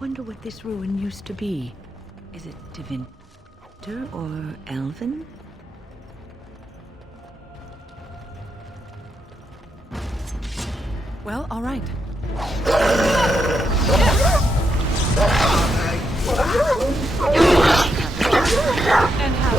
wonder what this ruin used to be. Is it Divinter or Elven? Well, all right. And how?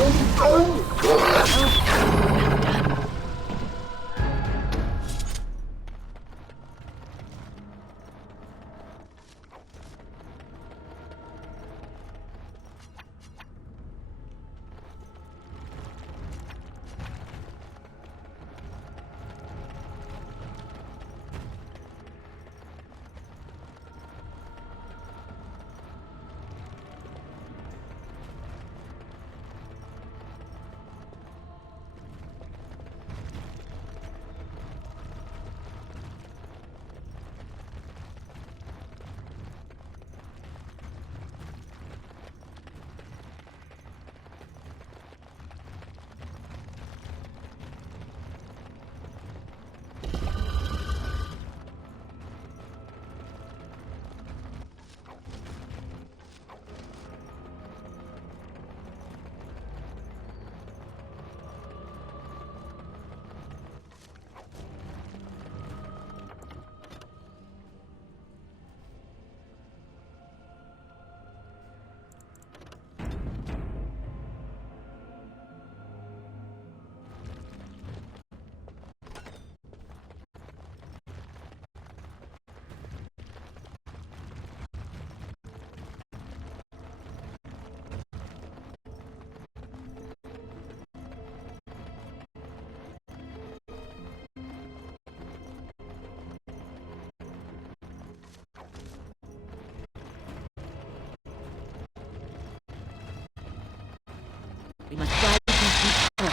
We must guide these people.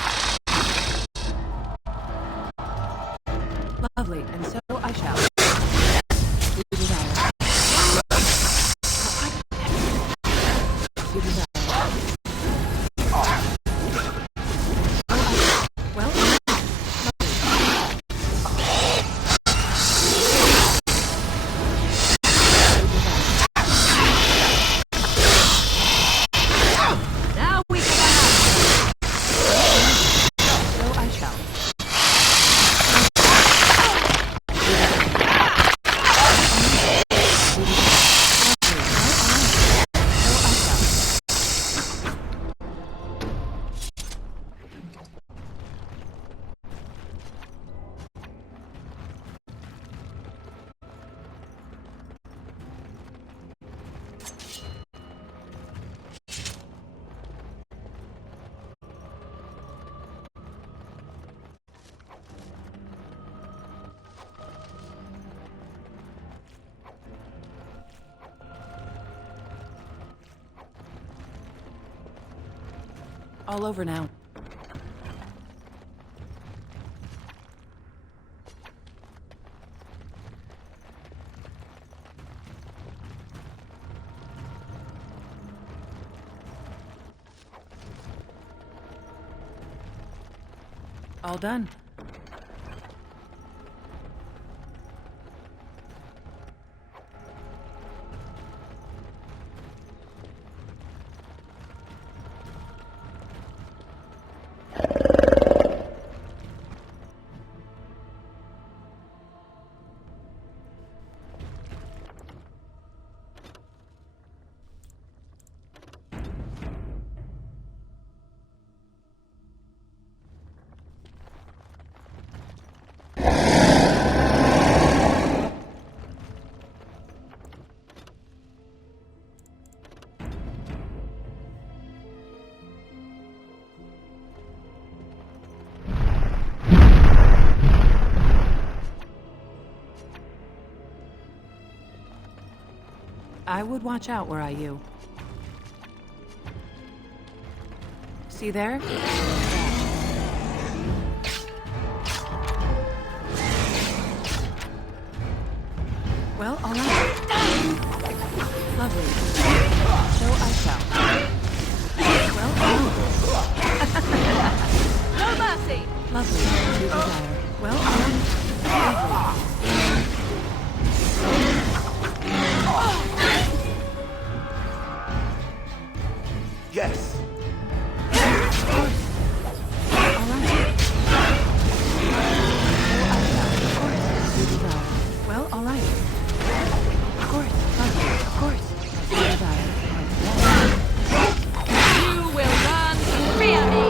Lovely, and so I shall. You desire. You desire. Well, Now we can so I shall. All over now. All done. I would watch out were I you. See there? Well, all right. Lovely. So I shall. Well, no mercy! lovely. You desire. Well, all right. Lovely. Yes. Well, all right. Of course. Of course. You will learn to fear me!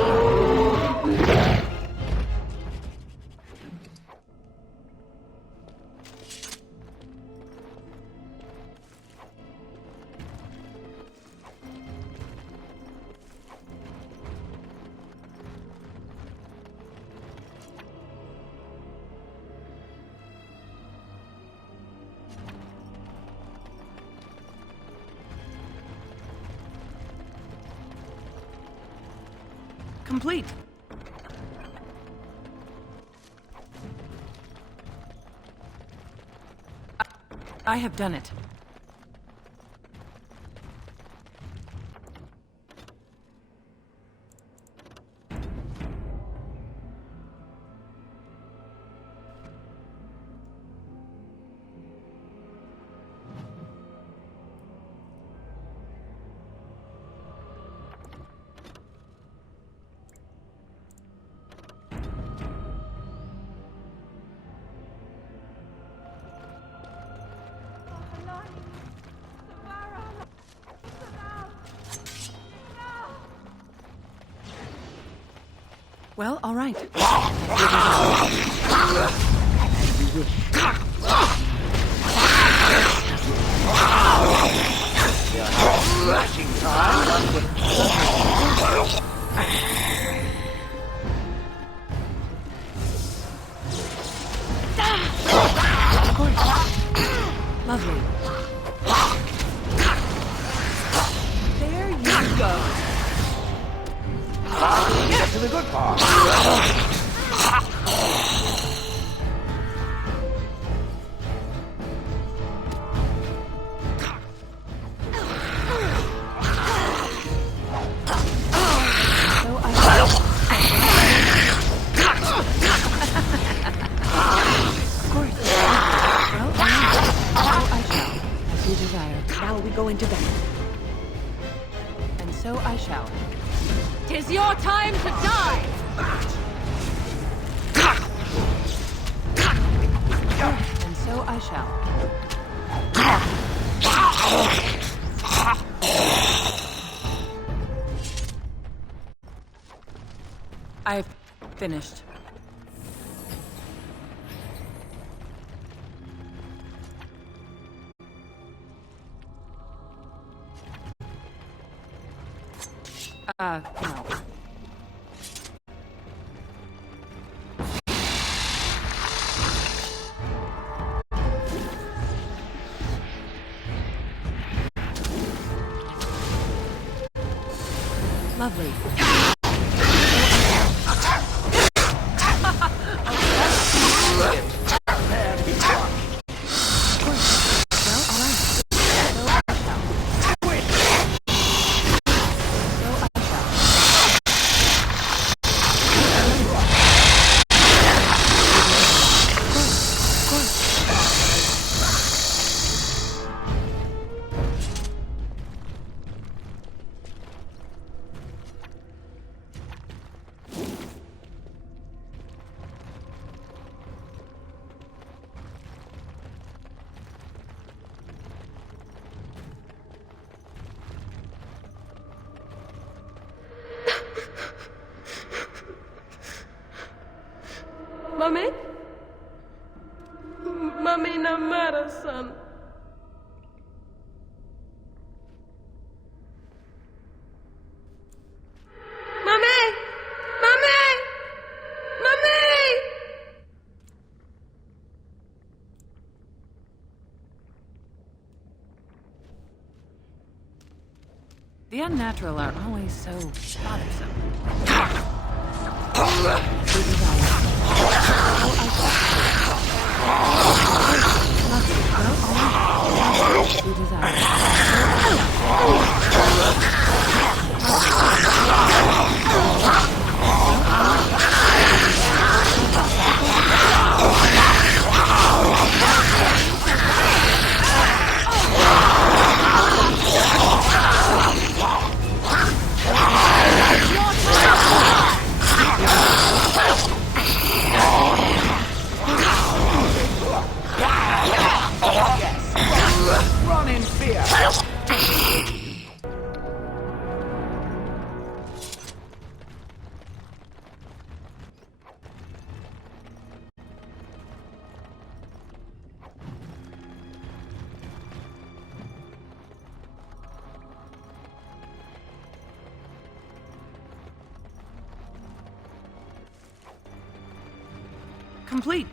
Complete. I have done it. Well, all right. Flashing time. Lovely. There you go. Get to the good part. Now we go into battle. And so I shall. 'Tis your time to die! And so I shall. I've finished. No. Lovely. Mami? Mami namara-san. Mami! Mami! Mami! The unnatural are always so bothersome. complete.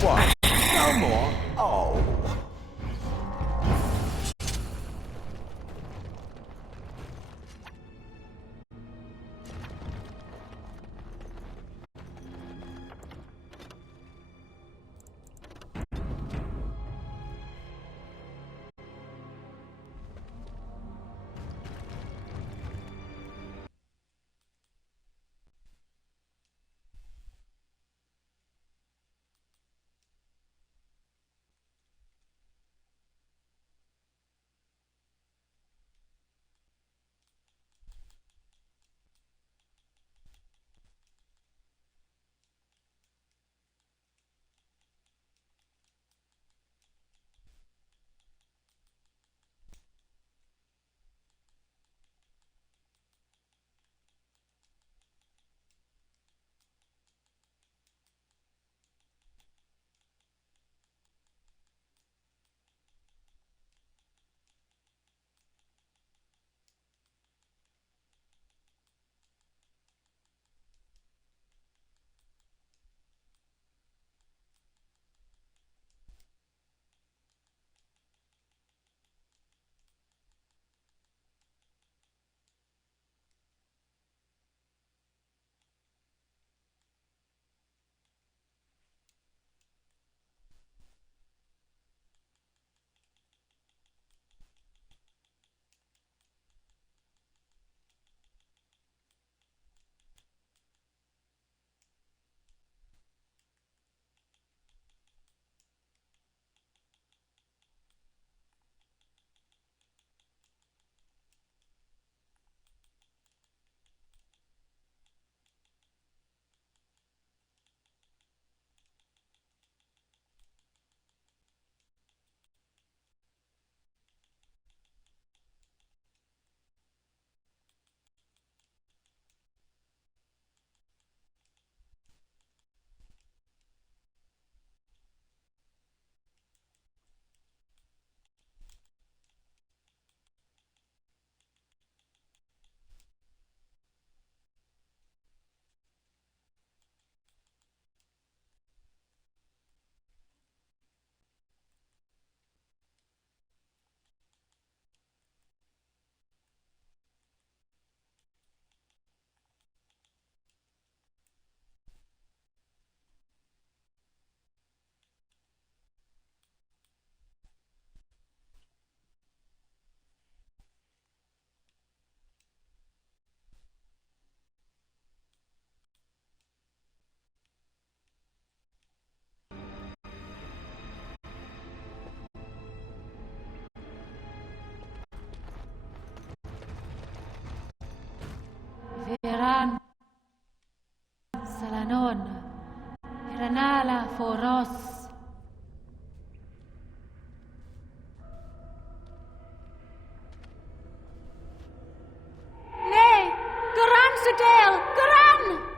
What? No more? Oh. Veran Salanon Ranala Foros Nay, Garan Sudale, Garan!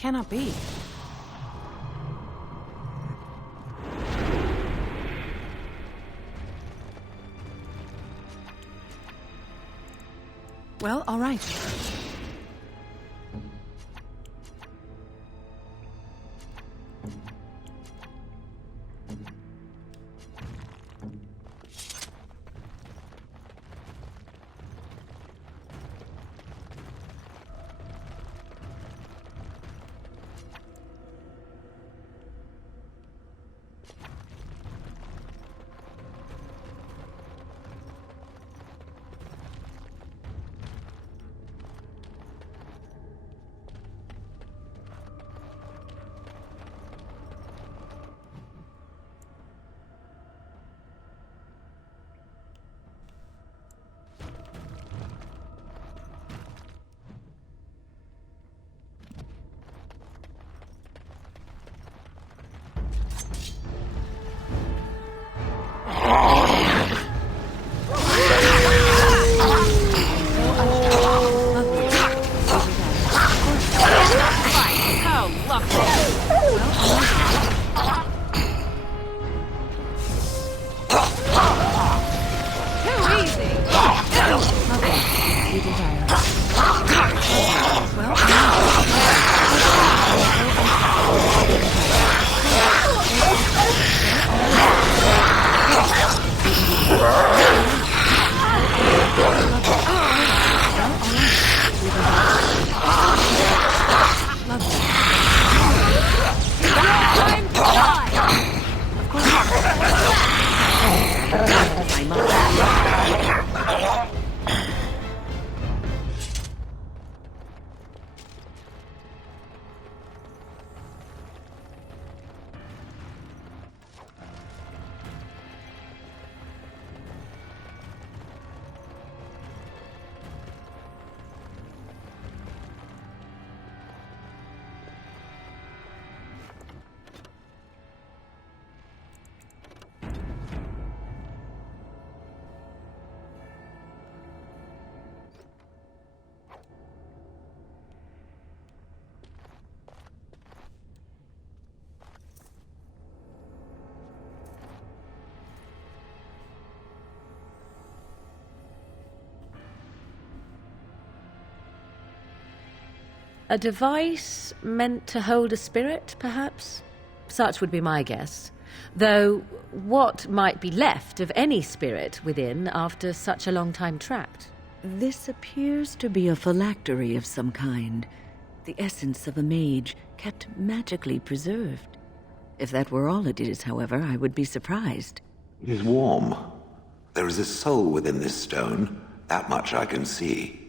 cannot be. Well, all right. A device meant to hold a spirit, perhaps? Such would be my guess. Though, what might be left of any spirit within after such a long time trapped? This appears to be a phylactery of some kind. The essence of a mage kept magically preserved. If that were all it is, however, I would be surprised. It is warm. There is a soul within this stone. That much I can see.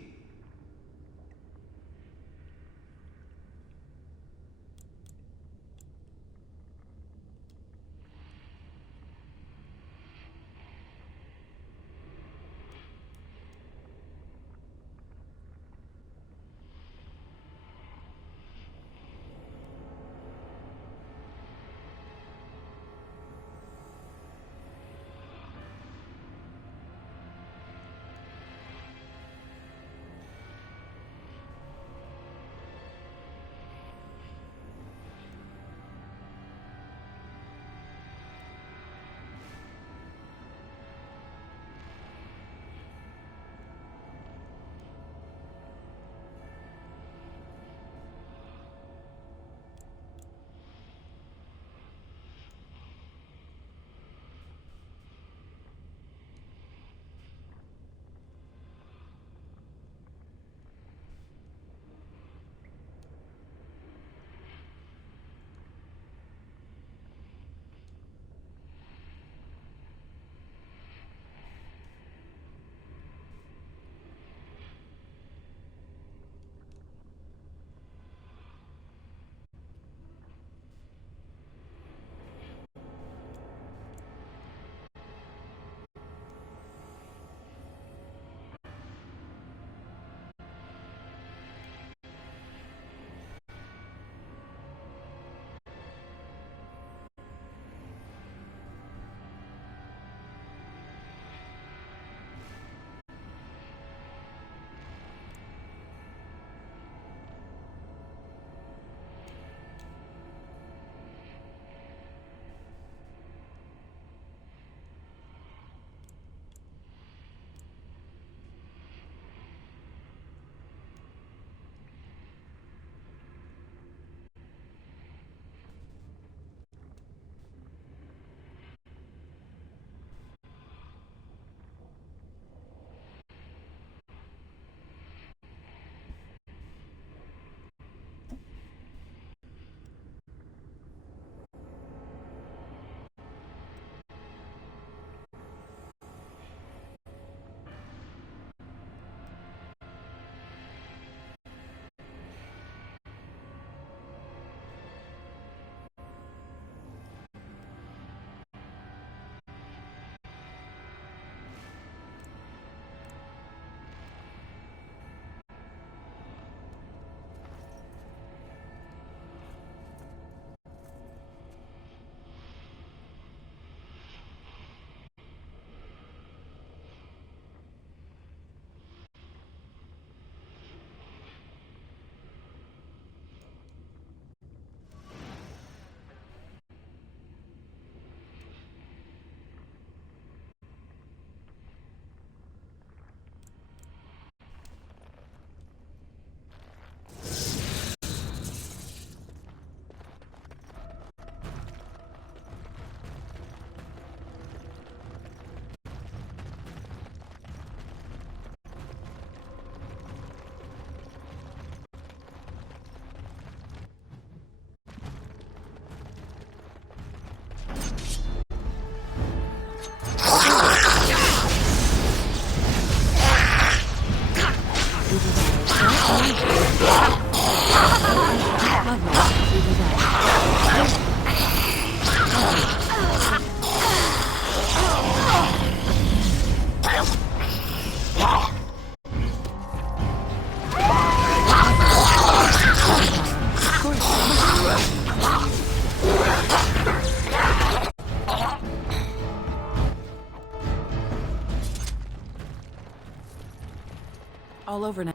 all over now.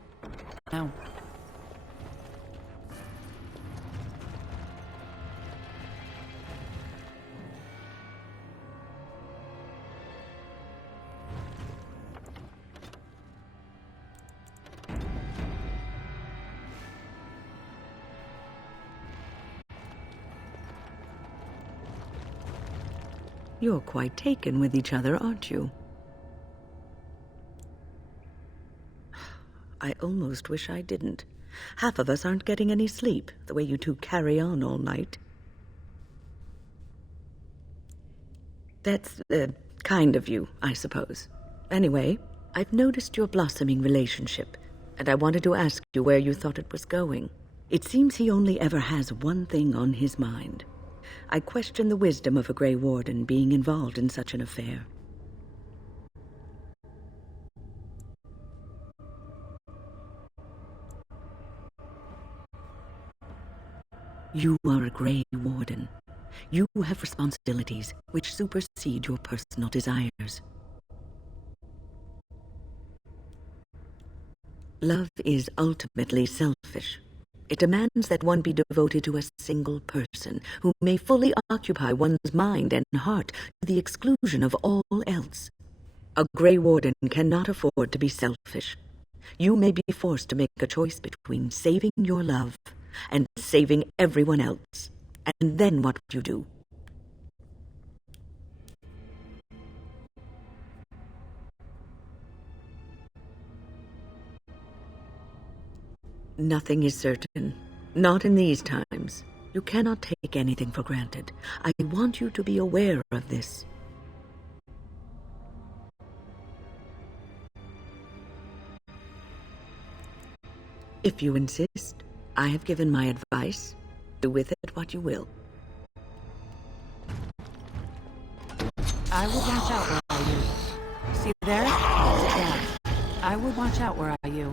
You're quite taken with each other, aren't you? I almost wish I didn't. Half of us aren't getting any sleep, the way you two carry on all night. That's, kind of you, I suppose. Anyway, I've noticed your blossoming relationship, and I wanted to ask you where you thought it was going. It seems he only ever has one thing on his mind. I question the wisdom of a Grey Warden being involved in such an affair. You are a Grey Warden. You have responsibilities which supersede your personal desires. Love is ultimately selfish. It demands that one be devoted to a single person who may fully occupy one's mind and heart to the exclusion of all else. A Grey Warden cannot afford to be selfish. You may be forced to make a choice between saving your love and saving everyone else. And then what would you do? Nothing is certain. Not in these times. You cannot take anything for granted. I want you to be aware of this. If you insist, I have given my advice. Do with it what you will. I would watch out where are you. See there? That's a trap. I would watch out where are you.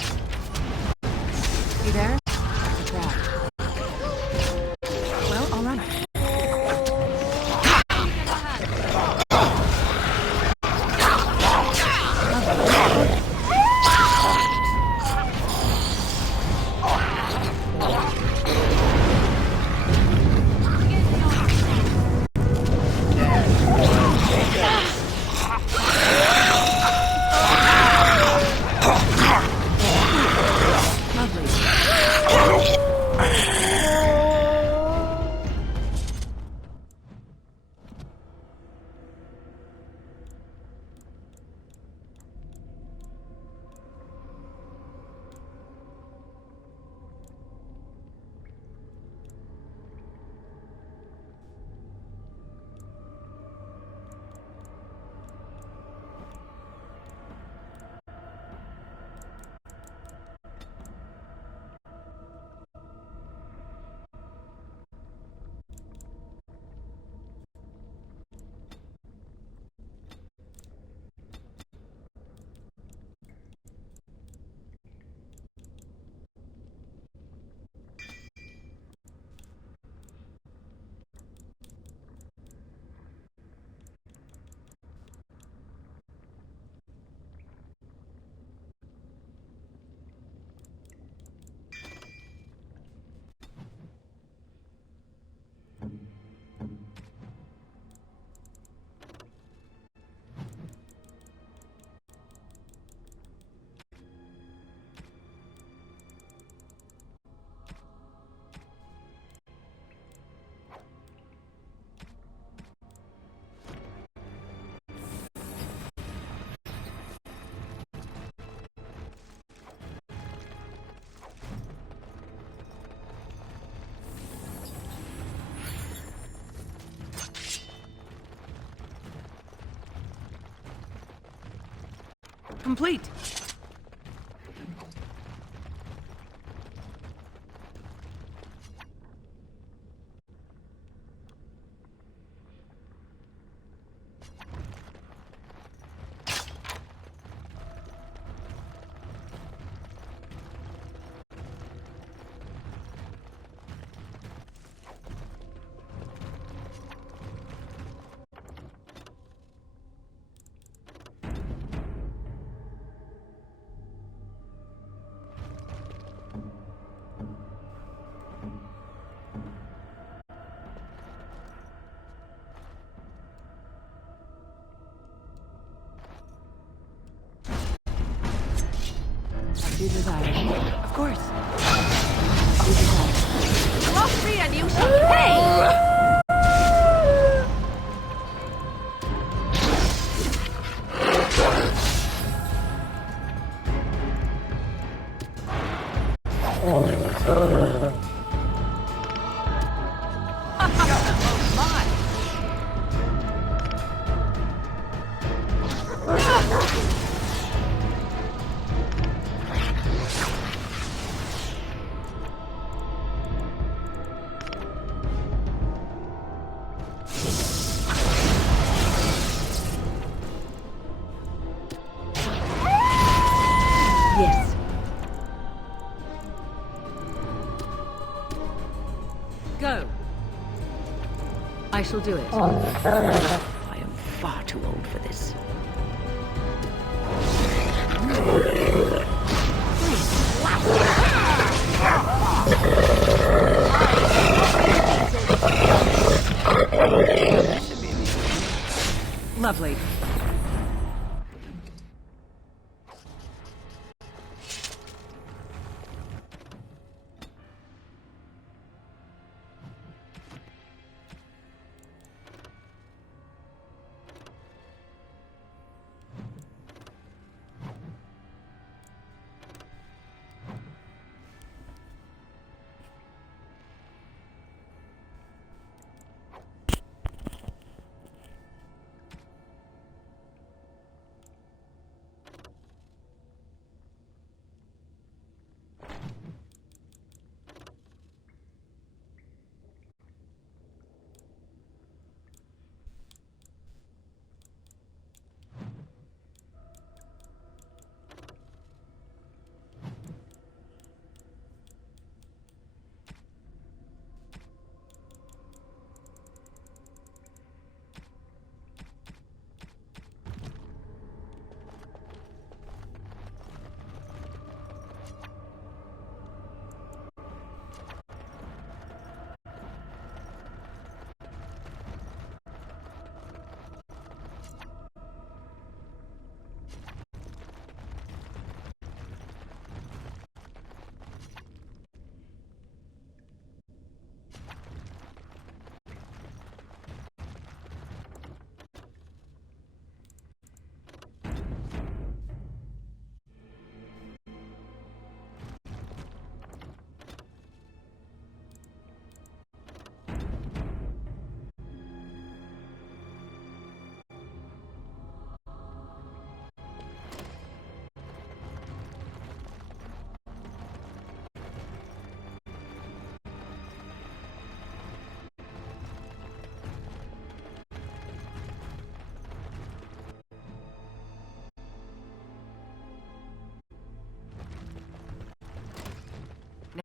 See there? That's a trap. Well, all right. Complete. you desire. Of course. As you desire. Come off me and you shall pay! Yes. Go. I shall do it. I am far too old for this. Lovely.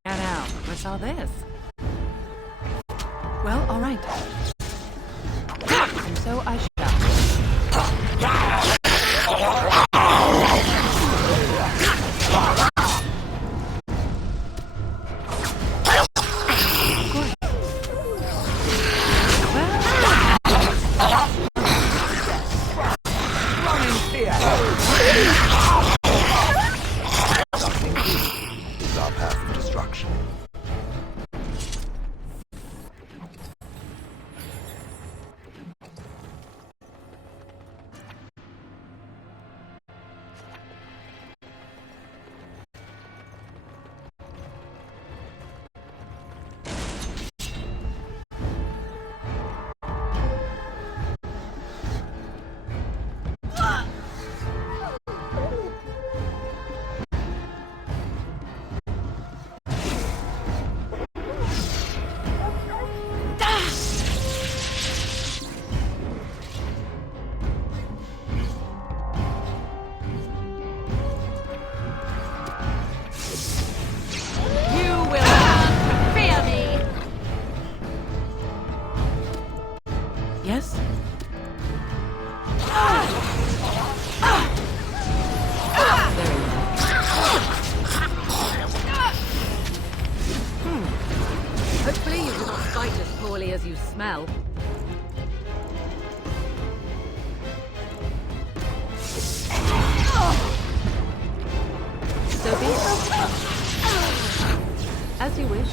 Now, what's all this? Well, all right. And so I shall. Is our path of destruction. Yes? Hopefully you do not fight as poorly as you smell. So be it. As you wish.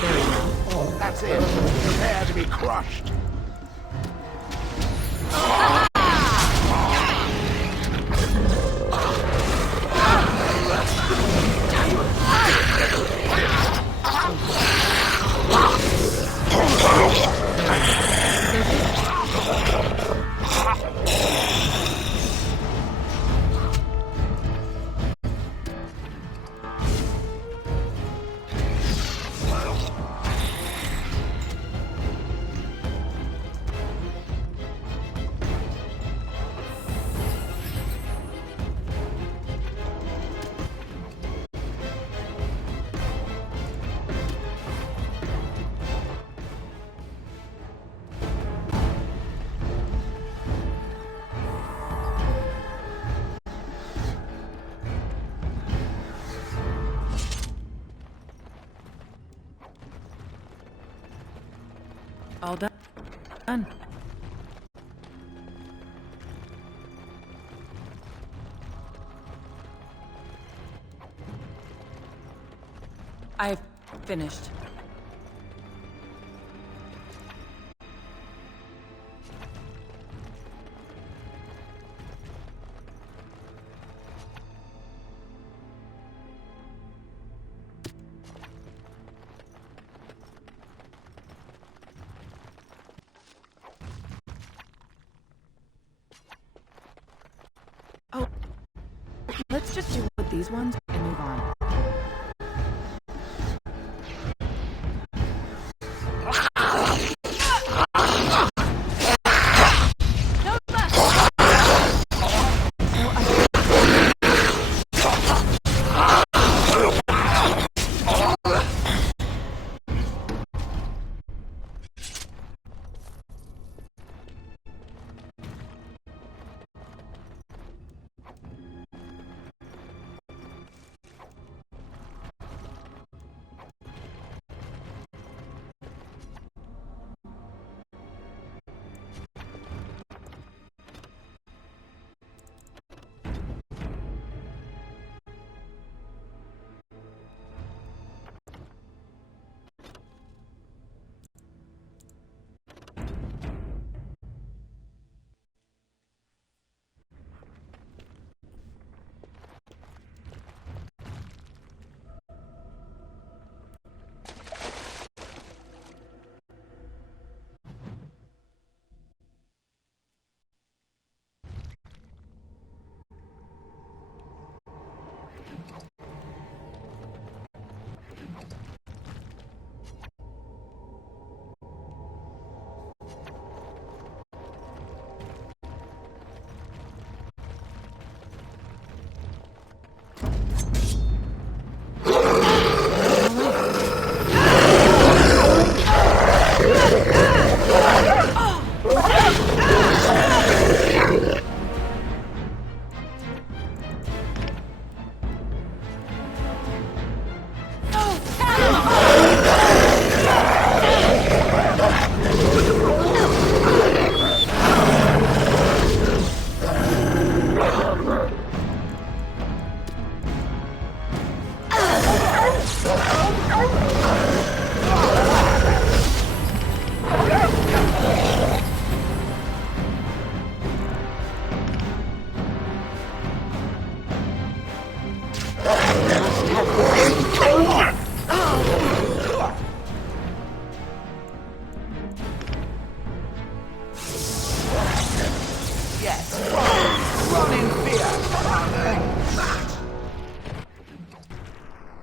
Very well. That's it. Prepare to be crushed. All done. I've finished. Oh, let's just do with these ones and move on.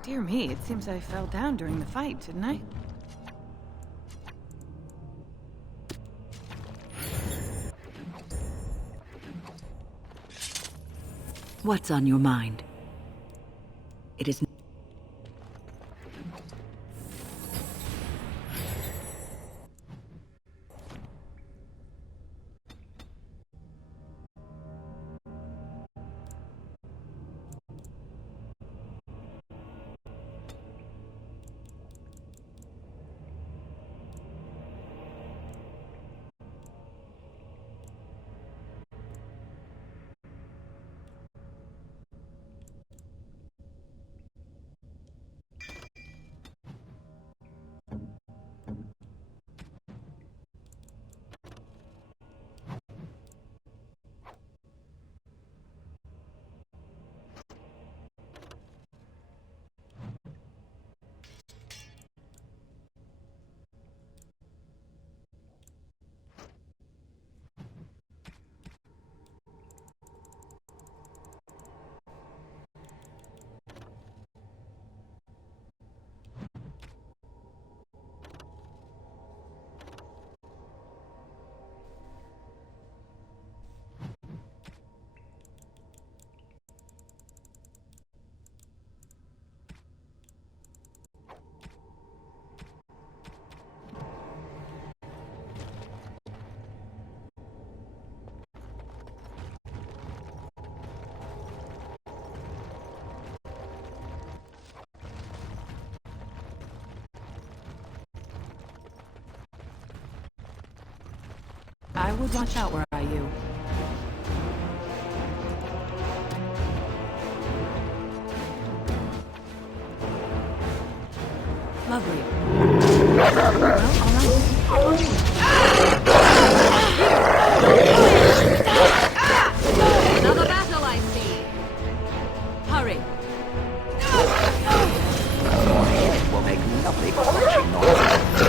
Dear me, it seems I fell down during the fight, didn't I? What's on your mind? It is... I would watch out were I you. Lovely. Well, all right. Another battle, I see. Hurry. It will make lovely crunching noises.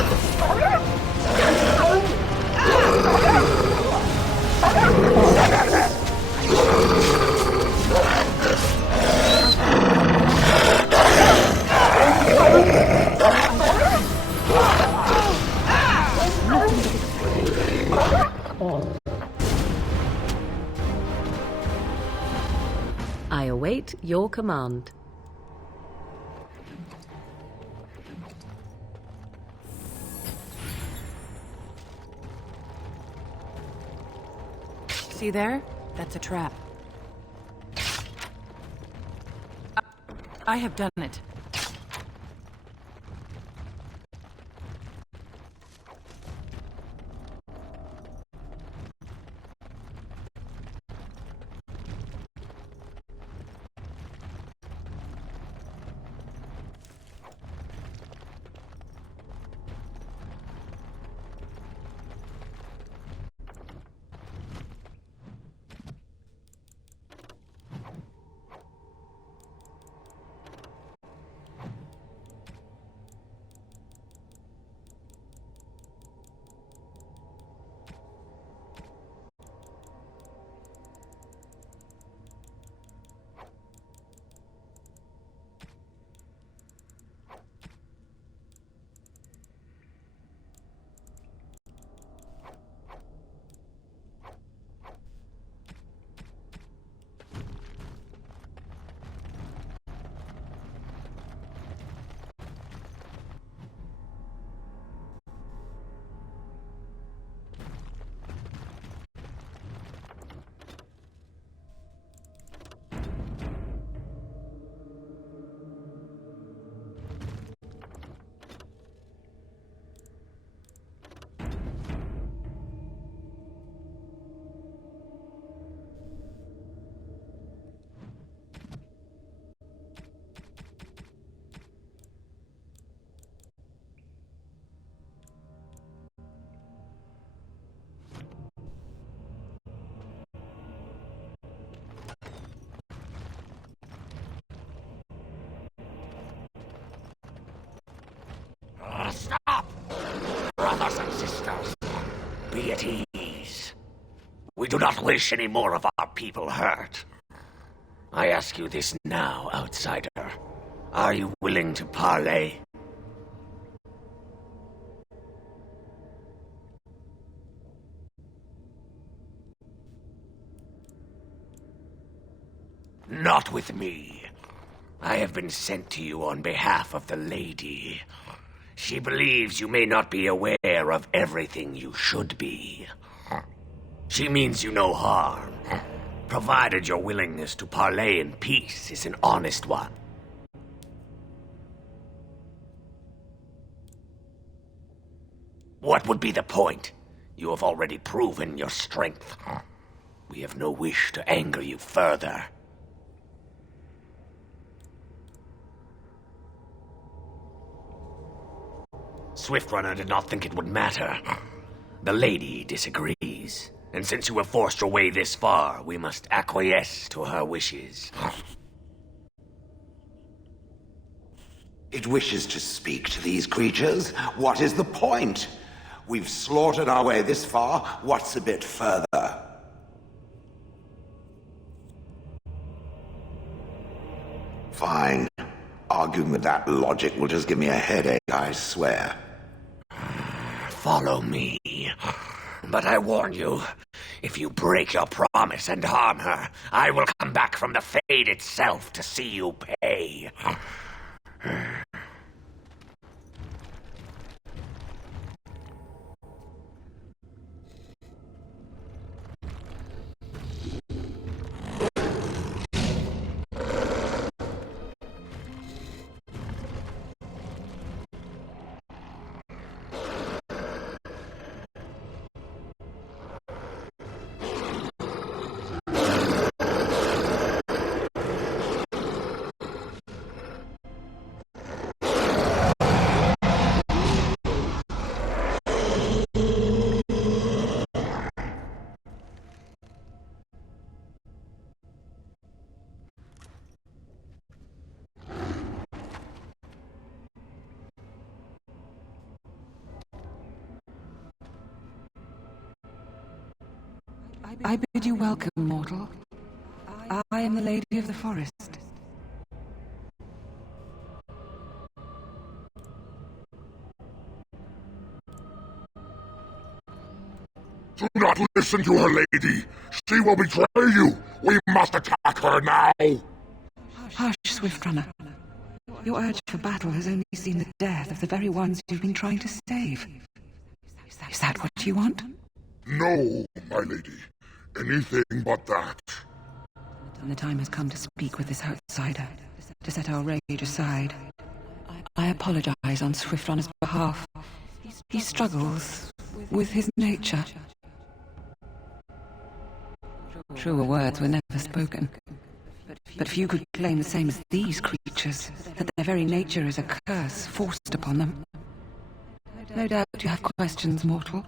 I await your command. See there? That's a trap. I have done it. Stop! Brothers and sisters, be at ease. We do not wish any more of our people hurt. I ask you this now, outsider. Are you willing to parley? Not with me. I have been sent to you on behalf of the lady. She believes you may not be aware of everything you should be. She means you no harm, provided your willingness to parley in peace is an honest one. What would be the point? You have already proven your strength. We have no wish to anger you further. Swiftrunner did not think it would matter. The lady disagrees, and since you have forced your way this far, we must acquiesce to her wishes. It wishes to speak to these creatures? What is the point? We've slaughtered our way this far. What's a bit further? Fine. Arguing with that logic will just give me a headache, I swear. Follow me. But I warn you, if you break your promise and harm her, I will come back from the Fade itself to see you pay. I bid you welcome, mortal. I am the Lady of the Forest. Do not listen to her, lady. She will betray you. We must attack her now. Hush, Swift Runner. Your urge for battle has only seen the death of the very ones you've been trying to save. Is that what you want? No, my lady. Anything but that. And the time has come to speak with this outsider, to set our rage aside. I apologize on Swift Runner's behalf. He struggles with his nature. Truer words were never spoken. But few could claim the same as these creatures, that their very nature is a curse forced upon them. No doubt you have questions, mortal.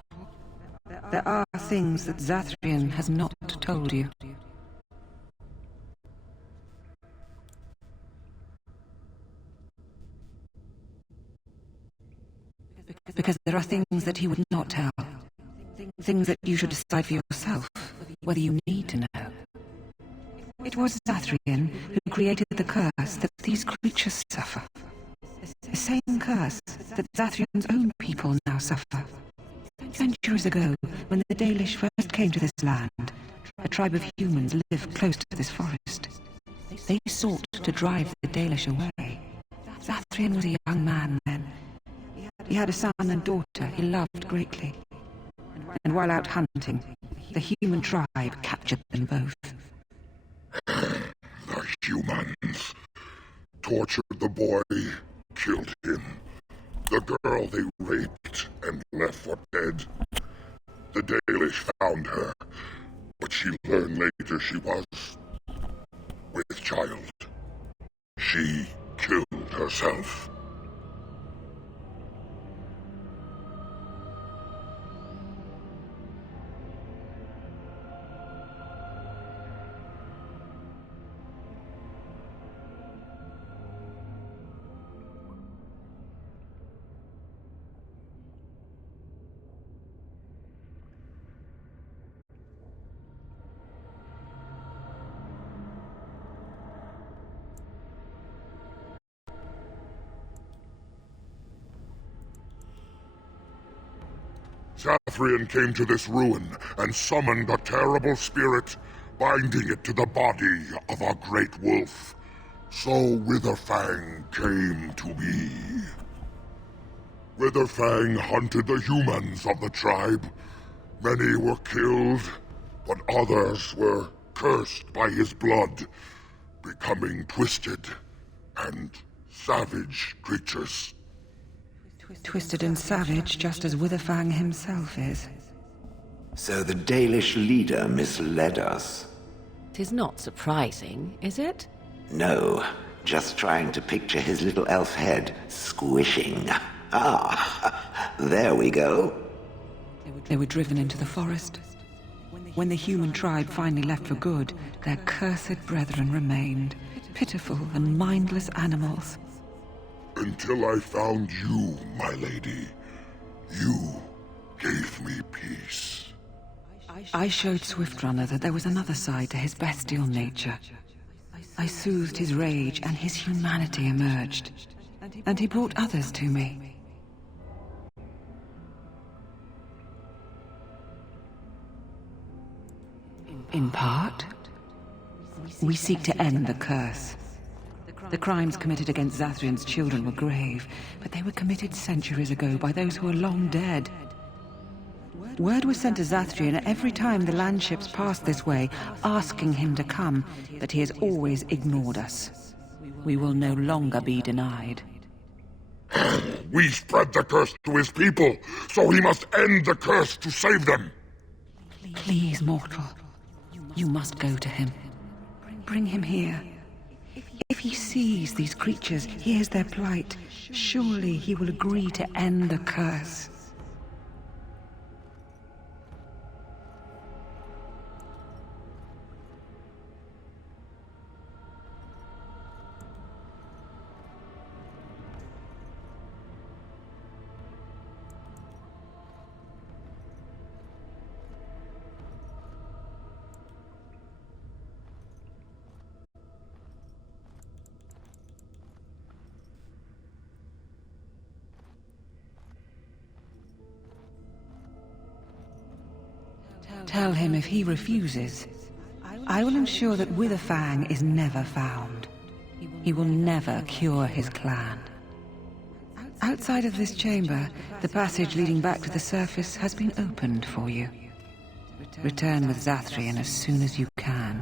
There are things that Zathrian has not told you. Because there are things that he would not tell. Things that you should decide for yourself, whether you need to know. It was Zathrian who created the curse that these creatures suffer. The same curse that Zathrian's own people now suffer. Centuries ago, when the Dalish first came to this land, a tribe of humans lived close to this forest. They sought to drive the Dalish away. Zathrian was a young man then. He had a son and daughter he loved greatly. And while out hunting, the human tribe captured them both. The humans tortured the boy, killed him. The girl they raped and left for dead. The Dalish found her, but she learned later she was with child. She killed herself. Zathrian came to this ruin and summoned a terrible spirit, binding it to the body of a great wolf. So Witherfang came to be. Witherfang hunted the humans of the tribe. Many were killed, but others were cursed by his blood, becoming twisted and savage creatures. Twisted and savage, just as Witherfang himself is. So the Dalish leader misled us. 'Tis not surprising, is it? No, just trying to picture his little elf head squishing. Ah, there we go. They were driven into the forest. When the human tribe finally left for good, their cursed brethren remained, pitiful and mindless animals. Until I found you, my lady. You gave me peace. I showed Swift Runner that there was another side to his bestial nature. I soothed his rage and his humanity emerged. And he brought others to me. In part, we seek to end the curse. The crimes committed against Zathrian's children were grave, but they were committed centuries ago by those who are long dead. Word was sent to Zathrian every time the landships passed this way, asking him to come, but he has always ignored us. We will no longer be denied. We spread the curse to his people, so he must end the curse to save them. Please, mortal, you must go to him. Bring him here. If he sees these creatures, hears their plight, surely he will agree to end the curse. Tell him if he refuses, I will ensure that Witherfang is never found. He will never cure his clan. Outside of this chamber, the passage leading back to the surface has been opened for you. Return with Zathrian as soon as you can.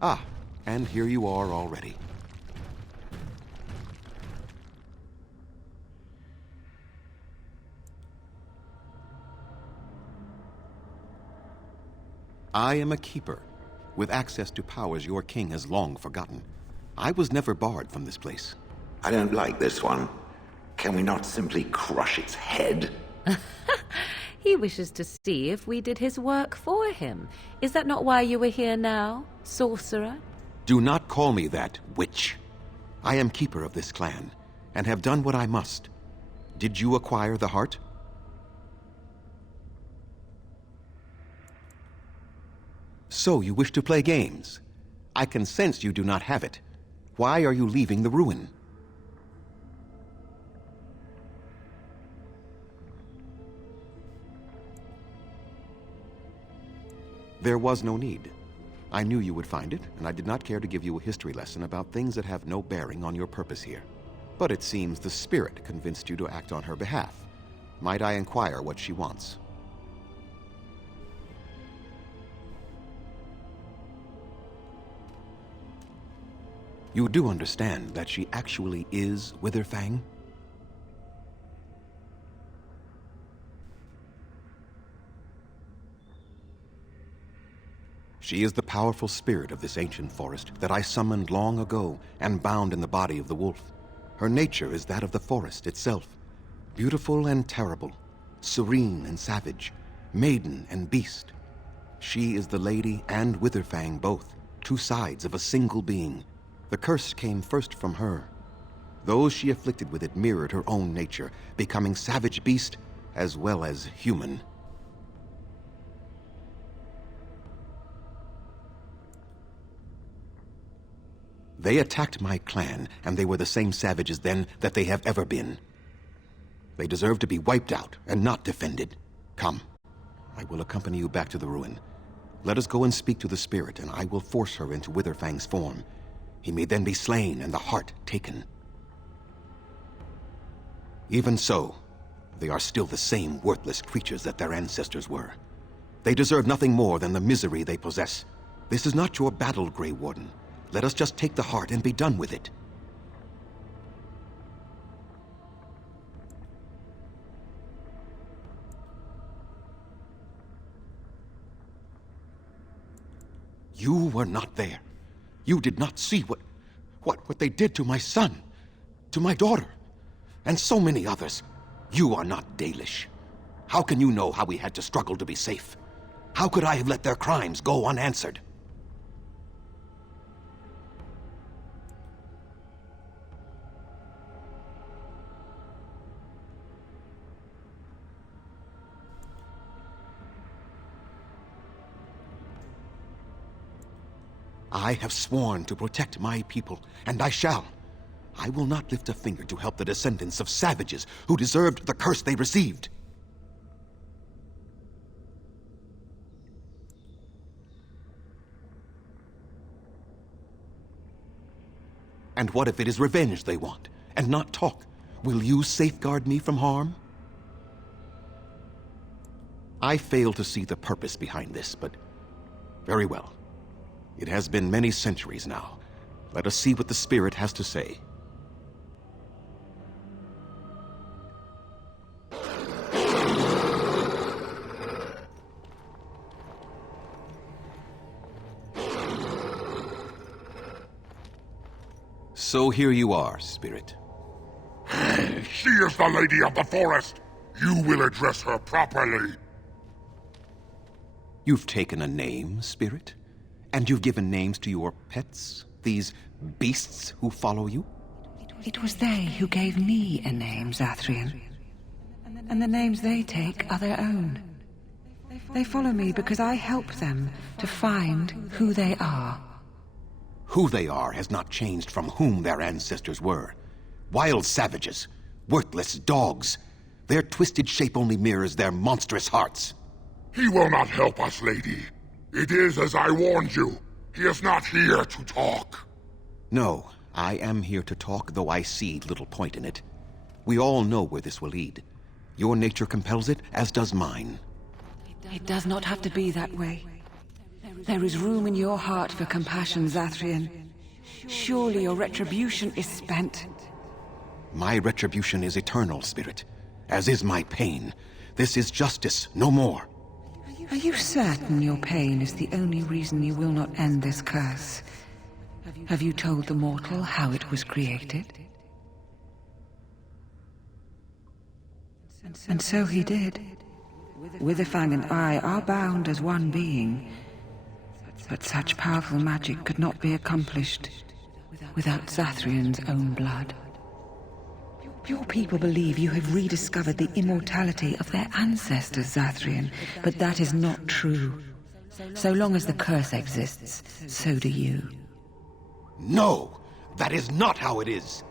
Ah, and here you are already. I am a keeper, with access to powers your king has long forgotten. I was never barred from this place. I don't like this one. Can we not simply crush its head? He wishes to see if we did his work for him. Is that not why you were here now, sorcerer? Do not call me that, witch. I am keeper of this clan, and have done what I must. Did you acquire the heart? So you wish to play games? I can sense you do not have it. Why are you leaving the ruin? There was no need. I knew you would find it, and I did not care to give you a history lesson about things that have no bearing on your purpose here. But it seems the spirit convinced you to act on her behalf. Might I inquire what she wants? You do understand that she actually is Witherfang? She is the powerful spirit of this ancient forest that I summoned long ago and bound in the body of the wolf. Her nature is that of the forest itself, beautiful and terrible, serene and savage, maiden and beast. She is the lady and Witherfang both, two sides of a single being. The curse came first from her. Those she afflicted with it mirrored her own nature, becoming savage beast as well as human. They attacked my clan, and they were the same savages then that they have ever been. They deserve to be wiped out and not defended. Come, I will accompany you back to the ruin. Let us go and speak to the spirit, and I will force her into Witherfang's form. He may then be slain and the heart taken. Even so, they are still the same worthless creatures that their ancestors were. They deserve nothing more than the misery they possess. This is not your battle, Grey Warden. Let us just take the heart and be done with it. You were not there. You did not see what they did to my son, to my daughter, and so many others. You are not dalish. How can you know how we had to struggle to be safe? How could I have let their crimes go unanswered? I have sworn to protect my people, and I shall. I will not lift a finger to help the descendants of savages who deserved the curse they received. And what if it is revenge they want, and not talk? Will you safeguard me from harm? I fail to see the purpose behind this, but very well. It has been many centuries now. Let us see what the spirit has to say. So here you are, spirit. She is the lady of the forest. You will address her properly. You've taken a name, spirit? And you've given names to your pets? These beasts who follow you? It was they who gave me a name, Zathrian. And the names they take are their own. They follow me because I help them to find who they are. Who they are has not changed from whom their ancestors were. Wild savages, worthless dogs. Their twisted shape only mirrors their monstrous hearts. He will not help us, lady. It is as I warned you. He is not here to talk. No, I am here to talk, though I see little point in it. We all know where this will lead. Your nature compels it, as does mine. It does not have to be that way. There is room in your heart for compassion, Zathrian. Surely your retribution is spent. My retribution is eternal, spirit, as is my pain. This is justice, no more. Are you certain your pain is the only reason you will not end this curse? Have you told the mortal how it was created? And so he did. Witherfang and I are bound as one being. But such powerful magic could not be accomplished without Zathrian's own blood. Your people believe you have rediscovered the immortality of their ancestors, Zathrian, but that is not true. So long as the curse exists, so do you. No! That is not how it is!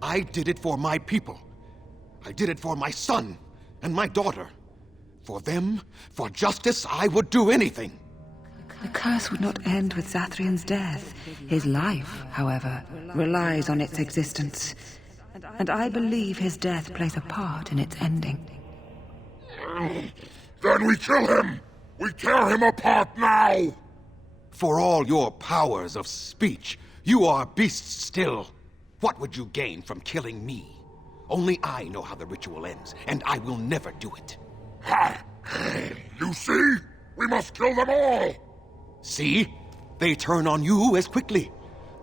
I did it for my people. I did it for my son and my daughter. For them, for justice, I would do anything. The curse would not end with Zathrian's death. His life, however, relies on its existence. And I believe his death plays a part in its ending. Then we kill him! We tear him apart now! For all your powers of speech, you are beasts still. What would you gain from killing me? Only I know how the ritual ends, and I will never do it. Ha! You see? We must kill them all! See? They turn on you as quickly.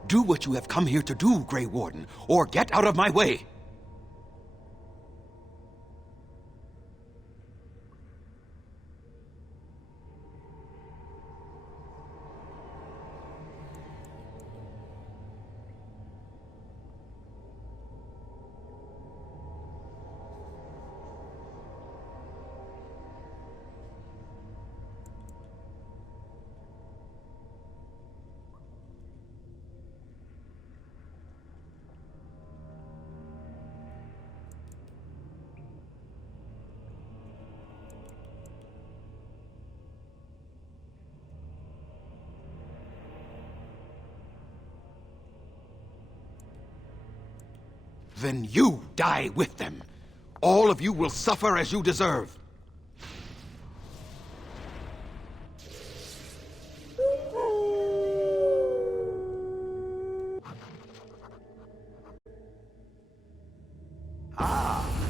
Do what you have come here to do, Grey Warden, or get out of my way. Then you die with them. All of you will suffer as you deserve.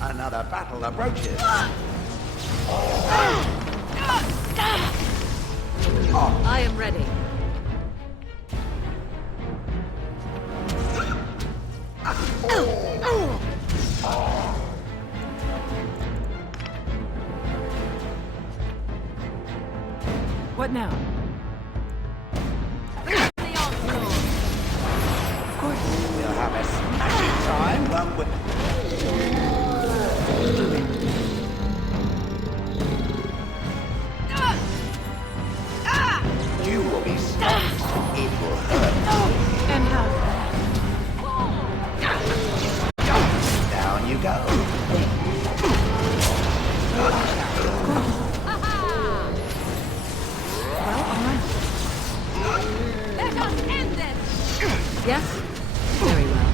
Another battle approaches. I am ready. What now? We'll have a smashing time one with... You will be stopped. It will hurt. And how? Down you go. Let us end this! Yes? Very well.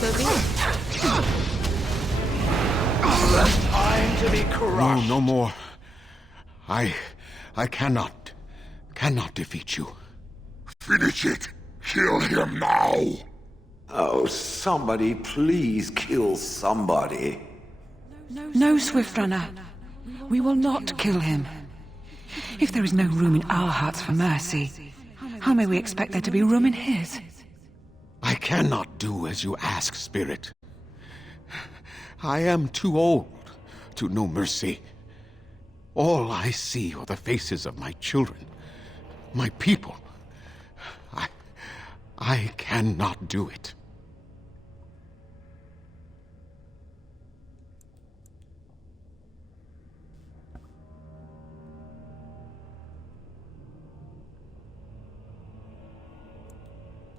So be it. Time to be crushed. No more. I cannot defeat you. Finish it. Kill him now. Oh, somebody please kill somebody. No, Swift Runner. We will not kill him. If there is no room in our hearts for mercy, how may we expect there to be room in his? I cannot do as you ask, Spirit. I am too old to know mercy. All I see are the faces of my children, my people. I cannot do it.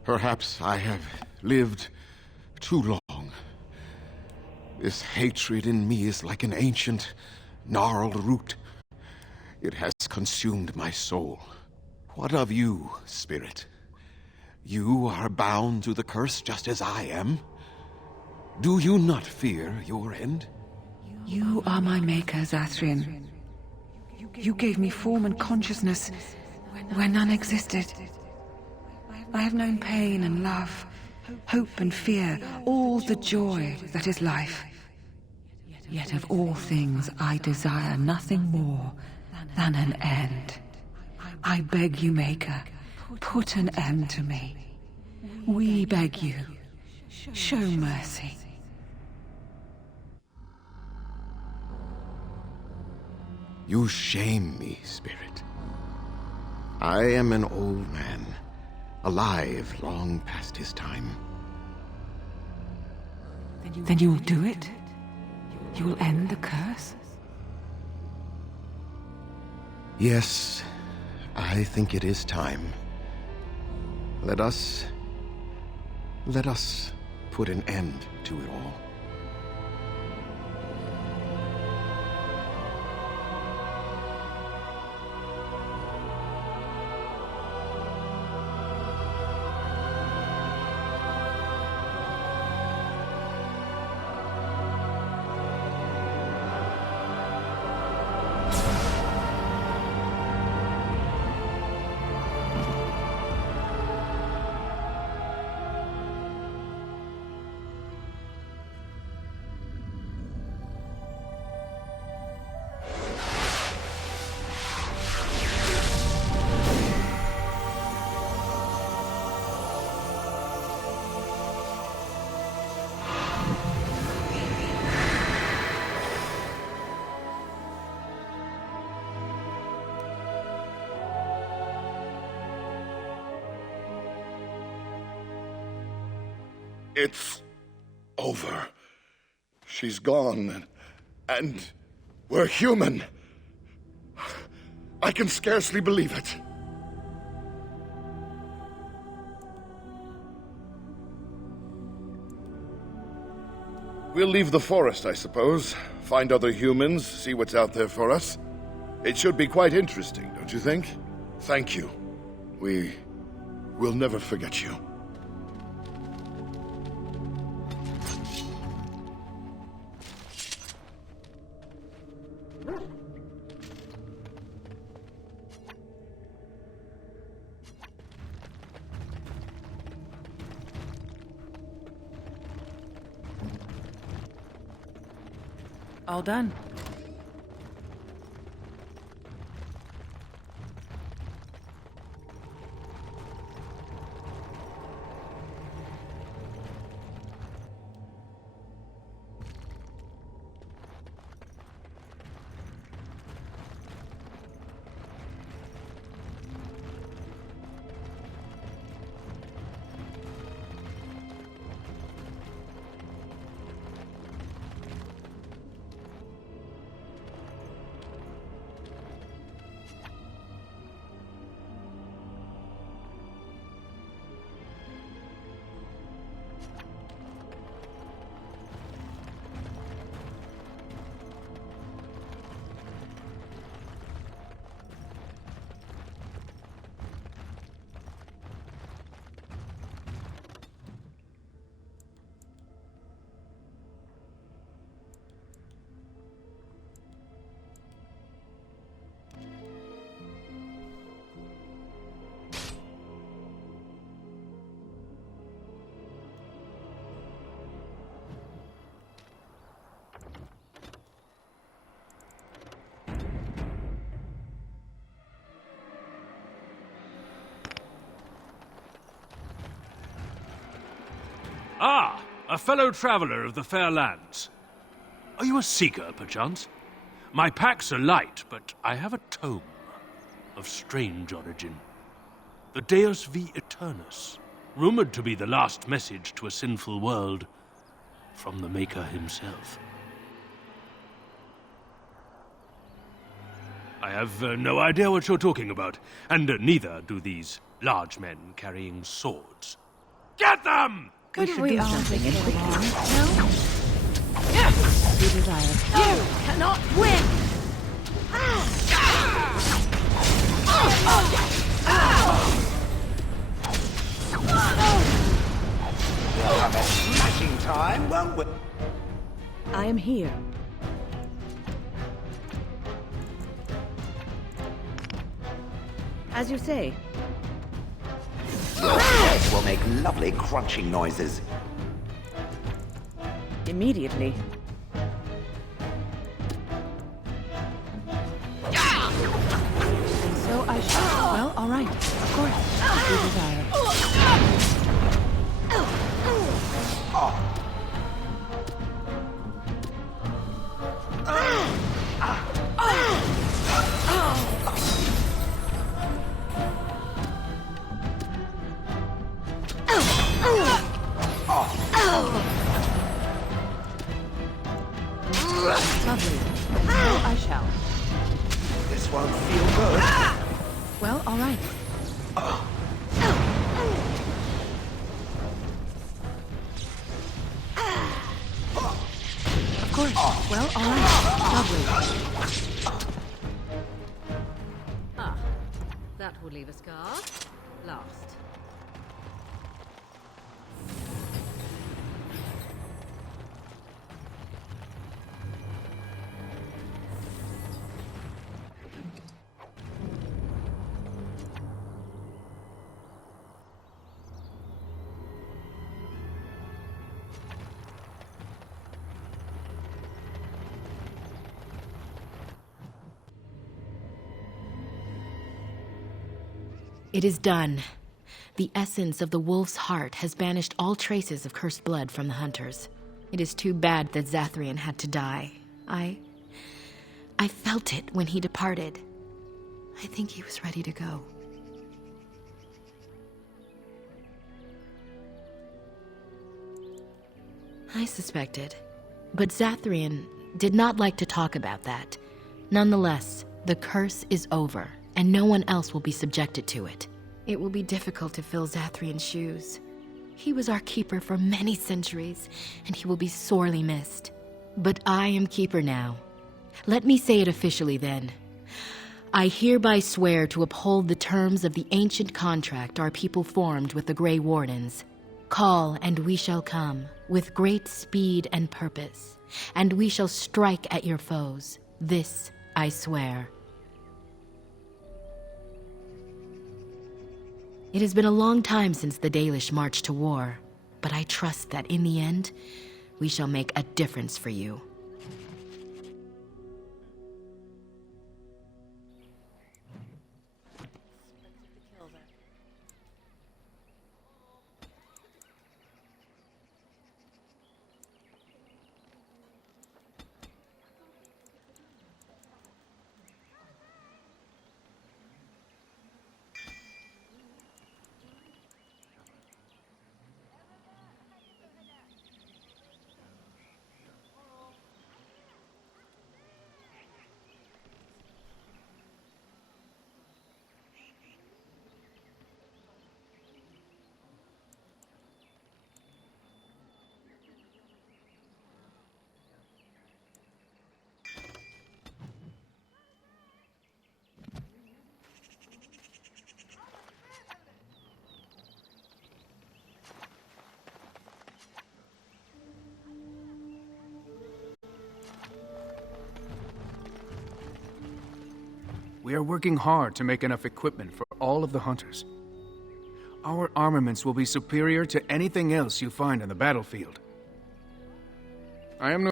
Perhaps I have lived too long. This hatred in me is like an ancient, gnarled root. It has consumed my soul. What of you, Spirit? You are bound to the curse just as I am. Do you not fear your end? You are my maker, Zathrian. You gave me form and consciousness where none existed. I have known pain and love, hope and fear, all the joy that is life. Yet of all things I desire nothing more than an end. I beg you, Maker, put an end to me. We beg you, show mercy. You shame me, Spirit. I am an old man, alive long past his time. Then you will do it? You will end the curse? Yes, I think it is time. Let us put an end to it all. It's over. She's gone, and we're human. I can scarcely believe it. We'll leave the forest, I suppose. Find other humans, see what's out there for us. It should be quite interesting, don't you think? Thank you. We'll never forget you. All done. Ah, a fellow traveler of the fair lands. Are you a seeker, perchance? My packs are light, but I have a tome of strange origin. The Deus V Eternus, rumored to be the last message to a sinful world from the Maker himself. I have no idea what you're talking about, and neither do these large men carrying swords. Get them! Couldn't we all take it along? No? Yes! We desire. You cannot win! We'll have a smashing time, won't we? I am here. As you say. Your head will make lovely crunching noises. Immediately. And so I shall. Well, all right. Of course. If you desire. Lovely. And so I shall. This won't feel good. Well, all right. Of course. Well, all right. Lovely. Ah, that will leave a scar. Last. It is done. The essence of the wolf's heart has banished all traces of cursed blood from the hunters. It is too bad that Zathrian had to die. I felt it when he departed. I think he was ready to go. I suspected. But Zathrian did not like to talk about that. Nonetheless, the curse is over, and no one else will be subjected to it. It will be difficult to fill Zathrian's shoes. He was our keeper for many centuries, and he will be sorely missed. But I am keeper now. Let me say it officially then. I hereby swear to uphold the terms of the ancient contract our people formed with the Grey Wardens. Call, and we shall come, with great speed and purpose, and we shall strike at your foes. This I swear. It has been a long time since the Dalish marched to war, but I trust that in the end, we shall make a difference for you. We are working hard to make enough equipment for all of the hunters. Our armaments will be superior to anything else you find on the battlefield. I am no...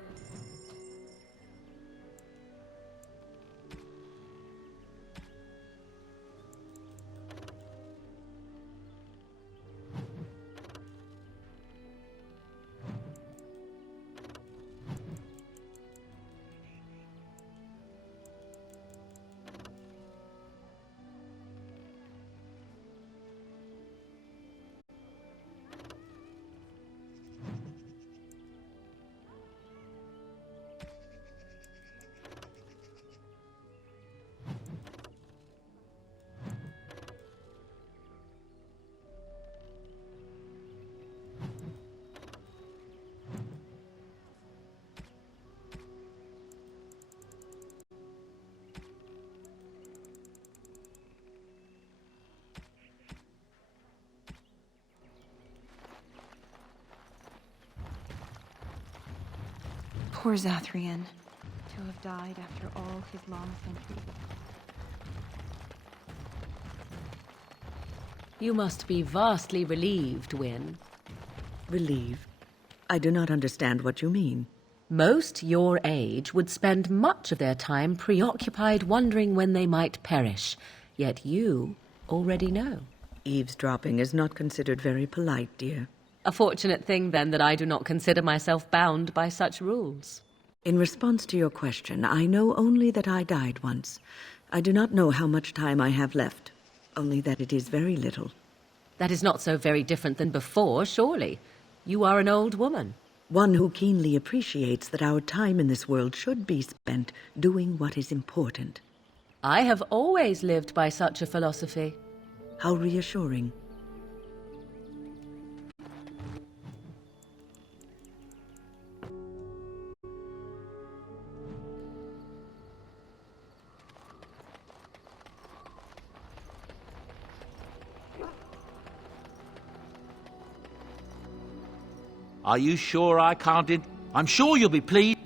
Poor Zathrian, to have died after all his long centuries. You must be vastly relieved, Wyn. Relieved? I do not understand what you mean. Most your age would spend much of their time preoccupied wondering when they might perish. Yet you already know. Eavesdropping is not considered very polite, dear. A fortunate thing, then, that I do not consider myself bound by such rules. In response to your question, I know only that I died once. I do not know how much time I have left, only that it is very little. That is not so very different than before, surely. You are an old woman. One who keenly appreciates that our time in this world should be spent doing what is important. I have always lived by such a philosophy. How reassuring. Are you sure I can't I'm sure you'll be pleased.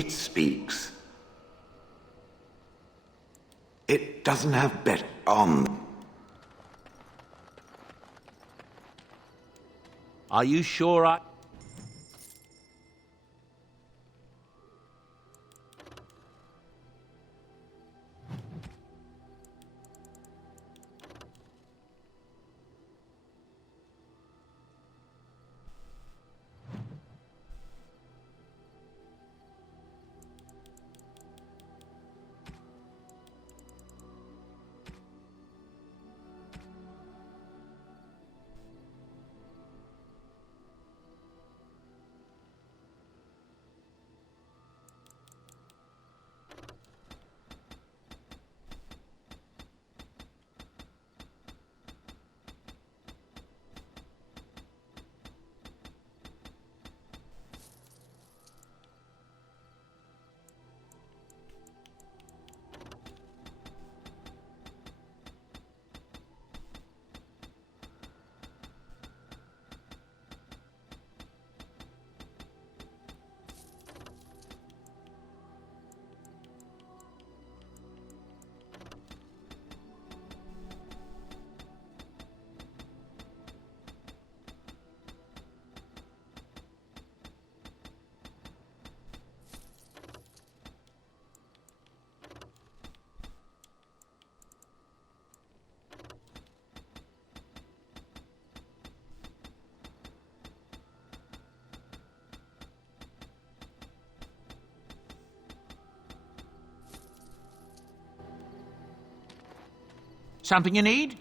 It speaks. It doesn't have bet on. Are you sure I... Something you need?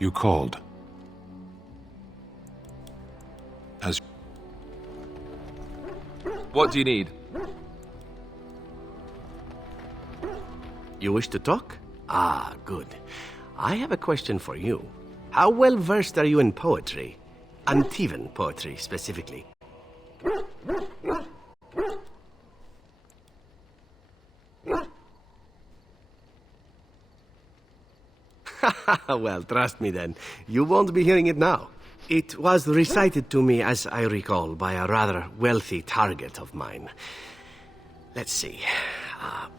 You called. As... What do you need? You wish to talk? Ah, good. I have a question for you. How well versed are you in poetry? Antivan poetry, specifically. Well, trust me then. You won't be hearing it now. It was recited to me, as I recall, by a rather wealthy target of mine. Let's see.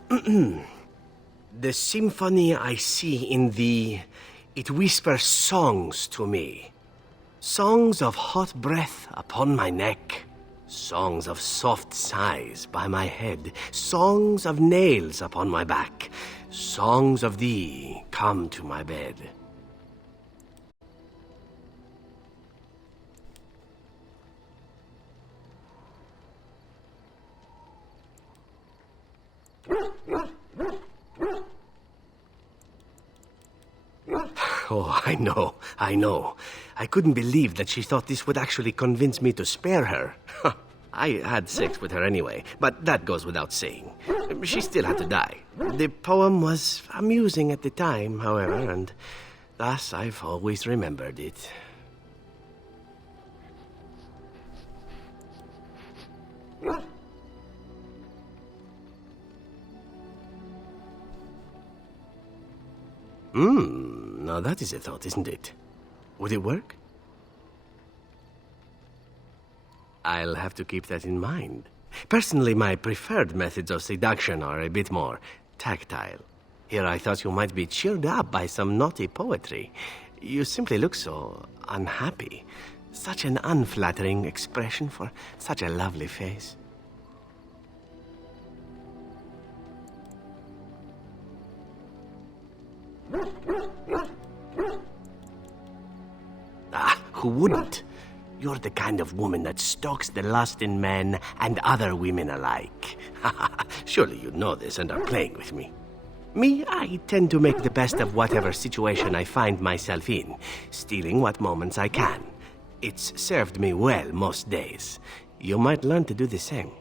The symphony I see in thee, it whispers songs to me. Songs of hot breath upon my neck. Songs of soft sighs by my head. Songs of nails upon my back. Songs of thee come to my bed. Oh, I know. I couldn't believe that she thought this would actually convince me to spare her. I had sex with her anyway, but that goes without saying. She still had to die. The poem was amusing at the time, however, and thus I've always remembered it. Now that is a thought, isn't it? Would it work? I'll have to keep that in mind. Personally, my preferred methods of seduction are a bit more tactile. Here I thought you might be cheered up by some naughty poetry. You simply look so unhappy. Such an unflattering expression for such a lovely face. Ah, who wouldn't? You're the kind of woman that stokes the lust in men and other women alike. Surely you know this and are playing with me. Me, I tend to make the best of whatever situation I find myself in, stealing what moments I can. It's served me well most days. You might learn to do the same.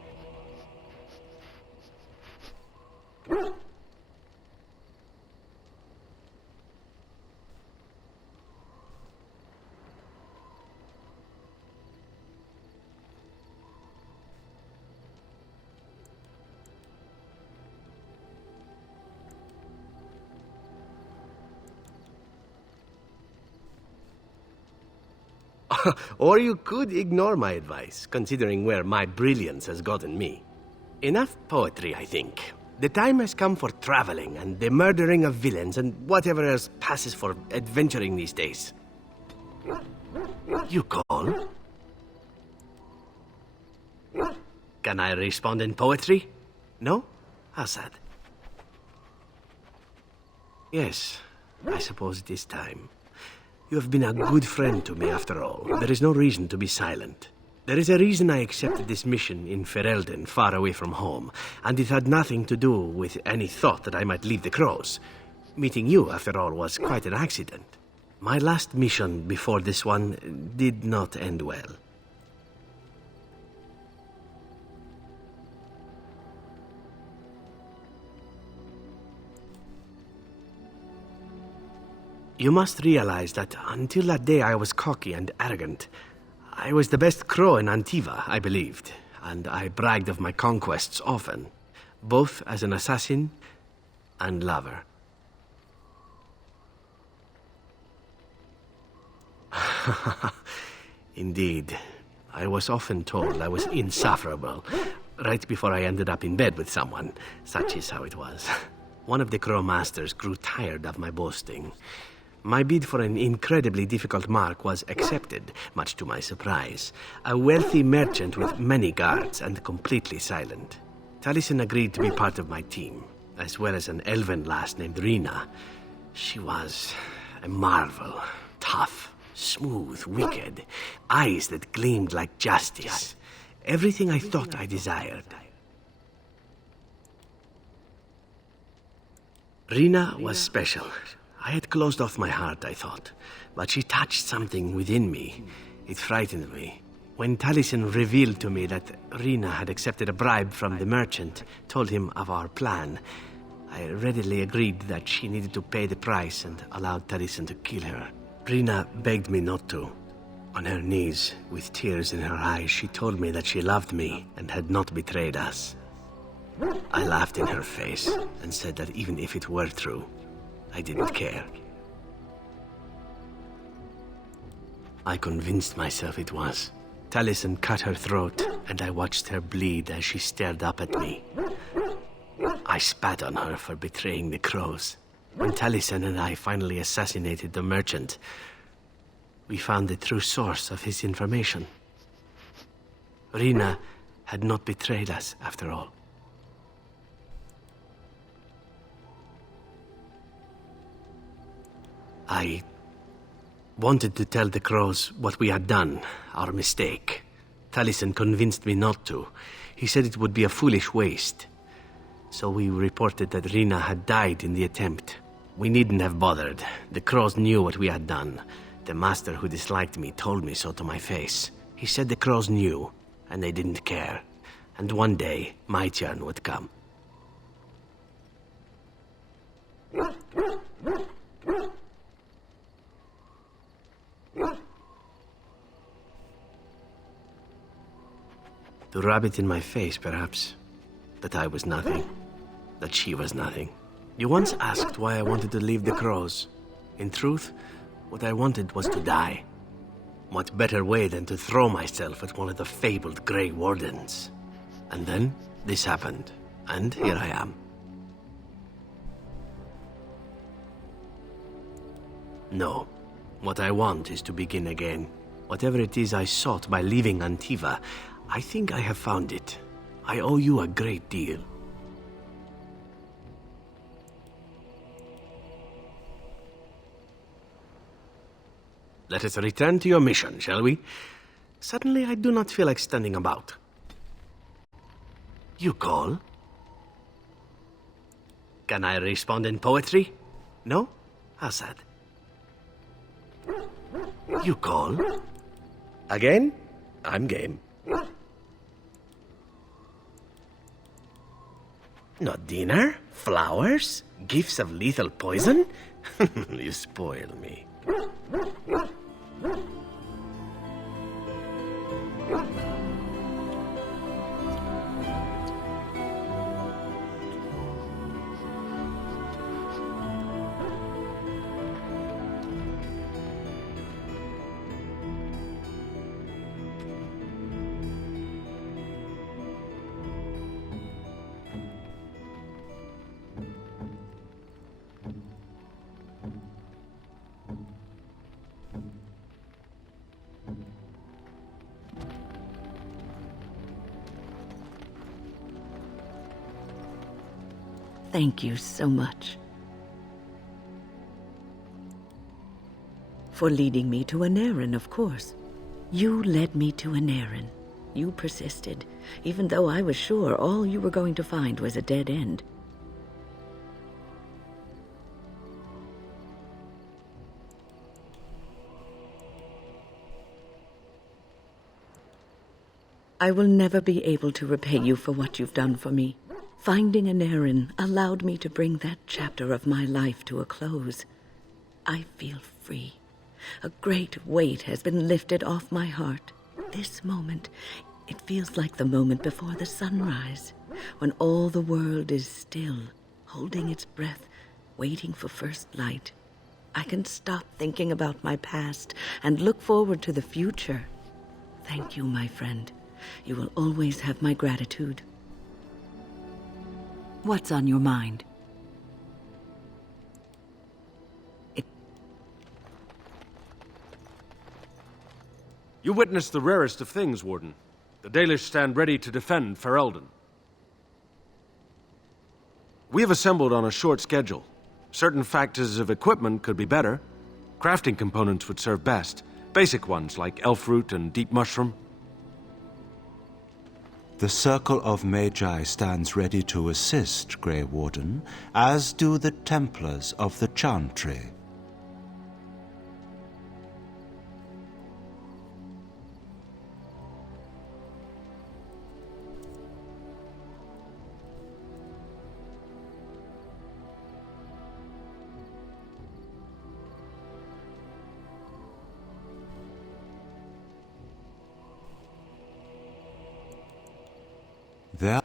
Or you could ignore my advice, considering where my brilliance has gotten me. Enough poetry, I think. The time has come for traveling and the murdering of villains and whatever else passes for adventuring these days. You call? Can I respond in poetry? No? How sad. Yes, I suppose it is time. You have been a good friend to me, after all. There is no reason to be silent. There is a reason I accepted this mission in Ferelden, far away from home, and it had nothing to do with any thought that I might leave the Crows. Meeting you, after all, was quite an accident. My last mission before this one did not end well. You must realize that until that day I was cocky and arrogant. I was the best crow in Antiva, I believed, and I bragged of my conquests often, both as an assassin and lover. Indeed, I was often told I was insufferable, right before I ended up in bed with someone. Such is how it was. One of the crow masters grew tired of my boasting. My bid for an incredibly difficult mark was accepted, much to my surprise. A wealthy merchant with many guards and completely silent. Taliesin agreed to be part of my team, as well as an elven lass named Rina. She was a marvel. Tough, smooth, wicked. Eyes that gleamed like justice. Everything I thought I desired. Rina was special. I had closed off my heart, I thought, but she touched something within me. It frightened me. When Taliesin revealed to me that Rina had accepted a bribe from the merchant, told him of our plan, I readily agreed that she needed to pay the price and allowed Taliesin to kill her. Rina begged me not to. On her knees, with tears in her eyes, she told me that she loved me and had not betrayed us. I laughed in her face and said that even if it were true, I didn't care. I convinced myself it was. Taliesin cut her throat, and I watched her bleed as she stared up at me. I spat on her for betraying the crows. When Taliesin and I finally assassinated the merchant, we found the true source of his information. Rina had not betrayed us, after all. I wanted to tell the crows what we had done, our mistake. Taliesin convinced me not to. He said it would be a foolish waste. So we reported that Rina had died in the attempt. We needn't have bothered. The crows knew what we had done. The master who disliked me told me so to my face. He said the crows knew, and they didn't care. And one day, my turn would come. To rub it in my face, perhaps. That I was nothing. That she was nothing. You once asked why I wanted to leave the crows. In truth, what I wanted was to die. What better way than to throw myself at one of the fabled Grey Wardens? And then, this happened. And here I am. No. What I want is to begin again. Whatever it is I sought by leaving Antiva, I think I have found it. I owe you a great deal. Let us return to your mission, shall we? Suddenly, I do not feel like standing about. You call? Can I respond in poetry? No? How sad. You call? Again? I'm game. No dinner? Flowers? Gifts of lethal poison? You spoil me. Thank you so much. For leading me to an errand, of course. You led me to an errand. You persisted, even though I was sure all you were going to find was a dead end. I will never be able to repay you for what you've done for me. Finding an errand allowed me to bring that chapter of my life to a close. I feel free. A great weight has been lifted off my heart. This moment, it feels like the moment before the sunrise, when all the world is still, holding its breath, waiting for first light. I can stop thinking about my past and look forward to the future. Thank you, my friend. You will always have my gratitude. What's on your mind? You witnessed the rarest of things, Warden. The dalish stand ready to defend Ferelden. We have assembled on a short schedule. Certain factors of equipment could be better. Crafting components would serve best. Basic ones like elf root and deep mushroom. The Circle of Magi stands ready to assist, Grey Warden, as do the Templars of the Chantry. There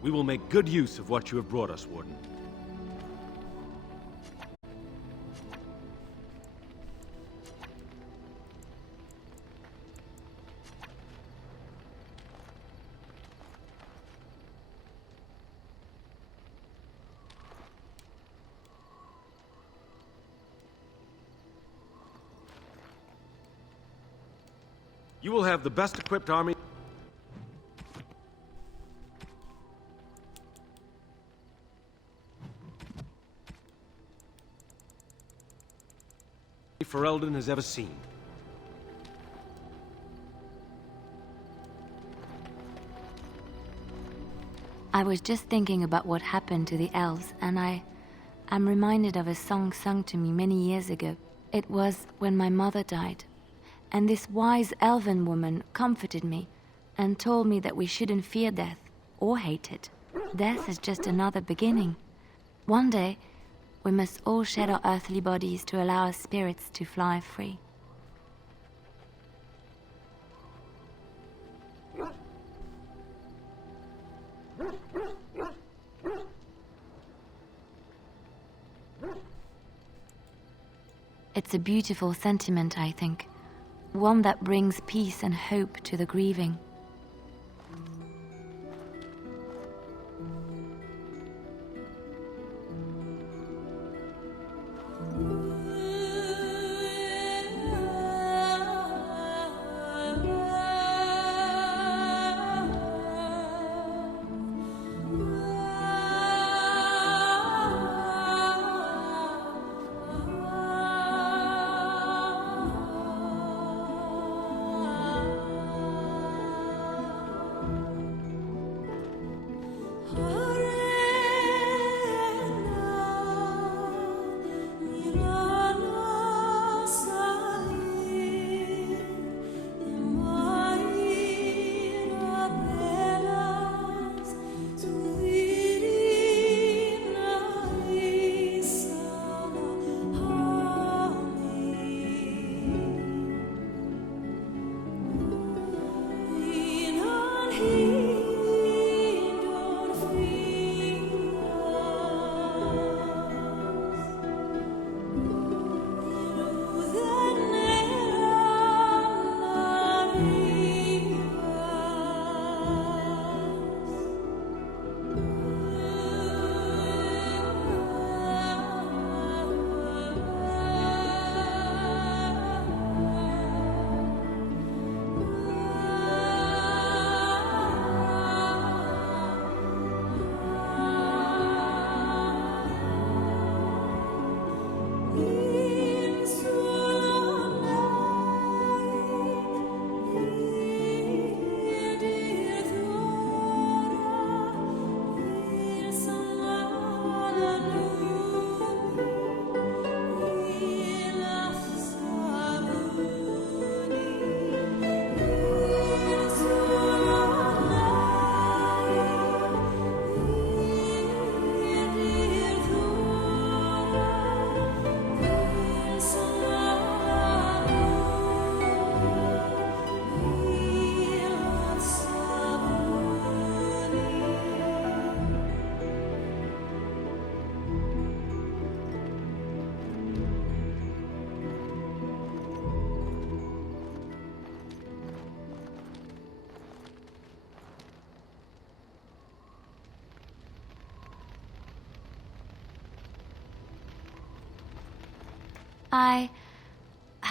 We will make good use of what you have brought us, Warden. You will have the best equipped army Ferelden has ever seen. I was just thinking about what happened to the elves, and I'm reminded of a song sung to me many years ago. It was when my mother died, and this wise elven woman comforted me and told me that we shouldn't fear death or hate it. Death is just another beginning. One day, we must all shed our earthly bodies to allow our spirits to fly free. It's a beautiful sentiment, I think. One that brings peace and hope to the grieving.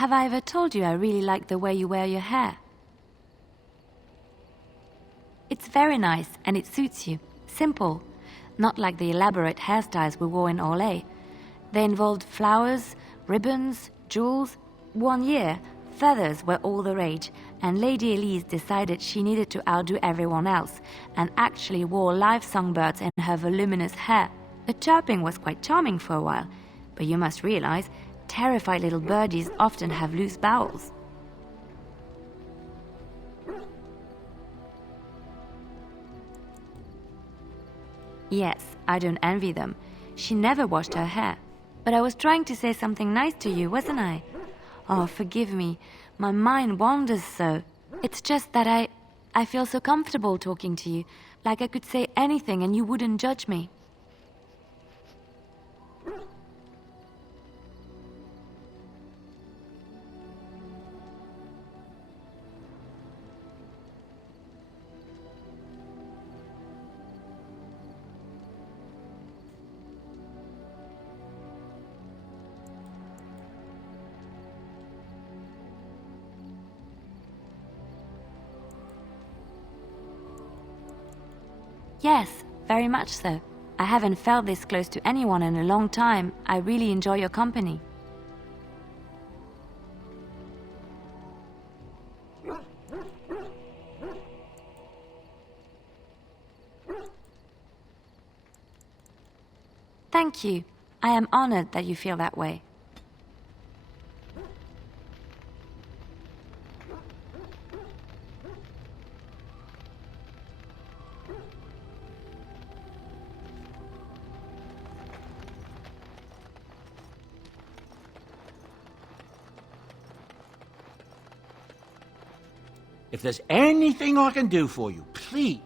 Have I ever told you I really like the way you wear your hair? It's very nice and it suits you. Simple. Not like the elaborate hairstyles we wore in Orlais. They involved flowers, ribbons, jewels. One year, feathers were all the rage, and Lady Elise decided she needed to outdo everyone else and actually wore live songbirds in her voluminous hair. The chirping was quite charming for a while, but you must realize terrified little birdies often have loose bowels. Yes, I don't envy them. She never washed her hair. But I was trying to say something nice to you, wasn't I? Oh, forgive me. My mind wanders so. It's just that I I feel so comfortable talking to you, like I could say anything and you wouldn't judge me. Yes, very much so. I haven't felt this close to anyone in a long time. I really enjoy your company. Thank you. I am honored that you feel that way. If there's anything I can do for you, please.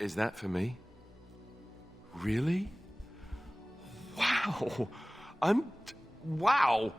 Is that for me? Really? Wow! Wow!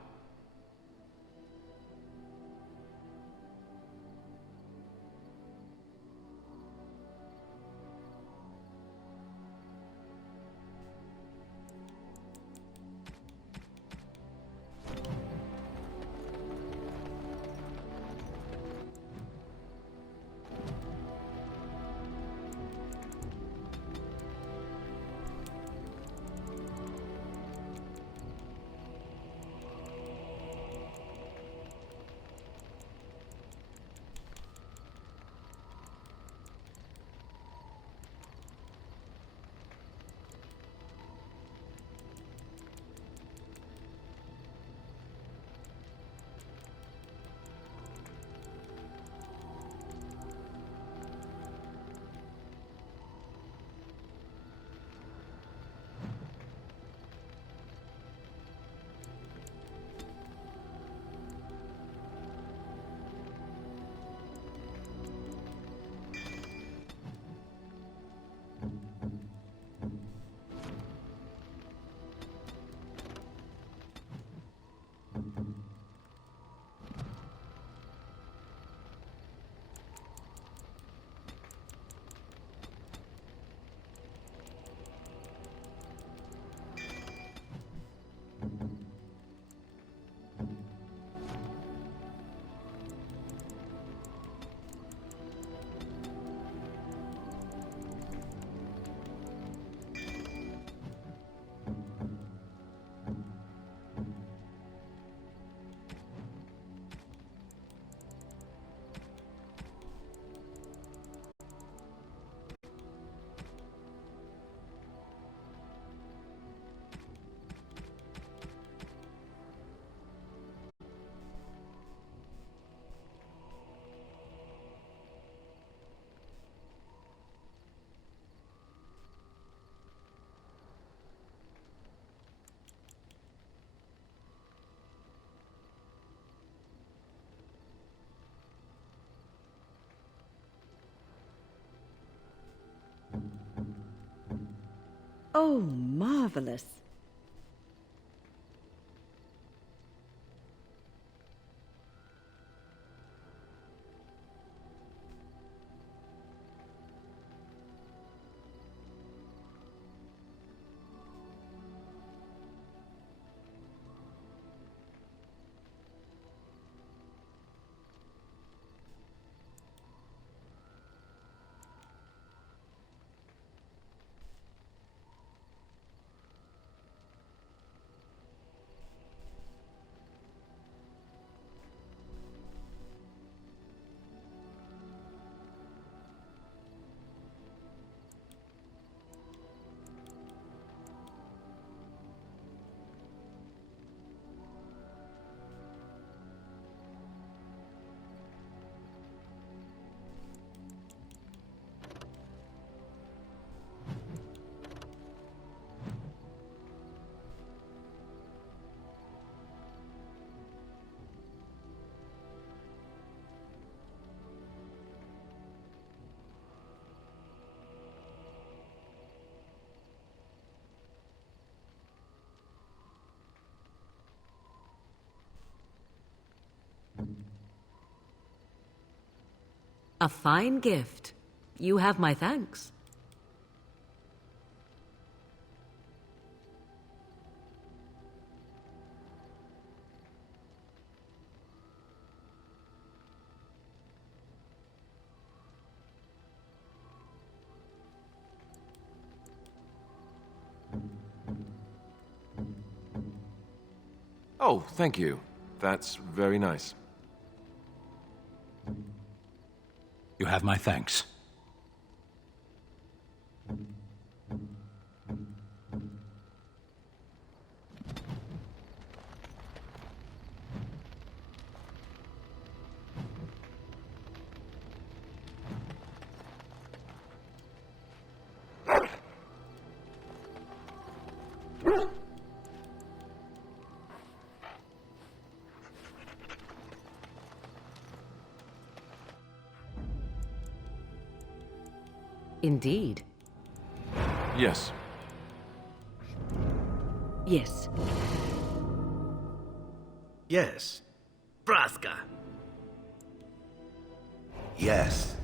Oh, marvelous. A fine gift. You have my thanks. Oh, thank you. That's very nice. You have my thanks. Indeed. Yes. Yes. Yes. Praska. Yes.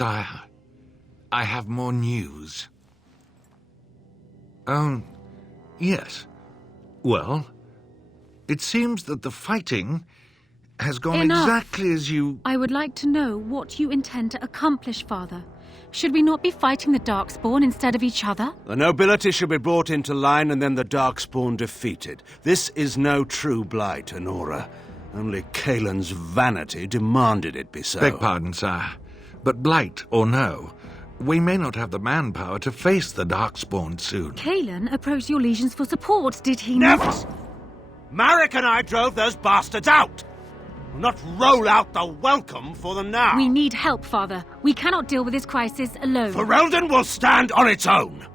Sire, I have more news. Oh, yes. Well, it seems that the fighting has gone Enough. exactly as you... I would like to know what you intend to accomplish, Father. Should we not be fighting the Darkspawn instead of each other? The nobility should be brought into line and then the Darkspawn defeated. This is no true blight, Anora. Only Kaelin's vanity demanded it be so. Beg pardon, sire. But blight or no, we may not have the manpower to face the Darkspawn soon. Kaelin approached your legions for support, did he Never! not? Marek and I drove those bastards out! We'll not roll out the welcome for them now! We need help, Father. We cannot deal with this crisis alone. Ferelden will stand on its own!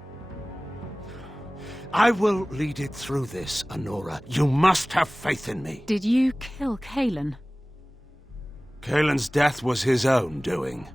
I will lead it through this, Anora. You must have faith in me. Did you kill Kaelin? Kaelin's death was his own doing.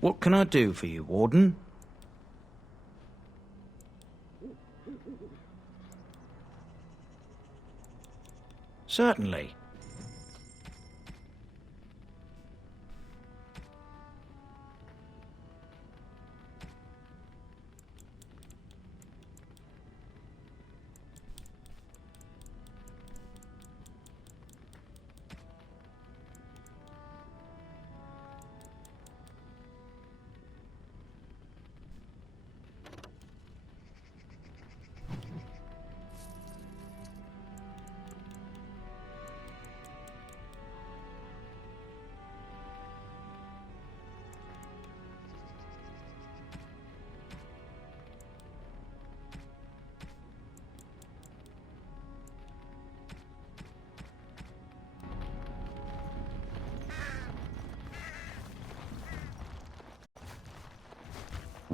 What can I do for you, Warden? Certainly.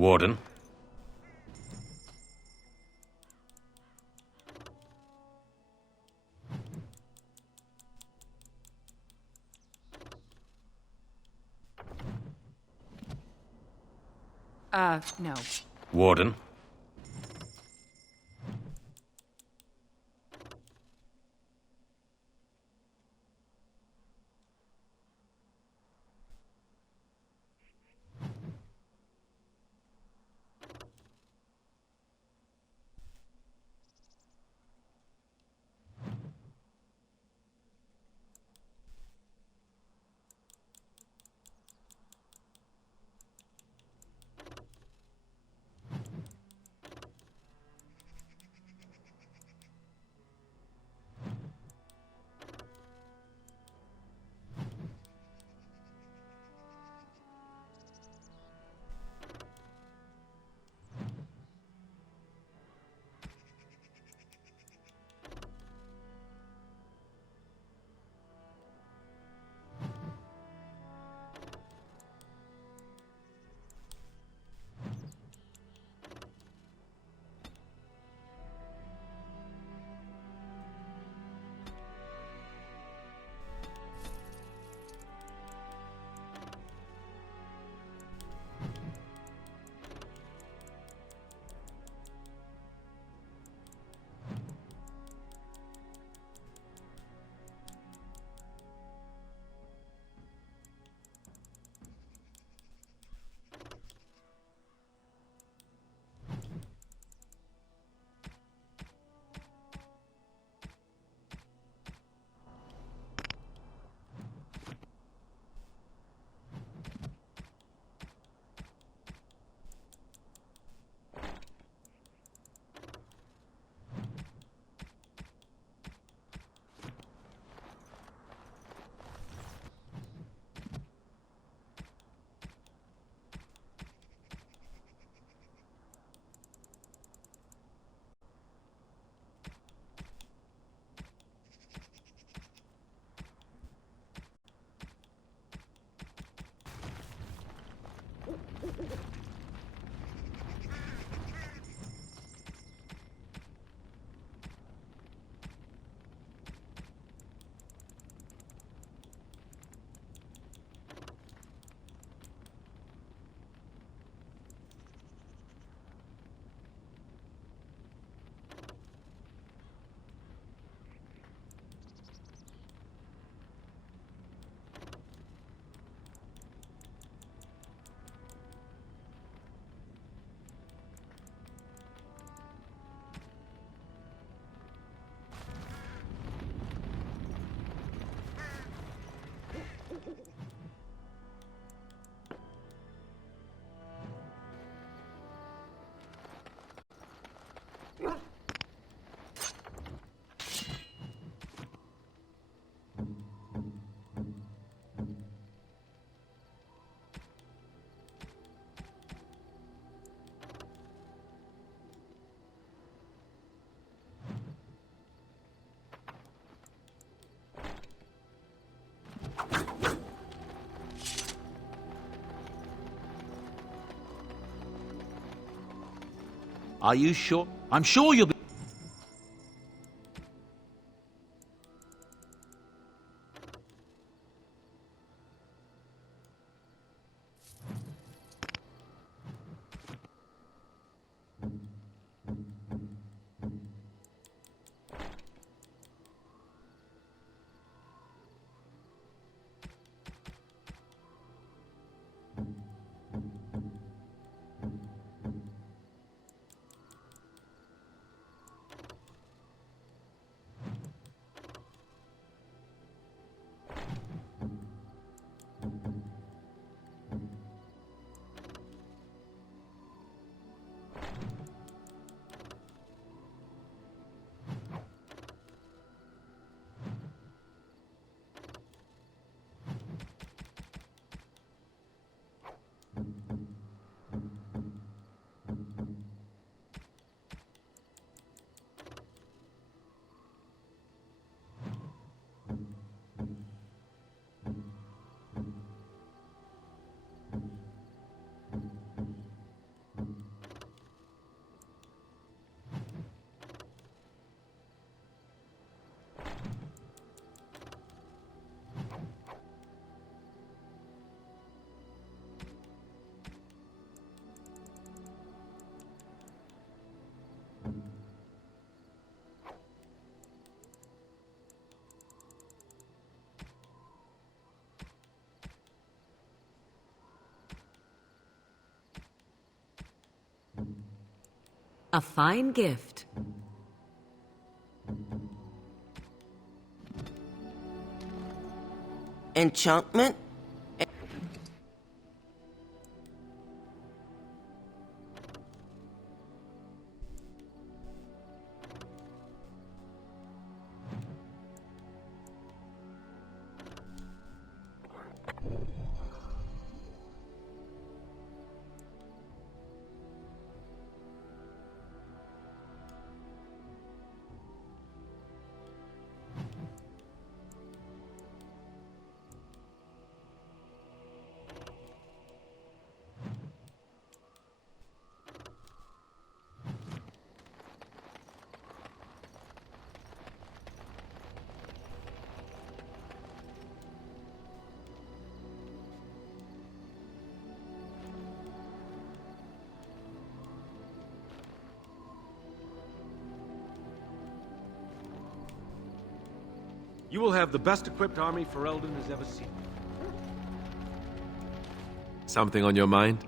Warden? No. Warden? Are you sure? I'm sure you'll be... A fine gift. Enchantment? You will have the best equipped army Ferelden has ever seen. Something on your mind?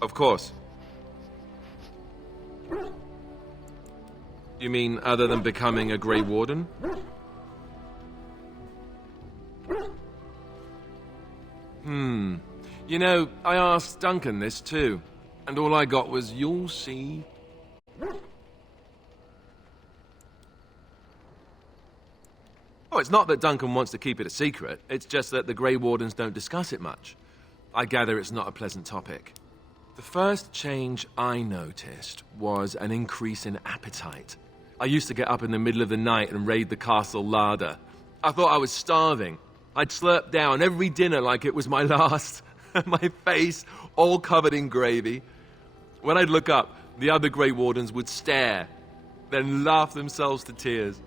Of course. You mean other than becoming a Grey Warden? You know, I asked Duncan this too, and all I got was, "You'll see." Oh, it's not that Duncan wants to keep it a secret. It's just that the Grey Wardens don't discuss it much. I gather it's not a pleasant topic. The first change I noticed was an increase in appetite. I used to get up in the middle of the night and raid the castle larder. I thought I was starving. I'd slurp down every dinner like it was my last. My face all covered in gravy. When I'd look up, the other Grey Wardens would stare, then laugh themselves to tears.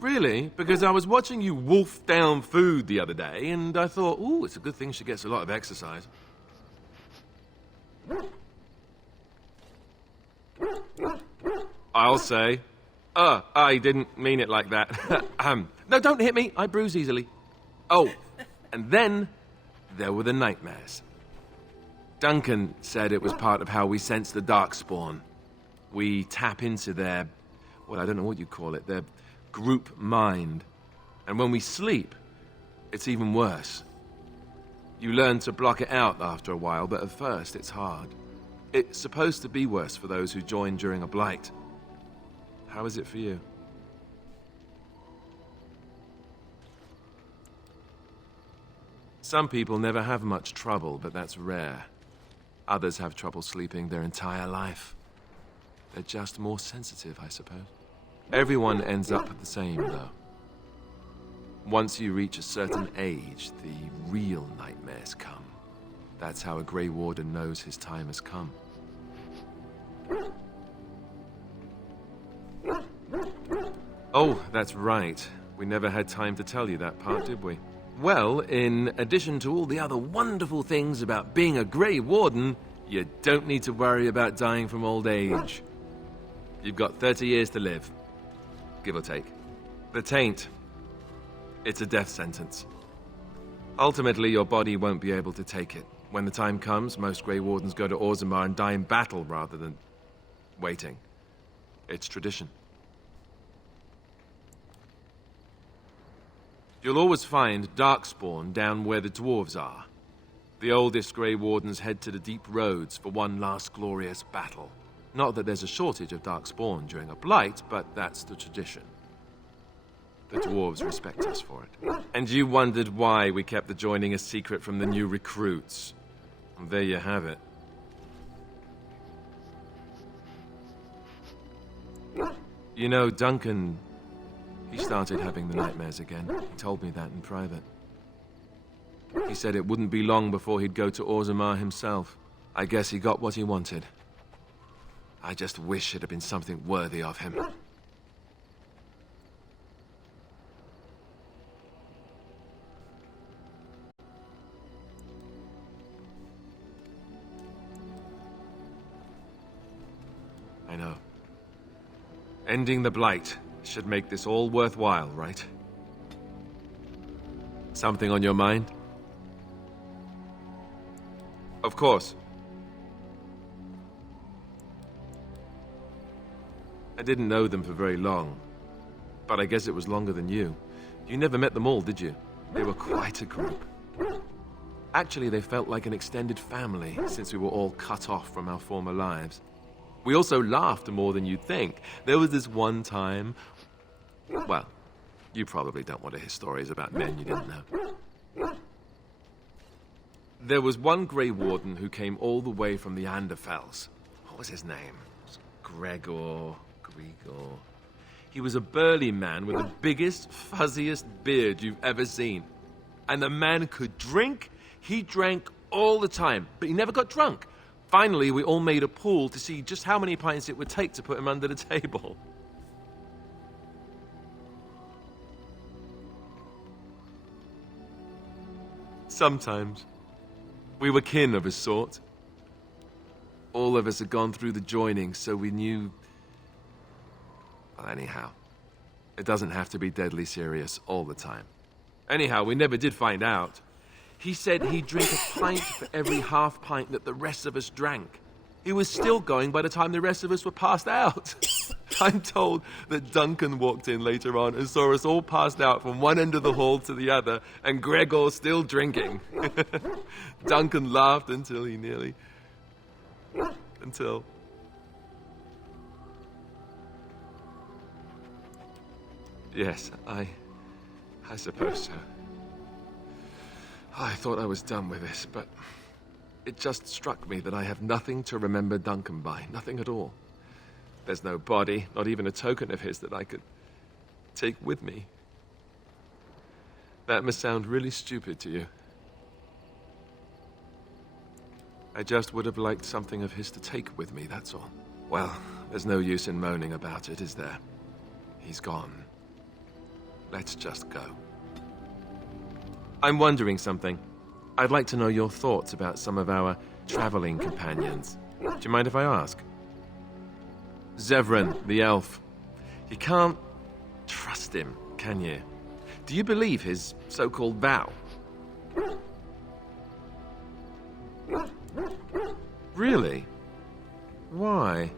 Really? Because I was watching you wolf down food the other day, and I thought, ooh, it's a good thing she gets a lot of exercise. I'll say. I didn't mean it like that. No, don't hit me. I bruise easily. Oh, and then there were the nightmares. Duncan said it was part of how we sense the Darkspawn. We tap into their, well, I don't know what you call it, their group mind. And when we sleep, it's even worse. You learn to block it out after a while, but at first it's hard. It's supposed to be worse for those who join during a blight. How is it for you? Some people never have much trouble, but that's rare. Others have trouble sleeping their entire life. They're just more sensitive, I suppose. Everyone ends up the same, though. Once you reach a certain age, the real nightmares come. That's how a Grey Warden knows his time has come. Oh, that's right. We never had time to tell you that part, did we? Well, in addition to all the other wonderful things about being a Grey Warden, you don't need to worry about dying from old age. You've got 30 years to live, give or take. The taint, it's a death sentence. Ultimately, your body won't be able to take it. When the time comes, most Grey Wardens go to Orzammar and die in battle rather than waiting. It's tradition. You'll always find Darkspawn down where the dwarves are. The oldest Grey Wardens head to the deep roads for one last glorious battle. Not that there's a shortage of Darkspawn during a blight, but that's the tradition. The dwarves respect us for it. And you wondered why we kept the joining a secret from the new recruits. And there you have it. You know, Duncan, he started having the nightmares again. He told me that in private. He said it wouldn't be long before he'd go to Orzammar himself. I guess he got what he wanted. I just wish it had been something worthy of him. I know. Ending the blight should make this all worthwhile, right? Something on your mind? Of course. I didn't know them for very long, but I guess it was longer than you. You never met them all, did you? They were quite a group. Actually, they felt like an extended family, since we were all cut off from our former lives. We also laughed more than you'd think. There was this one time... Well, you probably don't want to hear stories about men you didn't know. There was one Grey Warden who came all the way from the Anderfels. What was his name? It was Gregor... He was a burly man with the biggest, fuzziest beard you've ever seen. And the man could drink. He drank all the time, but he never got drunk. Finally, we all made a pool to see just how many pints it would take to put him under the table. Sometimes, we were kin of a sort. All of us had gone through the joining, so we knew... Well, anyhow, it doesn't have to be deadly serious all the time. Anyhow, we never did find out. He said he'd drink a pint for every half pint that the rest of us drank. He was still going by the time the rest of us were passed out. I'm told that Duncan walked in later on and saw us all passed out from one end of the hall to the other, and Gregor still drinking. Duncan laughed until he nearly... Until... Yes, I suppose so. I thought I was done with this, but it just struck me that I have nothing to remember Duncan by, nothing at all. There's no body, not even a token of his that I could take with me. That must sound really stupid to you. I just would have liked something of his to take with me, that's all. Well, there's no use in moaning about it, is there? He's gone. Let's just go. I'm wondering something. I'd like to know your thoughts about some of our traveling companions. Do you mind if I ask? Zevran, the elf. You can't trust him, can you? Do you believe his so-called vow? Really? Why?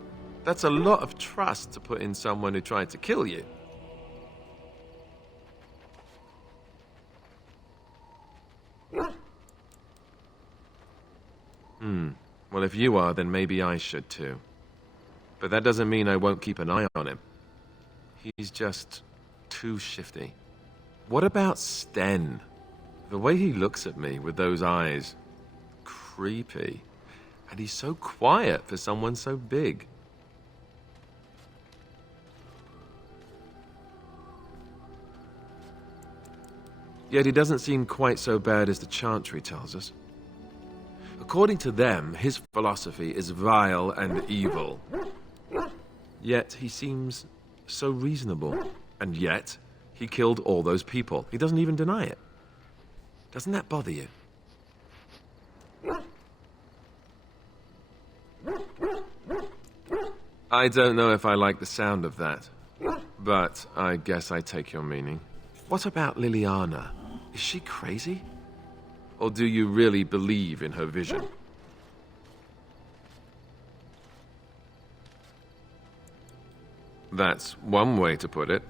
That's a lot of trust to put in someone who tried to kill you. Well, if you are, then maybe I should too. But that doesn't mean I won't keep an eye on him. He's just too shifty. What about Sten? The way he looks at me with those eyes. Creepy. And he's so quiet for someone so big. Yet he doesn't seem quite so bad as the Chantry tells us. According to them, his philosophy is vile and evil. Yet he seems so reasonable. And yet, he killed all those people. He doesn't even deny it. Doesn't that bother you? I don't know if I like the sound of that. But I guess I take your meaning. What about Liliana? Is she crazy? Or do you really believe in her vision? That's one way to put it.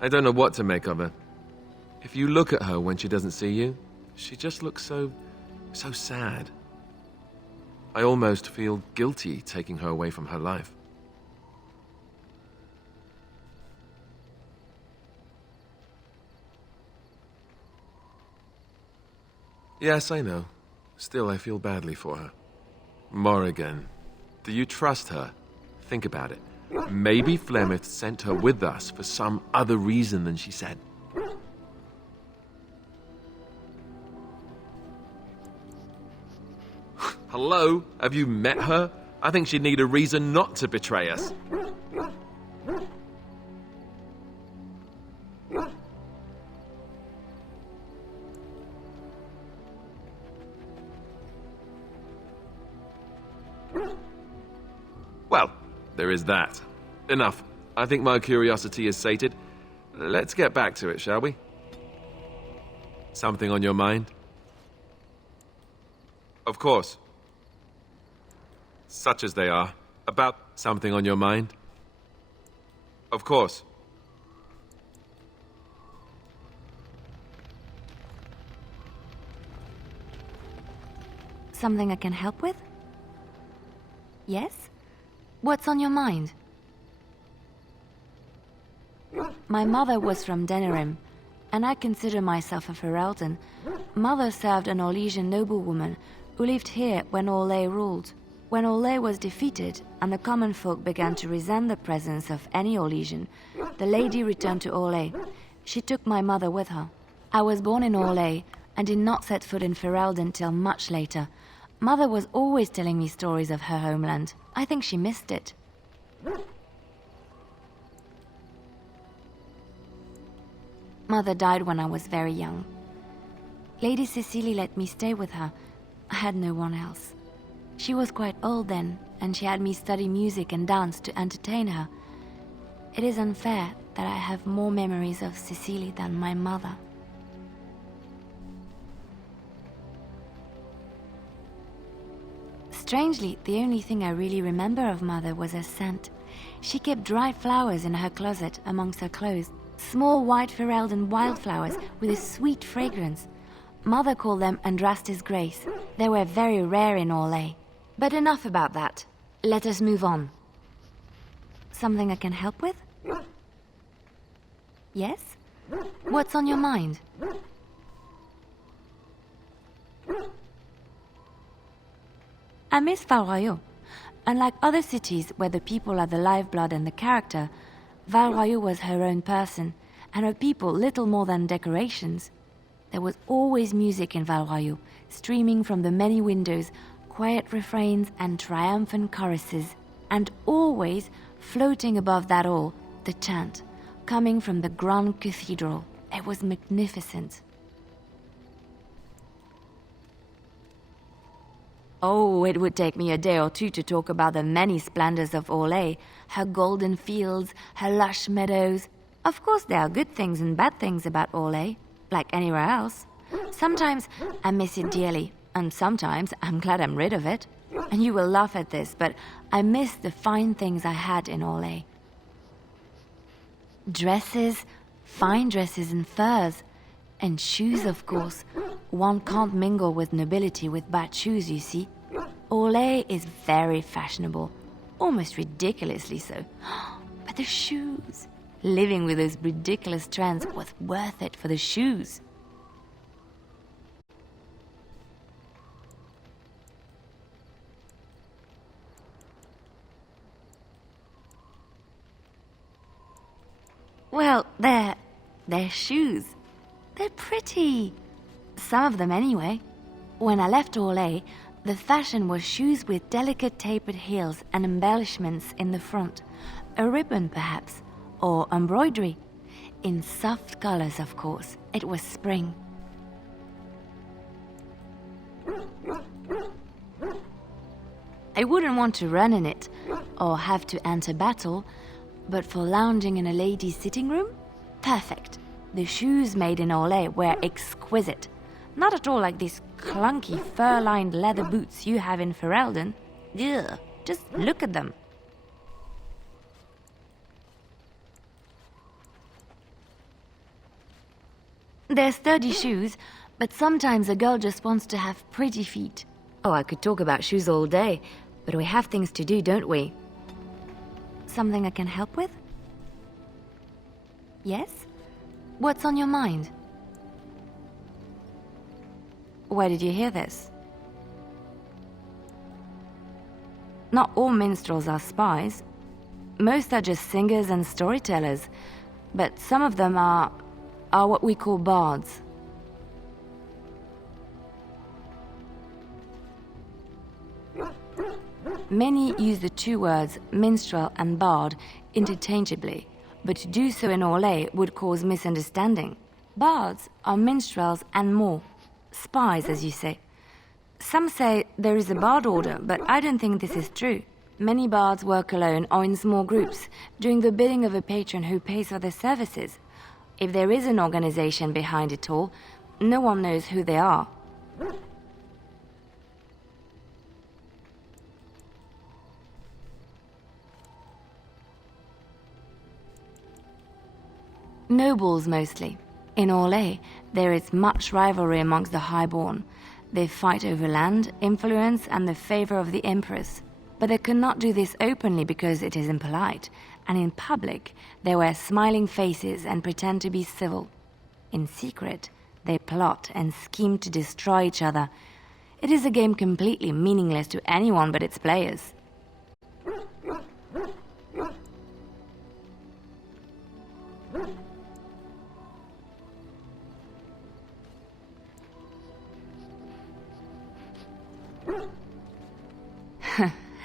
I don't know what to make of her. If you look at her when she doesn't see you, she just looks so sad. I almost feel guilty taking her away from her life. Yes, I know. Still, I feel badly for her. Morrigan, do you trust her? Think about it. Maybe Flemeth sent her with us for some other reason than she said. Hello? Have you met her? I think she'd need a reason not to betray us. Well, there is that. Enough. I think my curiosity is sated. Let's get back to it, shall we? Something on your mind? Of course. such as they are, about something on your mind? Of course. Something I can help with? Yes? What's on your mind? My mother was from Denerim, and I consider myself a Ferelden. Mother served an Orlesian noblewoman who lived here when Orlais ruled. When Orlais was defeated and the common folk began to resent the presence of any Orlesian, the lady returned to Orlais. She took my mother with her. I was born in Orlais and did not set foot in Ferelden till much later. Mother was always telling me stories of her homeland. I think she missed it. Mother died when I was very young. Lady Cecily let me stay with her. I had no one else. She was quite old then, and she had me study music and dance to entertain her. It is unfair that I have more memories of Cecily than my mother. Strangely, the only thing I really remember of Mother was her scent. She kept dried flowers in her closet amongst her clothes. Small white Ferelden wildflowers with a sweet fragrance. Mother called them Andrastis Grace. They were very rare in Orlais. But enough about that. Let us move on. Something I can help with? Yes? What's on your mind? I miss Val-Royeaux. Unlike other cities where the people are the lifeblood and the character, Val-Royeaux was her own person, and her people little more than decorations. There was always music in Val-Royeaux, streaming from the many windows, quiet refrains and triumphant choruses, and always, floating above that all, the chant, coming from the grand cathedral. It was magnificent. Oh, it would take me a day or two to talk about the many splendors of Orlais, her golden fields, her lush meadows. Of course there are good things and bad things about Orlais, like anywhere else. Sometimes I miss it dearly, and sometimes I'm glad I'm rid of it. And you will laugh at this, but I miss the fine things I had in Orlais. Dresses, fine dresses and furs, and shoes, of course. One can't mingle with nobility with bad shoes, you see. Orlais is very fashionable, almost ridiculously so. But the shoes, living with those ridiculous trends was worth it for the shoes. Well, they're shoes. They're pretty. Some of them anyway. When I left Orlais, the fashion was shoes with delicate tapered heels and embellishments in the front. A ribbon, perhaps, or embroidery. In soft colors, of course. It was spring. I wouldn't want to run in it, or have to enter battle, but for lounging in a lady's sitting room, perfect. The shoes made in Orlais were exquisite. Not at all like these clunky fur-lined leather boots you have in Ferelden. Ugh, just look at them. They're sturdy shoes, but sometimes a girl just wants to have pretty feet. Oh, I could talk about shoes all day, but we have things to do, don't we? Something I can help with? Yes? What's on your mind? Where did you hear this? Not all minstrels are spies. Most are just singers and storytellers, but some of them are what we call bards. Many use the two words minstrel and bard interchangeably, but to do so in Orlais would cause misunderstanding. Bards are minstrels and more. Spies, as you say. Some say there is a bard order, but I don't think this is true. Many bards work alone or in small groups, doing the bidding of a patron who pays for their services. If there is an organization behind it all, no one knows who they are. Nobles mostly. In Orlais, there is much rivalry amongst the highborn. They fight over land, influence, and the favor of the empress. But they cannot do this openly because it is impolite, and in public, they wear smiling faces and pretend to be civil. In secret, they plot and scheme to destroy each other. It is a game completely meaningless to anyone but its players.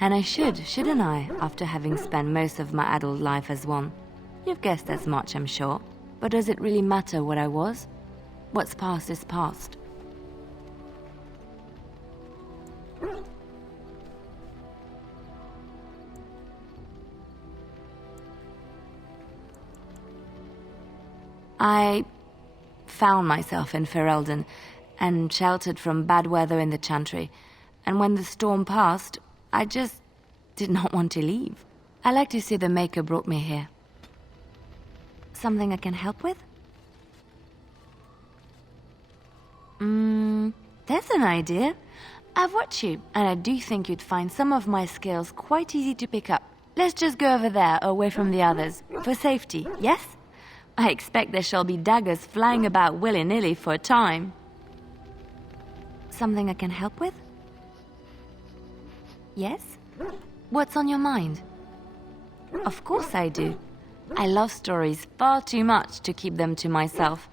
And I shouldn't I, after having spent most of my adult life as one? You've guessed as much, I'm sure. But does it really matter what I was? What's past is past. I found myself in Ferelden and sheltered from bad weather in the Chantry, and when the storm passed, I just did not want to leave. I like to see the Maker brought me here. Something I can help with? There's an idea. I've watched you, and I do think you'd find some of my skills quite easy to pick up. Let's just go over there, away from the others, for safety, yes? I expect there shall be daggers flying about willy-nilly for a time. Something I can help with? Yes? What's on your mind? Of course I do. I love stories far too much to keep them to myself.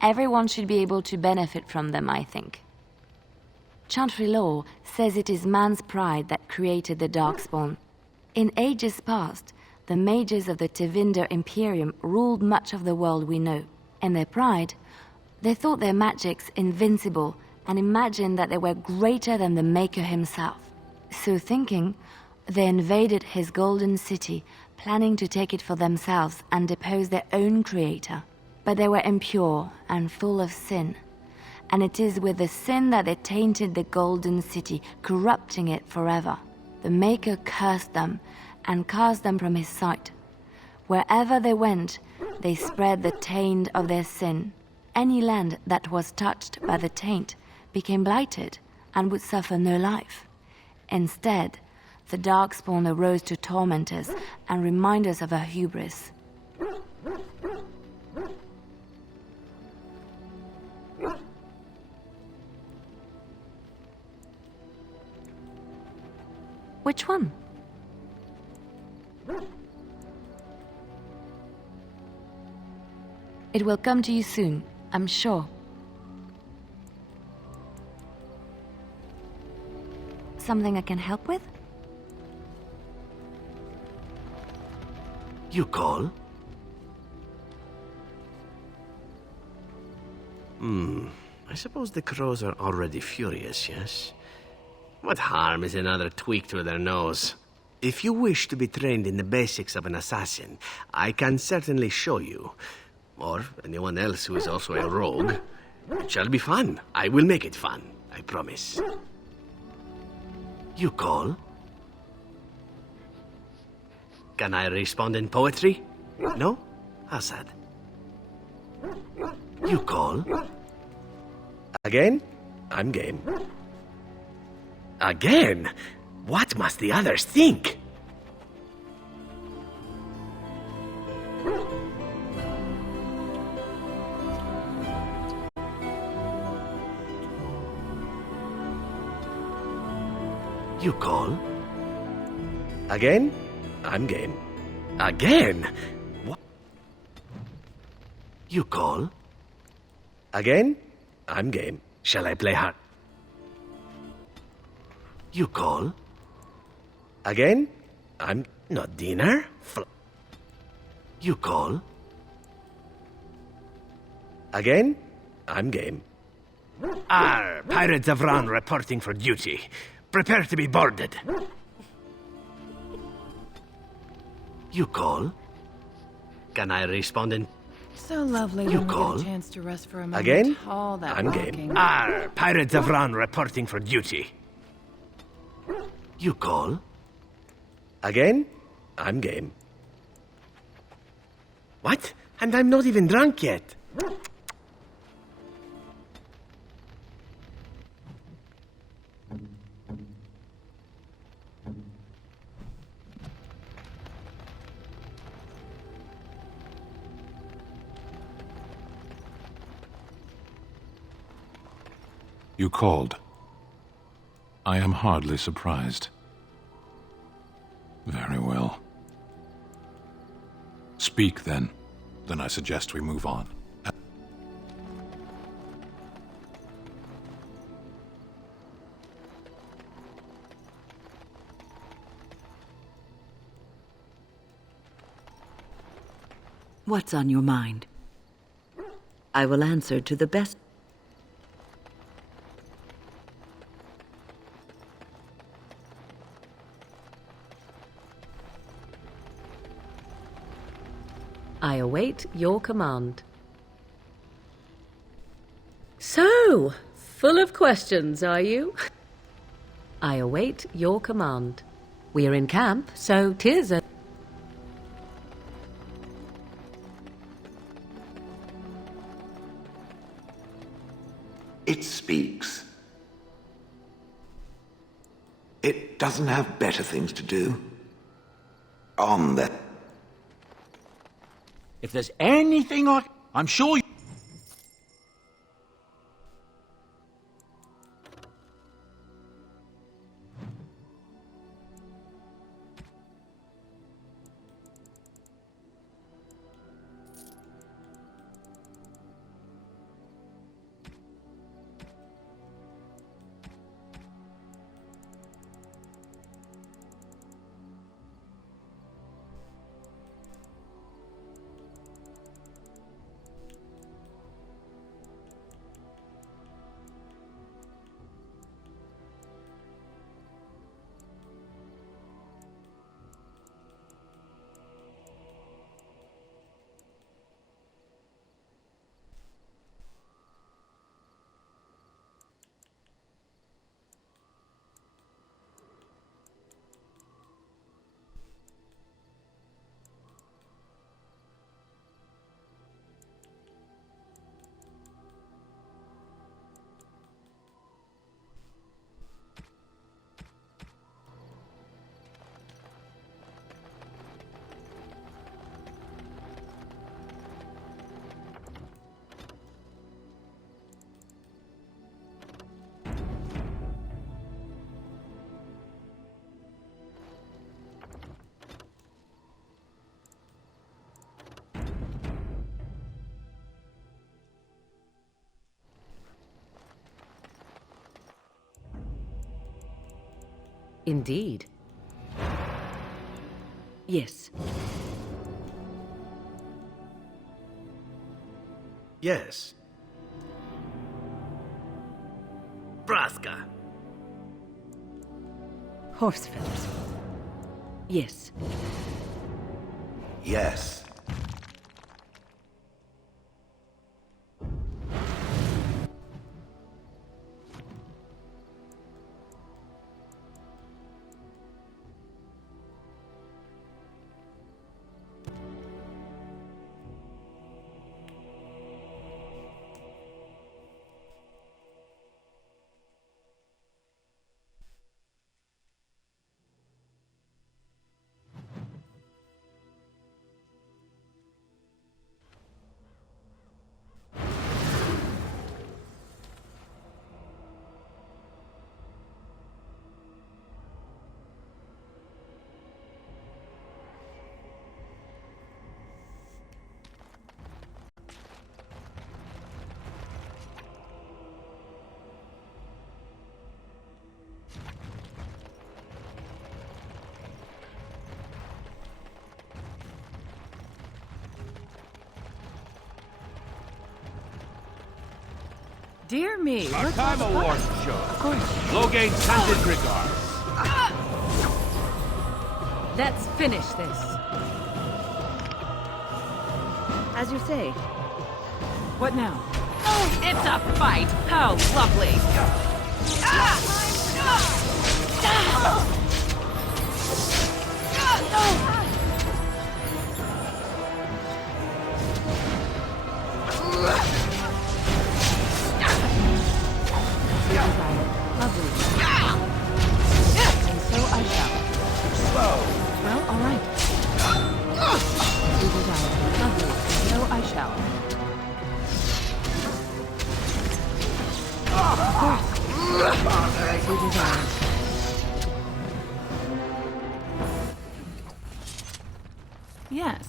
Everyone should be able to benefit from them, I think. Chantry law says it is man's pride that created the Darkspawn. In ages past, the mages of the Tevinder Imperium ruled much of the world we know. In their pride, they thought their magics invincible and imagined that they were greater than the Maker himself. So thinking, they invaded his golden city, planning to take it for themselves and depose their own creator. But they were impure and full of sin. And it is with the sin that they tainted the golden city, corrupting it forever. The Maker cursed them and cast them from his sight. Wherever they went, they spread the taint of their sin. Any land that was touched by the taint became blighted and would suffer no life. Instead, the Darkspawn arose to torment us and remind us of our hubris. Which one? It will come to you soon, I'm sure. Something I can help with? You call? I suppose the crows are already furious, yes? What harm is another tweak to their nose? If you wish to be trained in the basics of an assassin, I can certainly show you. Or anyone else who is also a rogue. It shall be fun. I will make it fun, I promise. You call? Can I respond in poetry? No? How sad. You call? Again? I'm game. Again? What must the others think? You call? Again? I'm game. Again? What? You call? Again? I'm game. Shall I play hard? You call? Again? I'm not dinner. You call? Again? I'm game. Pirates of Ron reporting for duty. Prepare to be boarded. You call? Can I respond in... So lovely You when we call? get a chance to rest for a moment. Again? All that I'm walking. game. Pirates of Ron reporting for duty. You call? Again? I'm game. What? And I'm not even drunk yet. You called. I am hardly surprised. Very well. Speak, then. Then I suggest we move on. What's on your mind? I will answer to the best. I await your command. So, full of questions, are you? I await your command. We are in camp, so 'tis a... It speaks. It doesn't have better things to do. On the... If there's anything I'm sure you... Indeed. Yes. Yes. Braska. Horsefelt. Yes. Yes. Dear me. Our time awards show. Of course. Loghain sendeth regards. Let's finish this. As you say. What now? It's a fight. How lovely. right. You desire. Lovely. So I shall. Of course. As you desire. Yes.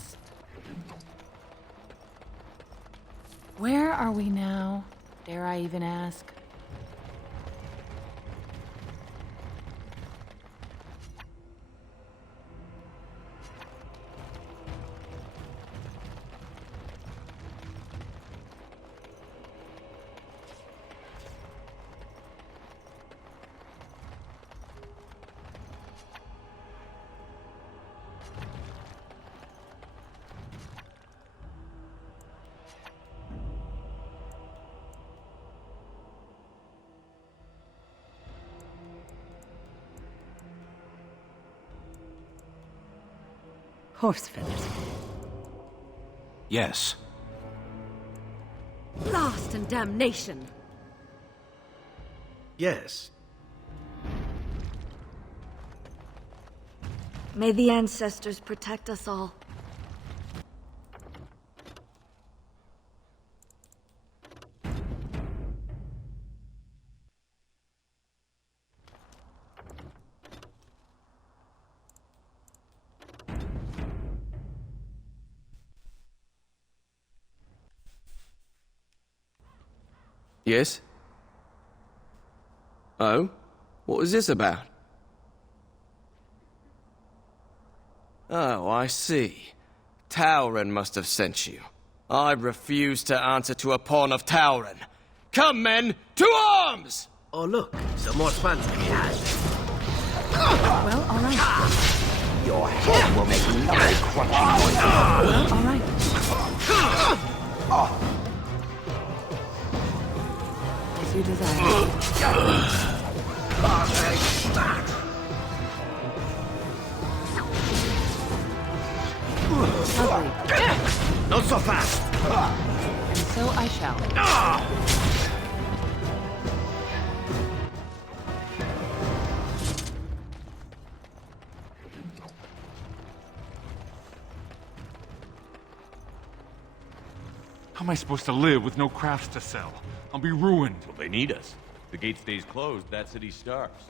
Where are we now? Dare I even ask? Horse feathers. Yes. Blast and damnation! Yes. May the ancestors protect us all. Yes? Oh? What was this about? Oh, I see. Tauren must have sent you. I refuse to answer to a pawn of Tauren. Come, men, to arms! Oh, look, some more spans to be had. Well, all right. Your head will make lovely crunchy noises. Well, all right. As you desire. Lovely. Not so fast! And so I shall. How am I supposed to live with no crafts to sell? I'll be ruined. Well, they need us. The gate stays closed, that city starves.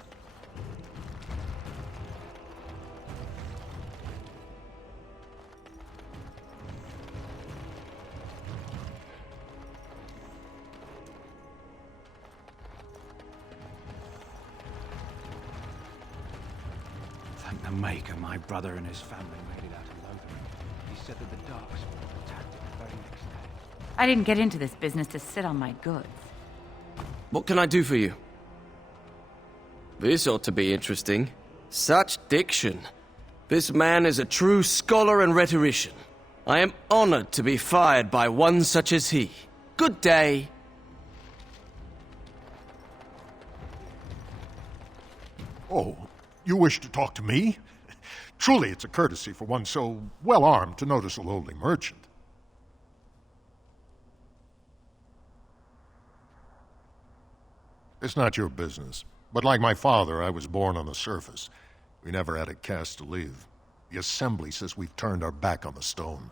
Thank the Maker, my brother and his family made it out of Lothar. He said that the Darkspawn attacked it the very next day. I didn't get into this business to sit on my goods. What can I do for you? This ought to be interesting. Such diction. This man is a true scholar and rhetorician. I am honored to be fired by one such as he. Good day. Oh, you wish to talk to me? Truly, it's a courtesy for one so well-armed to notice a lowly merchant. It's not your business, but like my father, I was born on the surface. We never had a caste to leave. The Assembly says we've turned our back on the stone,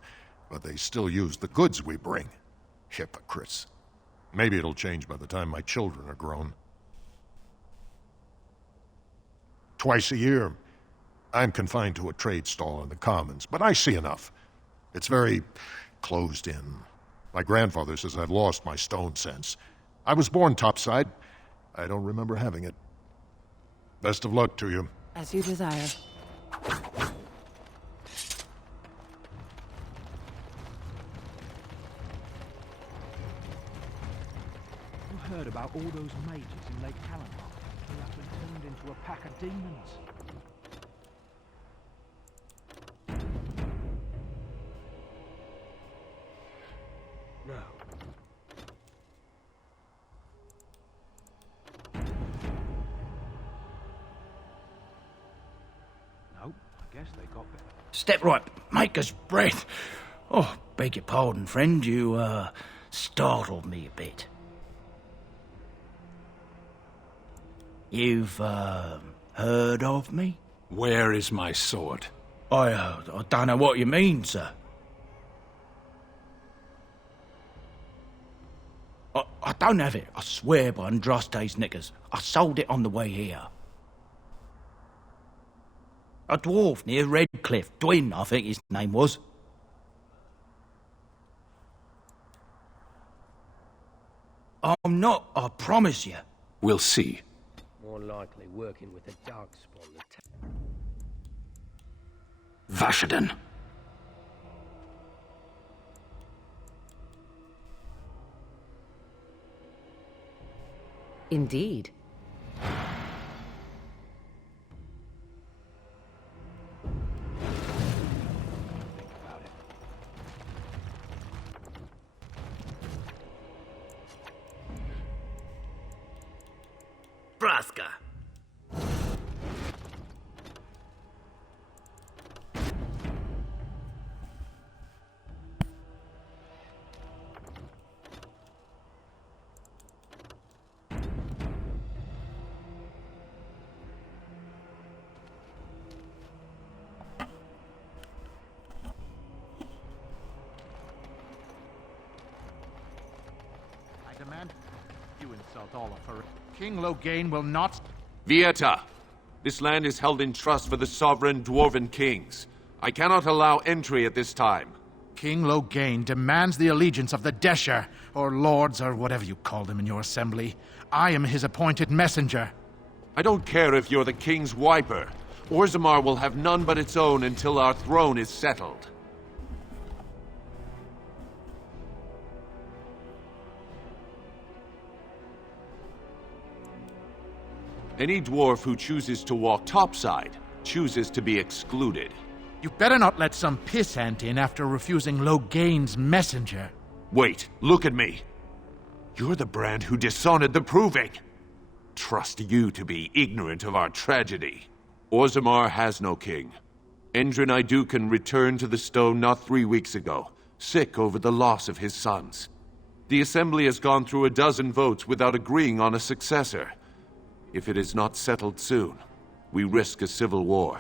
but they still use the goods we bring. Hypocrites. Maybe it'll change by the time my children are grown. Twice a year, I'm confined to a trade stall in the Commons, but I see enough. It's very closed in. My grandfather says I've lost my stone sense. I was born topside. I don't remember having it. Best of luck to you. As you desire. You heard about all those mages in Lake Calamar who have been turned into a pack of demons? No. No, I guess they got better. Step right, Maker's breath. Oh, beg your pardon, friend. You, startled me a bit. You've, heard of me? Where is my sword? I don't know what you mean, sir. I don't have it, I swear by Andraste's knickers. I sold it on the way here. A dwarf near Redcliffe, Dwyn, I think his name was. I'm not, I promise you. We'll see. More likely working with the darkspawn. Vashaden. Indeed. Braska. I demand you insult all of her. King Loghain will not... Vieta! This land is held in trust for the sovereign dwarven kings. I cannot allow entry at this time. King Loghain demands the allegiance of the Desher, or lords, or whatever you call them in your assembly. I am his appointed messenger. I don't care if you're the king's wiper. Orzammar will have none but its own until our throne is settled. Any dwarf who chooses to walk topside chooses to be excluded. You better not let some pissant in after refusing Loghain's messenger. Wait, look at me. You're the brand who dishonored the Proving. Trust you to be ignorant of our tragedy. Orzammar has no king. Endrin Idukan returned to the stone not 3 weeks ago, sick over the loss of his sons. The Assembly has gone through a dozen votes without agreeing on a successor. If it is not settled soon, we risk a civil war.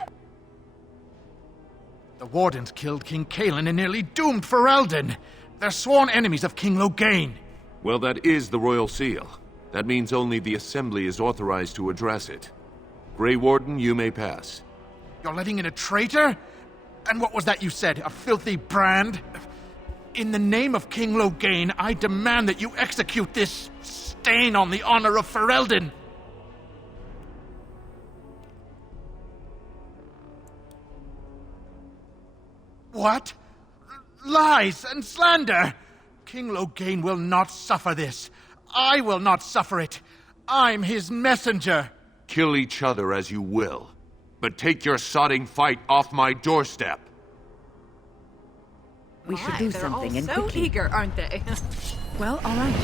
The Wardens killed King Cailan and nearly doomed Ferelden. They're sworn enemies of King Loghain. Well, that is the Royal Seal. That means only the Assembly is authorized to address it. Grey Warden, you may pass. You're letting in a traitor? And what was that you said? A filthy brand? In the name of King Loghain, I demand that you execute this stain on the honor of Ferelden. What? Lies and slander! King Loghain will not suffer this. I will not suffer it. I'm his messenger. Kill each other as you will, but take your sodding fight off my doorstep. We should do something and quickly. So eager, aren't they? Well, all right.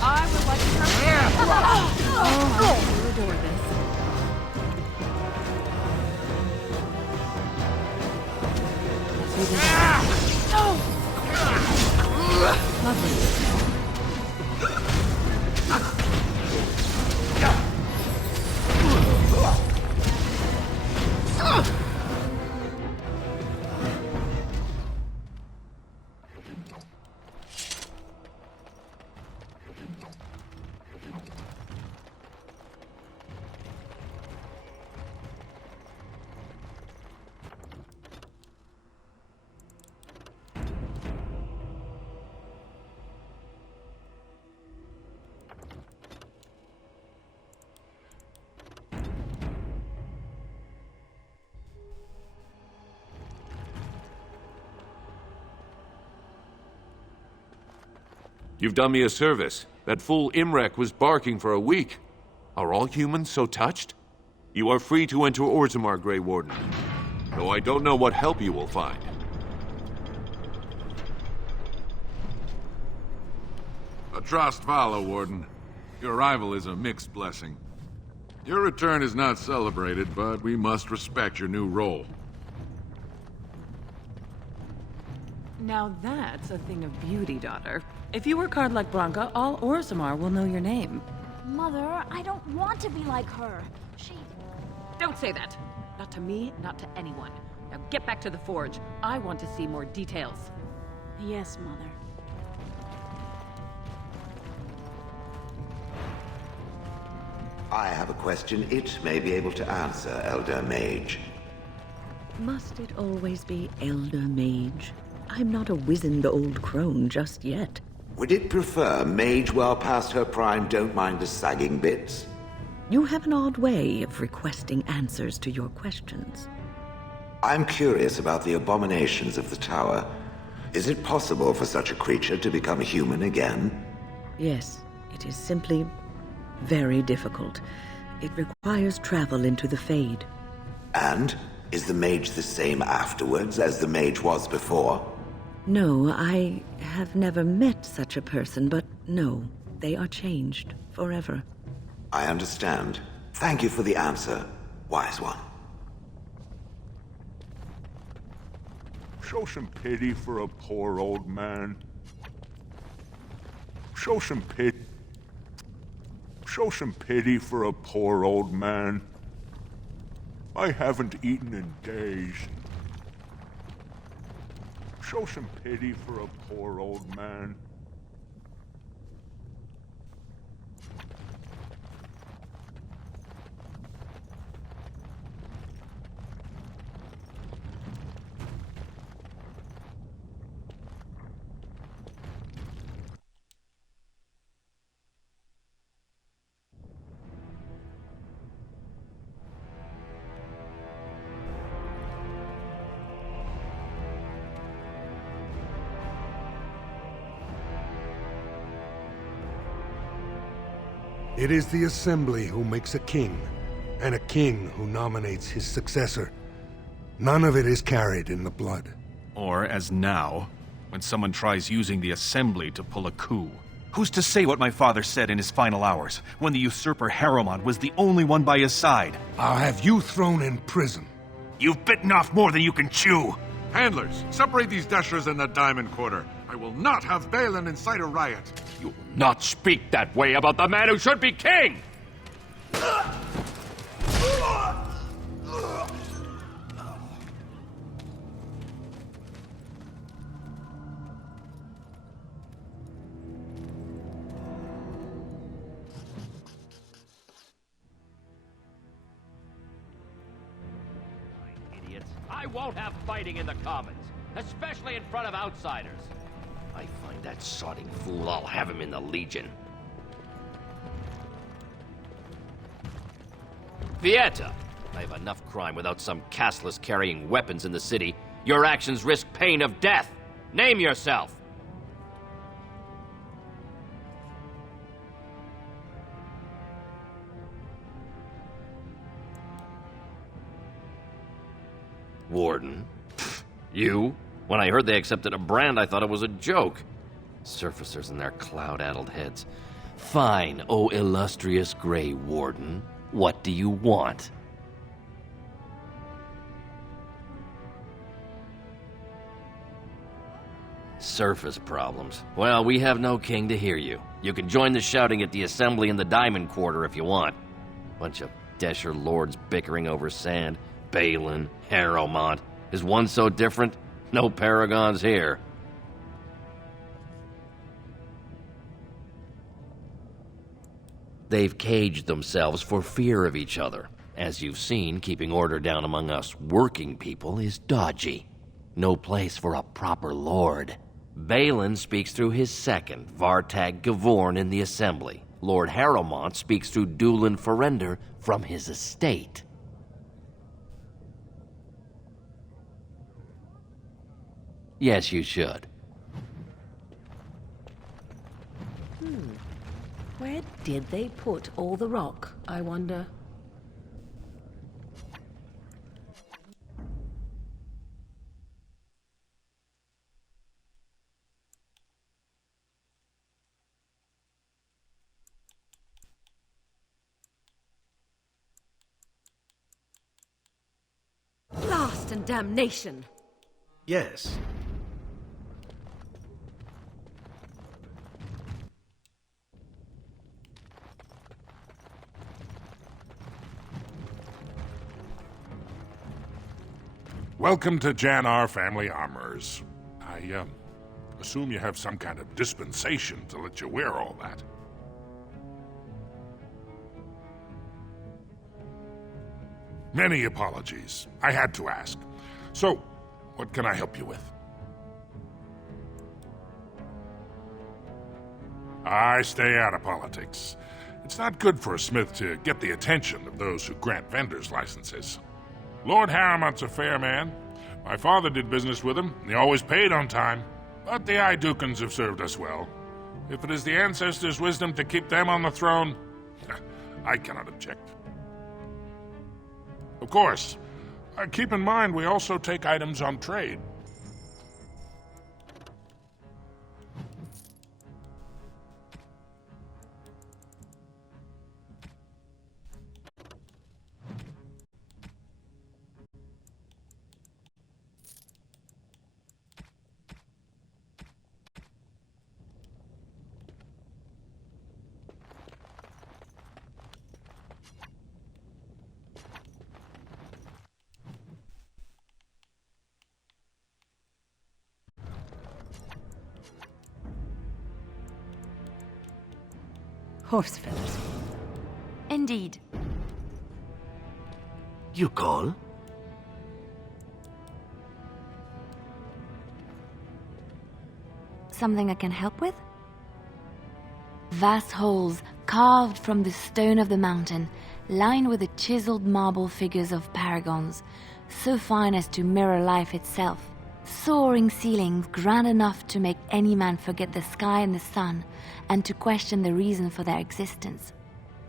I would like to come. Oh, I adore this. Lovely. You've done me a service. That fool Imrek was barking for a week. Are all humans so touched? You are free to enter Orzammar, Grey Warden. Though I don't know what help you will find. Atrost Vala, Warden. Your arrival is a mixed blessing. Your return is not celebrated, but we must respect your new role. Now that's a thing of beauty, daughter. If you work hard like Blanca, all Orzammar will know your name. Mother, I don't want to be like her. Don't say that. Not to me, not to anyone. Now get back to the forge. I want to see more details. Yes, Mother. I have a question it may be able to answer, Elder Mage. Must it always be Elder Mage? I'm not a wizened old crone just yet. Would it prefer mage well past her prime don't mind the sagging bits? You have an odd way of requesting answers to your questions. I'm curious about the abominations of the tower. Is it possible for such a creature to become human again? Yes, it is simply very difficult. It requires travel into the Fade. And? Is the mage the same afterwards as the mage was before? No, I have never met such a person, but no, they are changed forever. I understand. Thank you for the answer, wise one. Show some pity for a poor old man. Show some pity. Show some pity for a poor old man. I haven't eaten in days. Show some pity for a poor old man. It is the Assembly who makes a king, and a king who nominates his successor. None of it is carried in the blood. Or, as now, when someone tries using the Assembly to pull a coup. Who's to say what my father said in his final hours, when the usurper Harrowmont was the only one by his side? I'll have you thrown in prison. You've bitten off more than you can chew! Handlers, separate these dashers in the Diamond Quarter. I will not have Balin incite a riot. You will not speak that way about the man who should be king! Idiots. I won't have fighting in the Commons, especially in front of outsiders. I find that sodding fool, I'll have him in the Legion. Vieta! I have enough crime without some castless carrying weapons in the city. Your actions risk pain of death. Name yourself! Warden? Pfft, you? When I heard they accepted a brand, I thought it was a joke. Surfacers and their cloud-addled heads. Fine, oh illustrious Grey Warden. What do you want? Surface problems. Well, we have no king to hear you. You can join the shouting at the Assembly in the Diamond Quarter if you want. Bunch of Desher lords bickering over sand. Balin, Harrowmont. Is one so different? No paragons here. They've caged themselves for fear of each other. As you've seen, keeping order down among us working people is dodgy. No place for a proper lord. Balin speaks through his second, Vartag Gavorn, in the Assembly. Lord Harrowmont speaks through Dulin Ferender from his estate. Yes, you should. Where did they put all the rock, I wonder? and damnation. Yes. Welcome to Janar Family Armorers. I assume you have some kind of dispensation to let you wear all that. Many apologies. I had to ask. So, what can I help you with? I stay out of politics. It's not good for a smith to get the attention of those who grant vendors licenses. Lord Harriman's a fair man. My father did business with him, and he always paid on time. But the Idukans have served us well. If it is the ancestors' wisdom to keep them on the throne, I cannot object. Of course, keep in mind we also take items on trade. Horse feathers. Indeed. You call? Something I can help with? Vast holes carved from the stone of the mountain, lined with the chiseled marble figures of paragons, so fine as to mirror life itself. Soaring ceilings grand enough to make any man forget the sky and the sun, and to question the reason for their existence.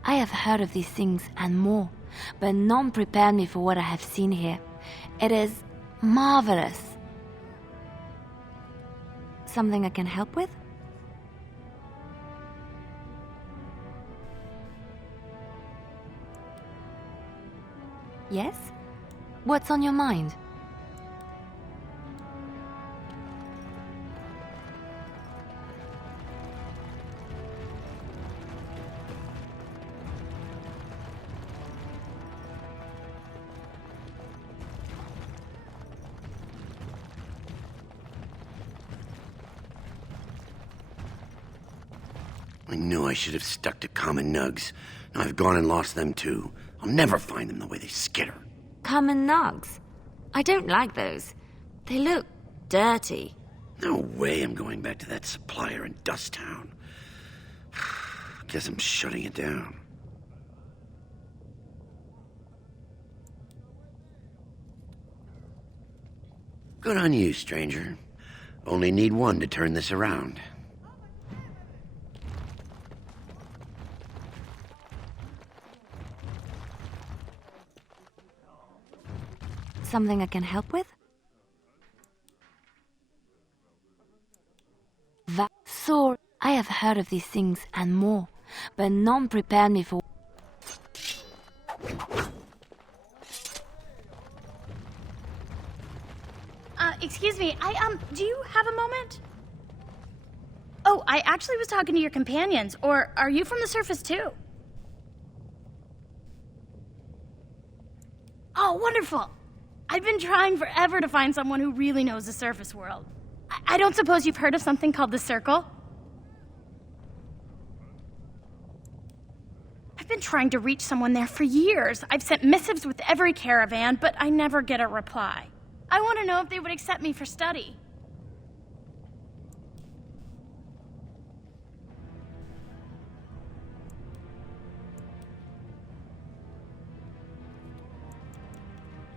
I have heard of these things and more, but none prepared me for what I have seen here. It is marvelous. Something I can help with? Yes? What's on your mind? I knew I should have stuck to common nugs. Now I've gone and lost them too. I'll never find them the way they skitter. Common nugs? I don't like those. They look dirty. No way I'm going back to that supplier in Dust Town. Guess I'm shutting it down. Good on you, stranger. Only need one to turn this around. Something I can help with? Sword. I have heard of these things and more, but none prepared me for... Excuse me, do you have a moment? Oh, I actually was talking to your companions, or are you from the surface too? Oh, wonderful! I've been trying forever to find someone who really knows the surface world. I don't suppose you've heard of something called the Circle? I've been trying to reach someone there for years. I've sent missives with every caravan, but I never get a reply. I want to know if they would accept me for study.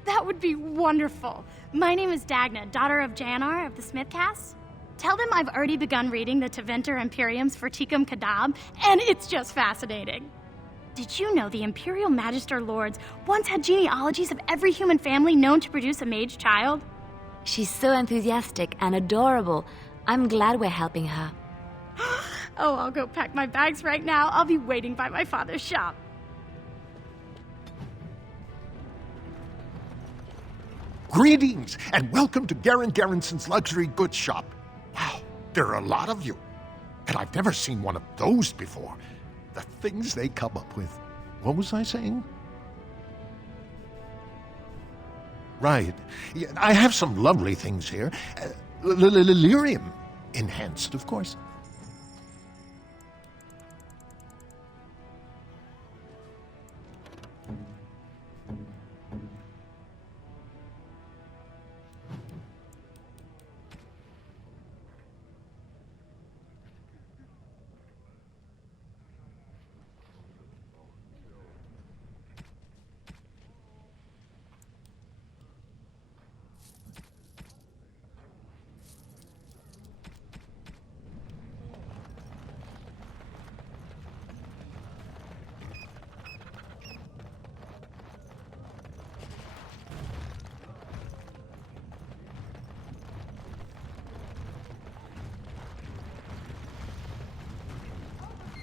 That would be wonderful. My name is Dagna, daughter of Janar of the Smithcast. Tell them I've already begun reading the Tevinter Imperiums for Tikum Kadab, and it's just fascinating. Did you know the Imperial Magister Lords once had genealogies of every human family known to produce a mage child? She's so enthusiastic and adorable. I'm glad we're helping her. Oh, I'll go pack my bags right now. I'll be waiting by my father's shop. Greetings, and welcome to Garen Garrison's luxury goods shop. Wow, there are a lot of you. And I've never seen one of those before. The things they come up with. What was I saying? Right. Yeah, I have some lovely things here. Lyrium enhanced, of course.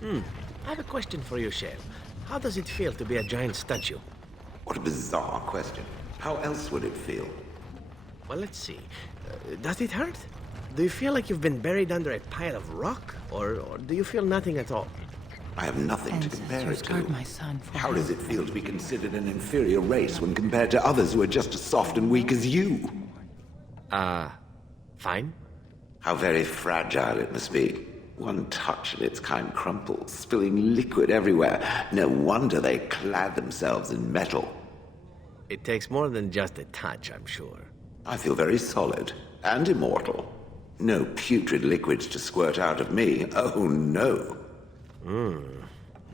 I have a question for you, Shale. How does it feel to be a giant statue? What a bizarre question. How else would it feel? Well, let's see. Does it hurt? Do you feel like you've been buried under a pile of rock? Or do you feel nothing at all? I have nothing to compare it to. My son How does it feel to be considered an inferior race when compared to others who are just as soft and weak as you? Fine. How very fragile it must be. One touch and its kind crumples, spilling liquid everywhere. No wonder they clad themselves in metal. It takes more than just a touch, I'm sure. I feel very solid and immortal. No putrid liquids to squirt out of me. Oh, no.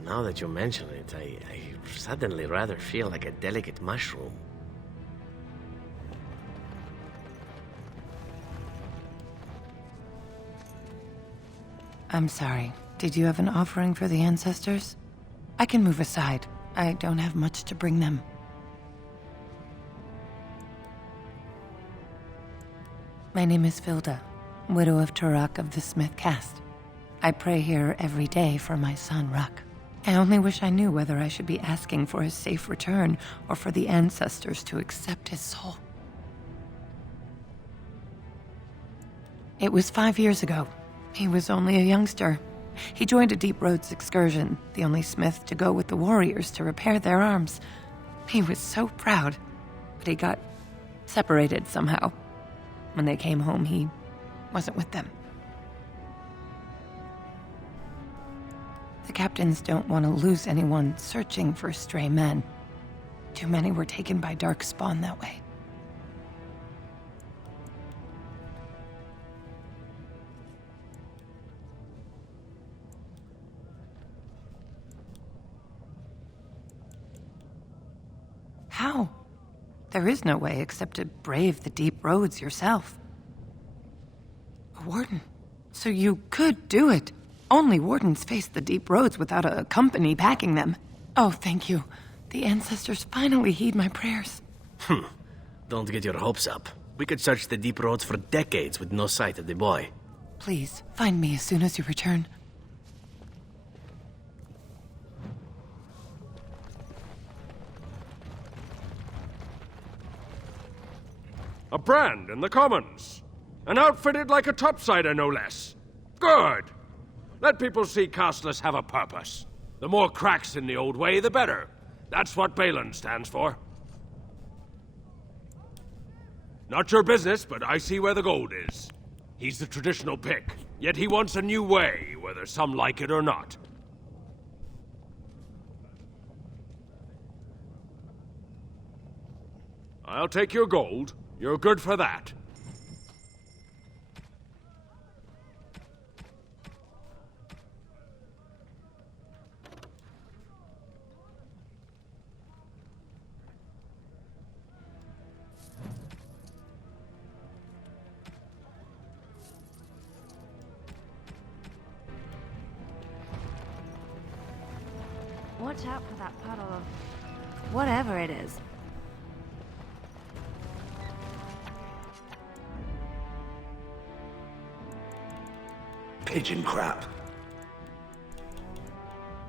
Now that you mention it, I suddenly rather feel like a delicate mushroom. I'm sorry. Did you have an offering for the ancestors? I can move aside. I don't have much to bring them. My name is Vilda, widow of Turak of the Smith caste. I pray here every day for my son, Ruck. I only wish I knew whether I should be asking for his safe return or for the ancestors to accept his soul. It was 5 years ago. He was only a youngster. He joined a Deep Roads excursion, the only smith to go with the warriors to repair their arms. He was so proud, but he got separated somehow. When they came home, he wasn't with them. The captains don't want to lose anyone searching for stray men. Too many were taken by dark spawn that way. How? There is no way except to brave the deep roads yourself. A warden. So you could do it. Only wardens face the deep roads without a company backing them. Oh, thank you. The ancestors finally heed my prayers. Don't get your hopes up. We could search the deep roads for decades with no sight of the boy. Please, find me as soon as you return. A brand in the commons. And outfitted like a topsider, no less. Good. Let people see Castless have a purpose. The more cracks in the old way, the better. That's what Balin stands for. Not your business, but I see where the gold is. He's the traditional pick, yet he wants a new way, whether some like it or not. I'll take your gold. You're good for that. Watch out for that puddle of whatever it is. Pigeon crap.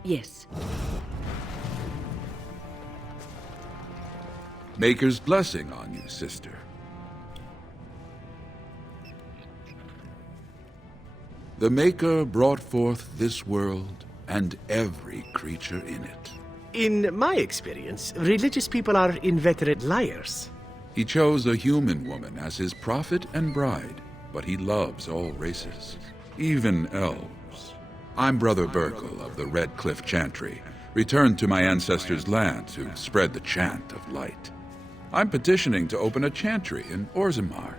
Yes. Maker's blessing on you, sister. The Maker brought forth this world and every creature in it. In my experience, religious people are inveterate liars. He chose a human woman as his prophet and bride, but he loves all races, even elves. I'm Brother Burkle of the Red Cliff Chantry, returned to my ancestors' land to spread the chant of light. I'm petitioning to open a chantry in Orzammar.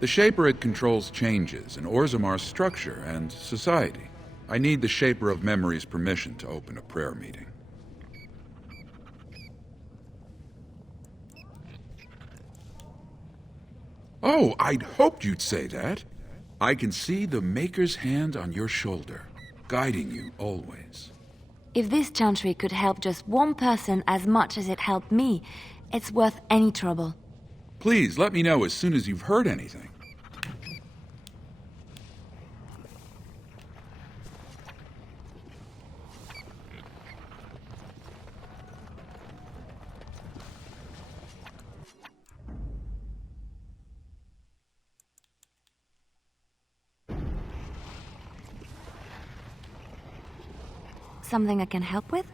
The Shaperit controls changes in Orzammar's structure and society. I need the Shaper of Memory's permission to open a prayer meeting. Oh, I'd hoped you'd say that. I can see the Maker's hand on your shoulder, guiding you always. If this chantry could help just one person as much as it helped me, it's worth any trouble. Please let me know as soon as you've heard anything. Something I can help with?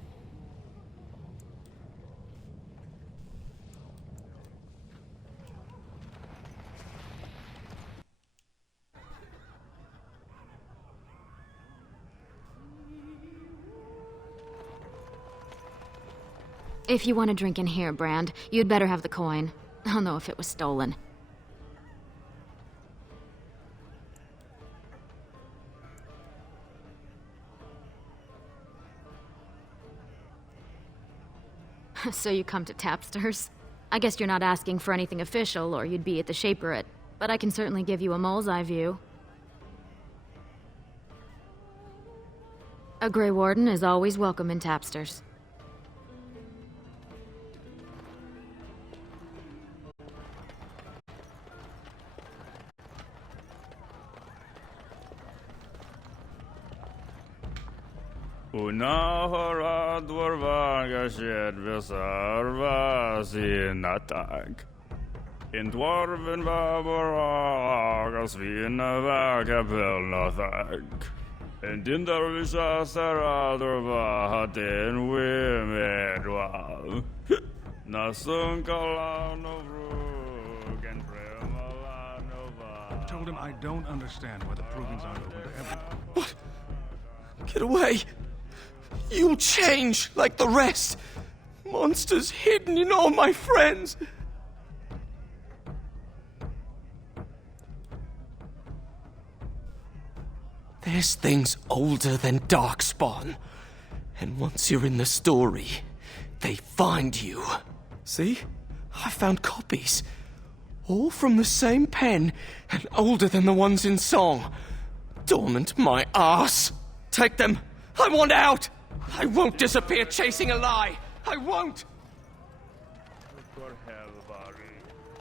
If you want a drink in here, Brand, you'd better have the coin. I'll know if it was stolen. So you come to Tapsters? I guess you're not asking for anything official, or you'd be at the Shaperit, but I can certainly give you a mole's eye view. A Grey Warden is always welcome in Tapsters. Unahora dwarvaga shed visarva sinatag. In dwarven babaragas vinavaga pelnathag. And in the visha saradorva hatin wimedwal. Nasunkalano vrug and premalanova. I told him I don't understand why the provings aren't open to everyone. What? Get away! You'll change like the rest. Monsters hidden in all my friends. There's things older than Darkspawn. And once you're in the story, they find you. See? I found copies. All from the same pen and older than the ones in song. Dormant my ass. Take them. I want out. I won't disappear chasing a lie. I won't.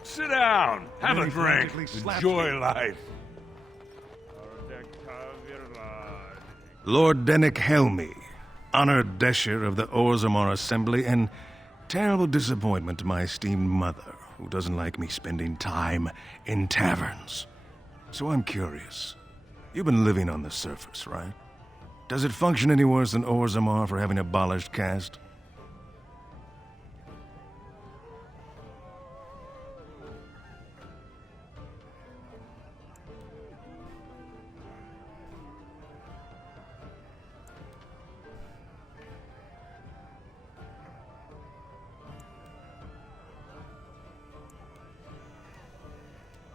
Sit down. Have a drink. Enjoy life. Lord Dennick Helmy, honored Desher of the Orzammar Assembly, and terrible disappointment to my esteemed mother, who doesn't like me spending time in taverns. So I'm curious. You've been living on the surface, right? Does it function any worse than Orzammar for having abolished caste?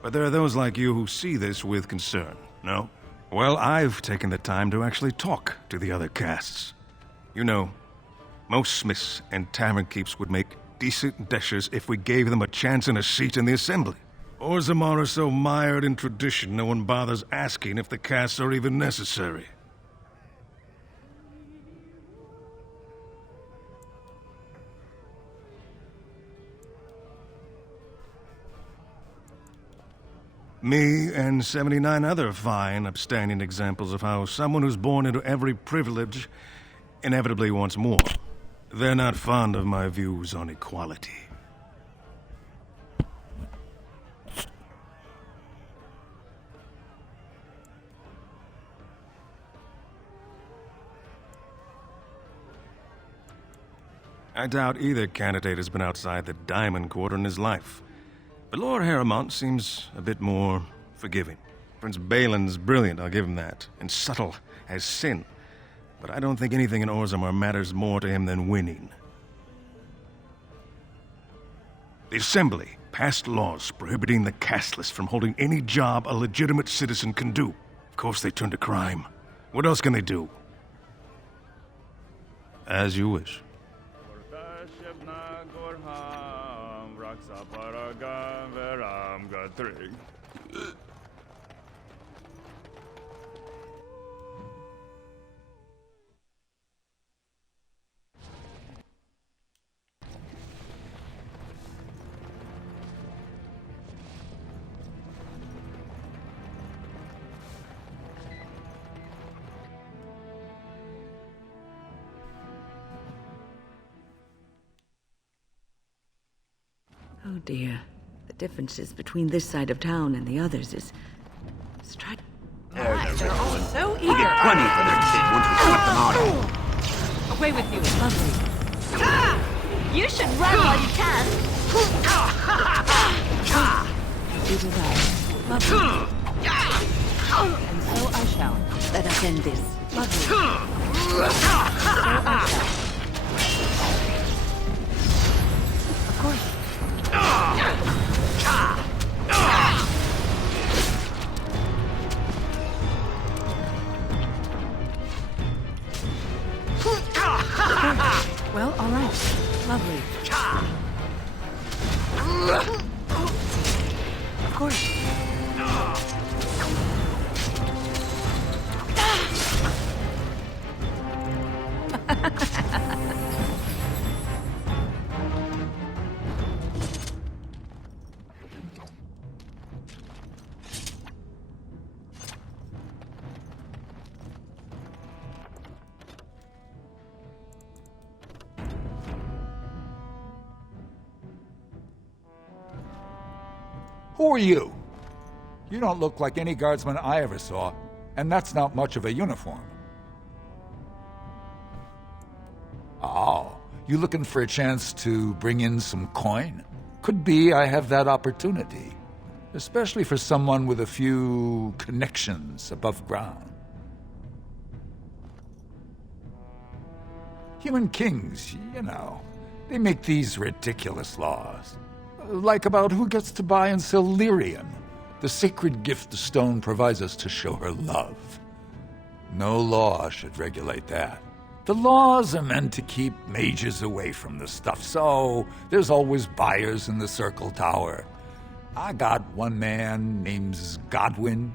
But there are those like you who see this with concern, no? Well, I've taken the time to actually talk to the other castes. You know, most smiths and tavern keeps would make decent deshers if we gave them a chance and a seat in the assembly. Orzammar are so mired in tradition, no one bothers asking if the castes are even necessary. Me and 79 other fine, upstanding examples of how someone who's born into every privilege inevitably wants more. They're not fond of my views on equality. I doubt either candidate has been outside the Diamond Court in his life. But Lord Harrowmont seems a bit more forgiving. Prince Balin's brilliant, I'll give him that, and subtle as sin. But I don't think anything in Orzammar matters more to him than winning. The Assembly passed laws prohibiting the casteless from holding any job a legitimate citizen can do. Of course they turn to crime. What else can they do? As you wish. Oh dear. The differences between this side of town and the others is striking. They're all so eager. We get plenty for their kid once we sweep them out. Away with you. Lovely. You should run while you can. You do well. Lovely. And so I shall. Let us end this. Lovely. So I shall. Of course. Well, all right. Lovely. Of course. Who are you? You don't look like any guardsman I ever saw, and that's not much of a uniform. Oh, you looking for a chance to bring in some coin? Could be I have that opportunity, especially for someone with a few connections above ground. Human kings, you know, they make these ridiculous laws. Like about who gets to buy and sell lyrium, the sacred gift the stone provides us to show her love. No law should regulate that. The laws are meant to keep mages away from the stuff, so there's always buyers in the Circle Tower. I got one man named Godwin.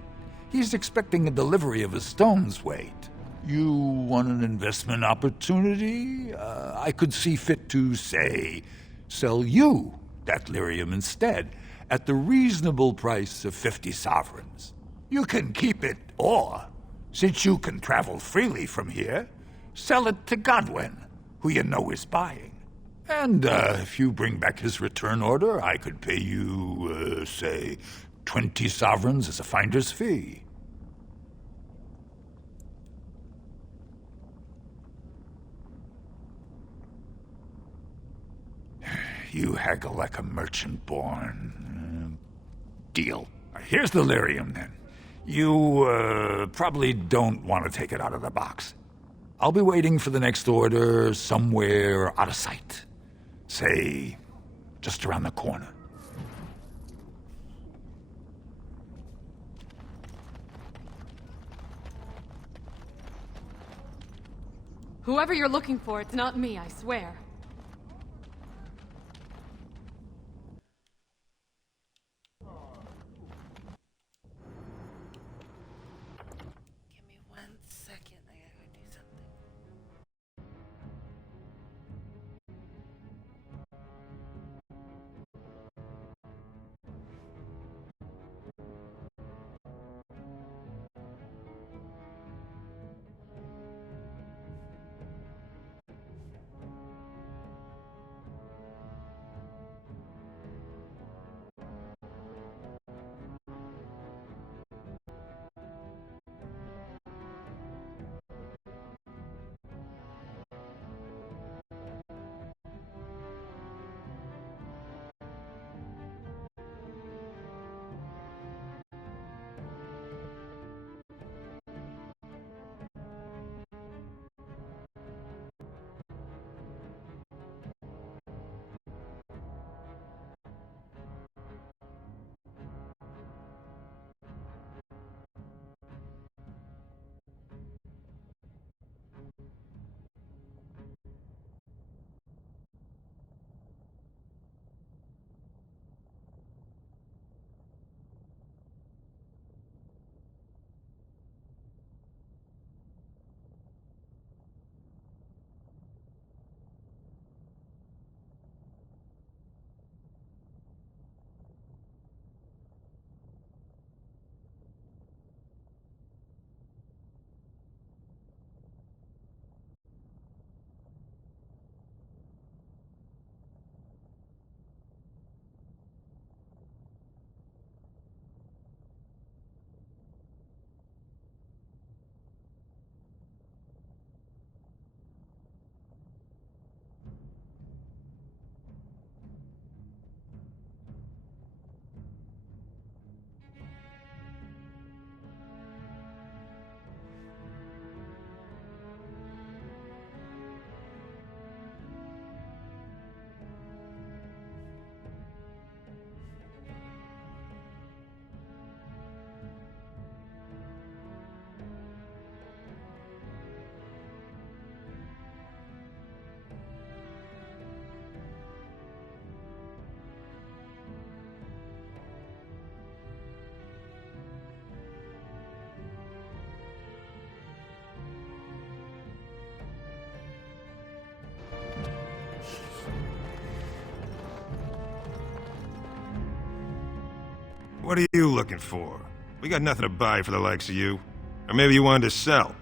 He's expecting a delivery of a stone's weight. You want an investment opportunity? I could see fit to, say, sell you that lyrium instead, at the reasonable price of 50 sovereigns. You can keep it, or, since you can travel freely from here, sell it to Godwin, who you know is buying. And if you bring back his return order, I could pay you, say, 20 sovereigns as a finder's fee. You haggle like a merchant born. Deal. Here's the lyrium, then. You probably don't want to take it out of the box. I'll be waiting for the next order somewhere out of sight. Say, just around the corner. Whoever you're looking for, it's not me, I swear. What are you looking for? We got nothing to buy for the likes of you. Or maybe you wanted to sell.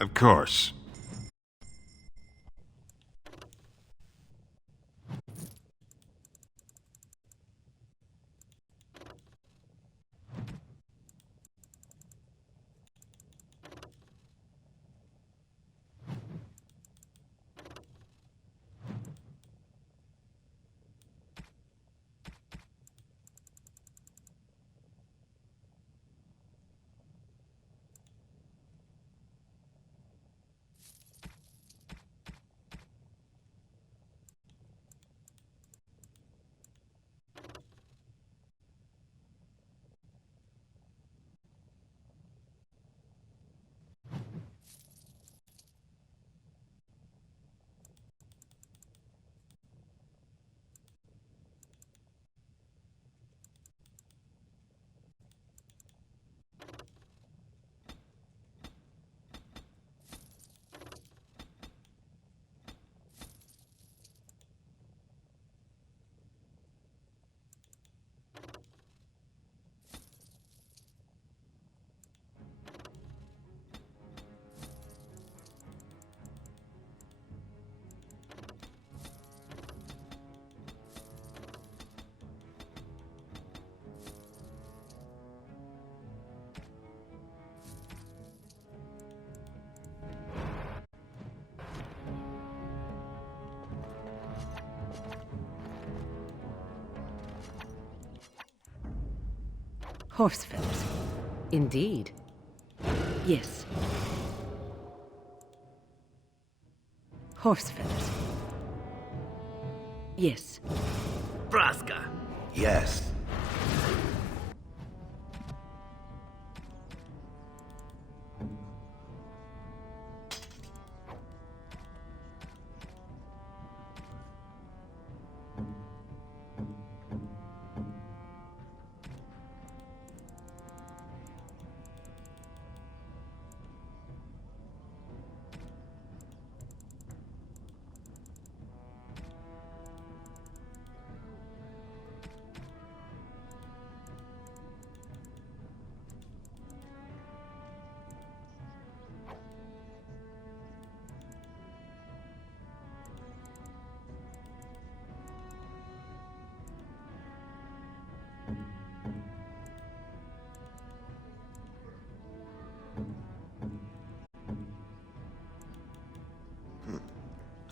Of course. Horse feathers. Indeed. Yes. Horse feathers. Yes. Braska. Yes.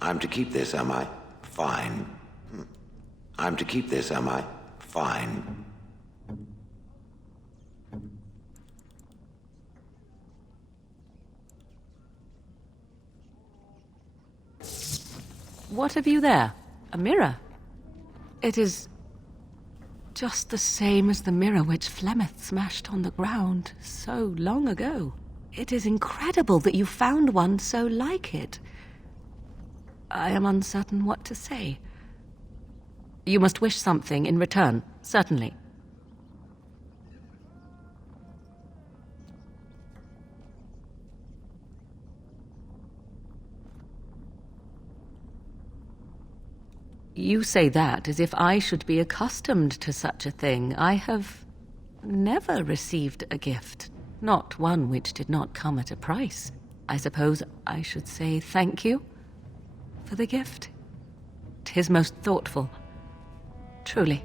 I'm to keep this, am I? Fine. I'm to keep this, am I? Fine. What have you there? A mirror? It is just the same as the mirror which Flemeth smashed on the ground so long ago. It is incredible that you found one so like it. I am uncertain what to say. You must wish something in return, certainly. You say that as if I should be accustomed to such a thing. I have never received a gift, not one which did not come at a price. I suppose I should say thank you for the gift. 'Tis most thoughtful, truly.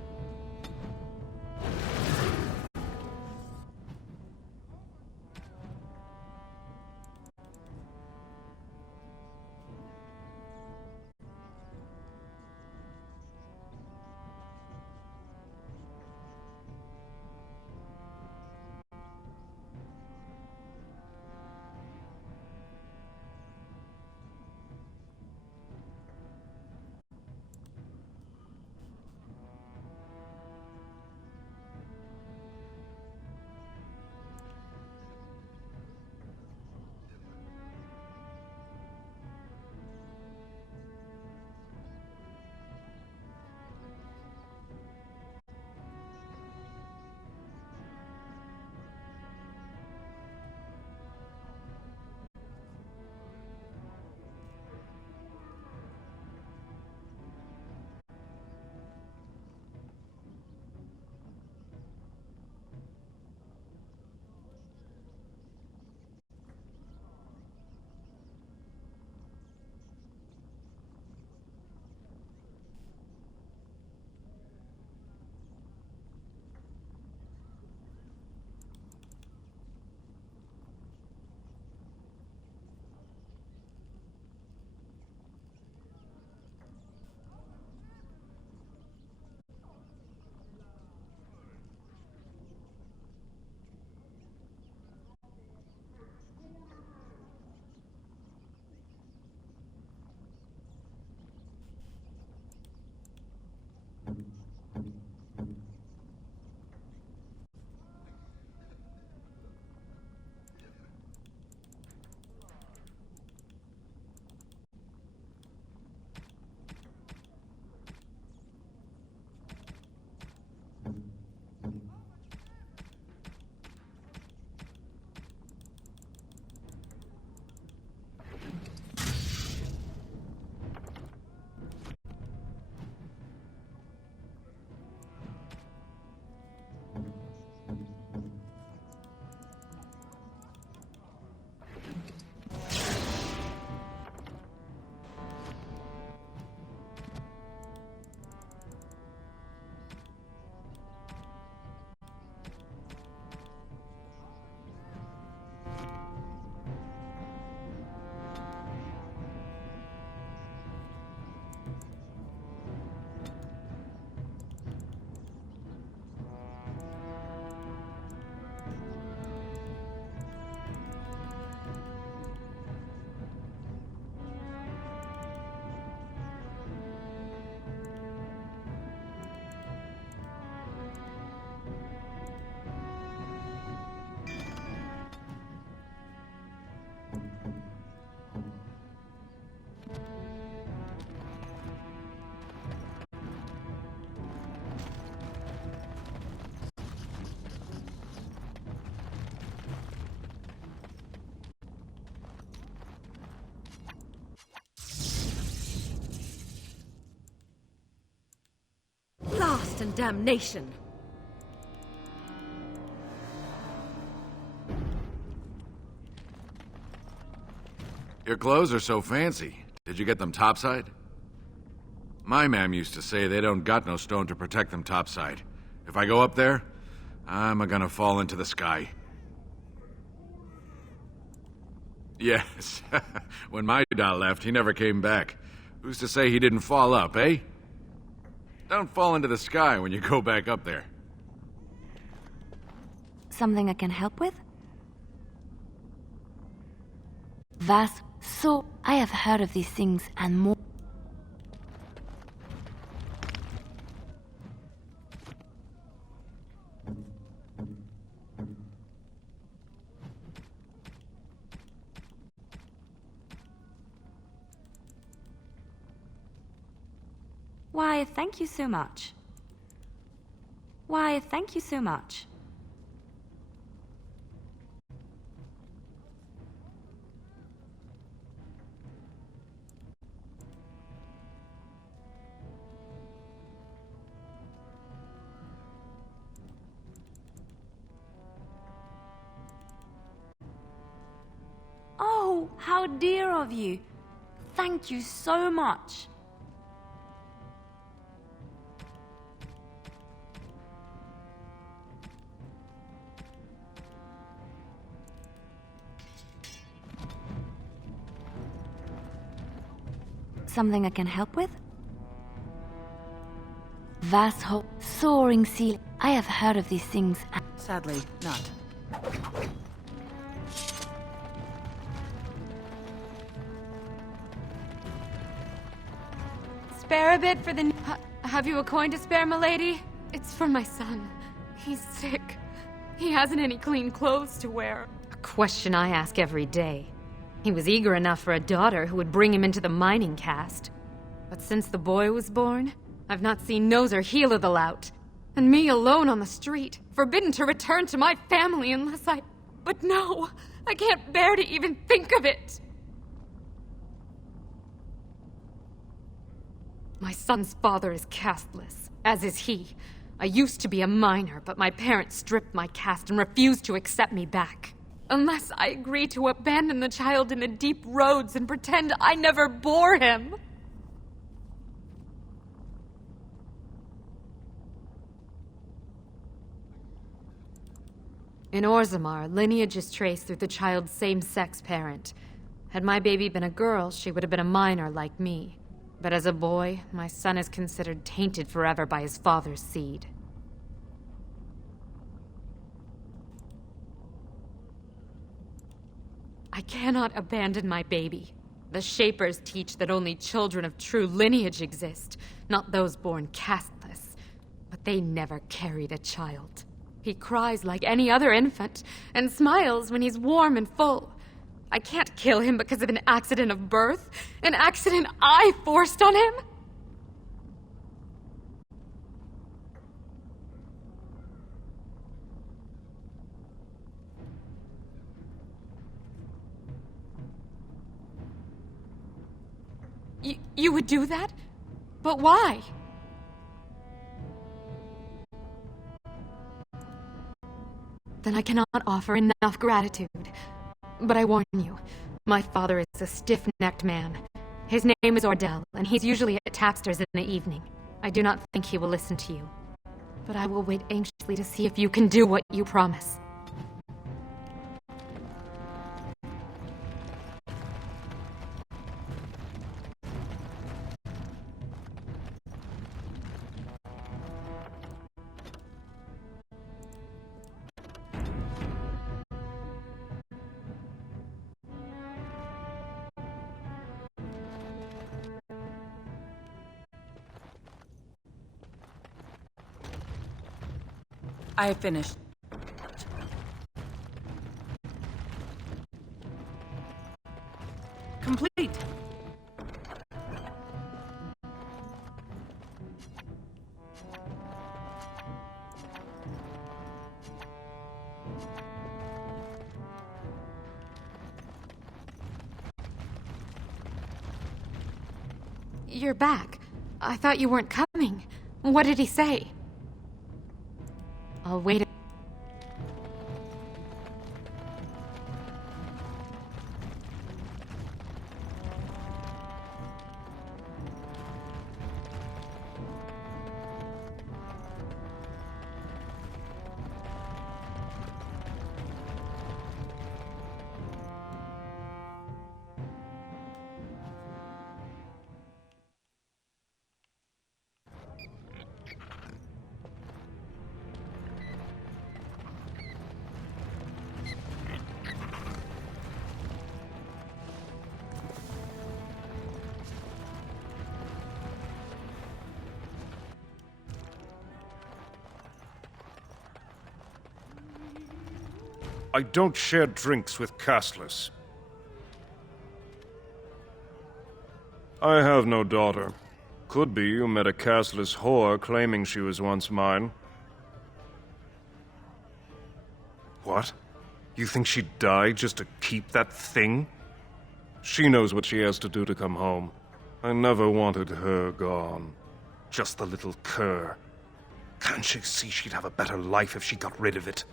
disgrace and damnation. Your clothes are so fancy. Did you get them topside? My mam used to say they don't got no stone to protect them topside. If I go up there, I'm gonna fall into the sky. Yes. When my dad left, he never came back. Who's to say he didn't fall up, eh? Don't fall into the sky when you go back up there. Something I can help with? Was so I have heard of these things and more. Why, thank you so much. Why, thank you so much. Oh, how dear of you. Thank you so much. Something I can help with? Vast soaring ceiling. I have heard of these things. Sadly, not. Spare a bit for the... have you a coin to spare, milady? It's for my son. He's sick. He hasn't any clean clothes to wear. A question I ask every day. He was eager enough for a daughter who would bring him into the mining caste. But since the boy was born, I've not seen nose or heel of the lout. And me alone on the street, forbidden to return to my family unless I... But no, I can't bear to even think of it. My son's father is casteless, as is he. I used to be a miner, but my parents stripped my caste and refused to accept me back. Unless I agree to abandon the child in the deep roads and pretend I never bore him. In Orzammar, lineage is traced through the child's same-sex parent. Had my baby been a girl, she would have been a minor like me. But as a boy, my son is considered tainted forever by his father's seed. I cannot abandon my baby. The Shapers teach that only children of true lineage exist, not those born casteless. But they never carried a child. He cries like any other infant, and smiles when he's warm and full. I can't kill him because of an accident of birth, an accident I forced on him. You would do that? But why? Then I cannot offer enough gratitude. But I warn you, my father is a stiff-necked man. His name is Ordell, and he's usually at Tapster's in the evening. I do not think he will listen to you. But I will wait anxiously to see if you can do what you promise. I have finished. Complete. You're back. I thought you weren't coming. What did he say? I'll wait. I don't share drinks with castless. I have no daughter. Could be you met a castless whore claiming she was once mine. What? You think she'd die just to keep that thing? She knows what she has to do to come home. I never wanted her gone. Just the little cur. Can't she see she'd have a better life if she got rid of it?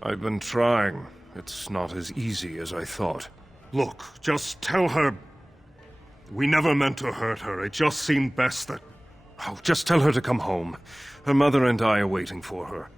I've been trying. It's not as easy as I thought. Look, just tell her... We never meant to hurt her. It just seemed best that... Oh, just tell her to come home. Her mother and I are waiting for her.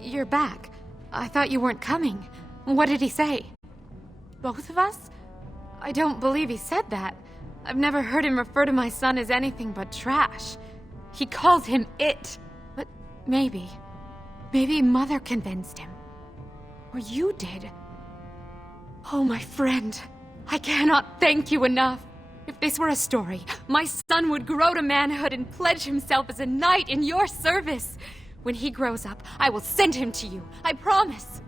You're back. I thought you weren't coming. What did he say? Both of us? I don't believe he said that. I've never heard him refer to my son as anything but trash. He calls him it. But maybe Mother convinced him. Or you did. Oh, my friend. I cannot thank you enough. If this were a story, my son would grow to manhood and pledge himself as a knight in your service. When he grows up, I will send him to you. I promise.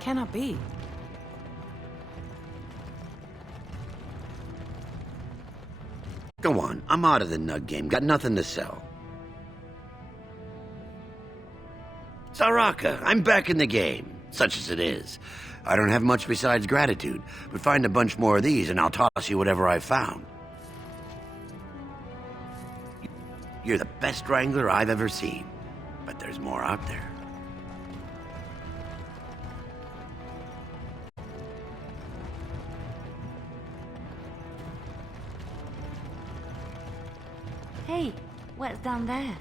Cannot be. Go on, I'm out of the nug game. Got nothing to sell. Saraka, I'm back in the game, such as it is. I don't have much besides gratitude, but find a bunch more of these and I'll toss you whatever I've found. You're the best wrangler I've ever seen, but there's more out there. Hey, what's down there?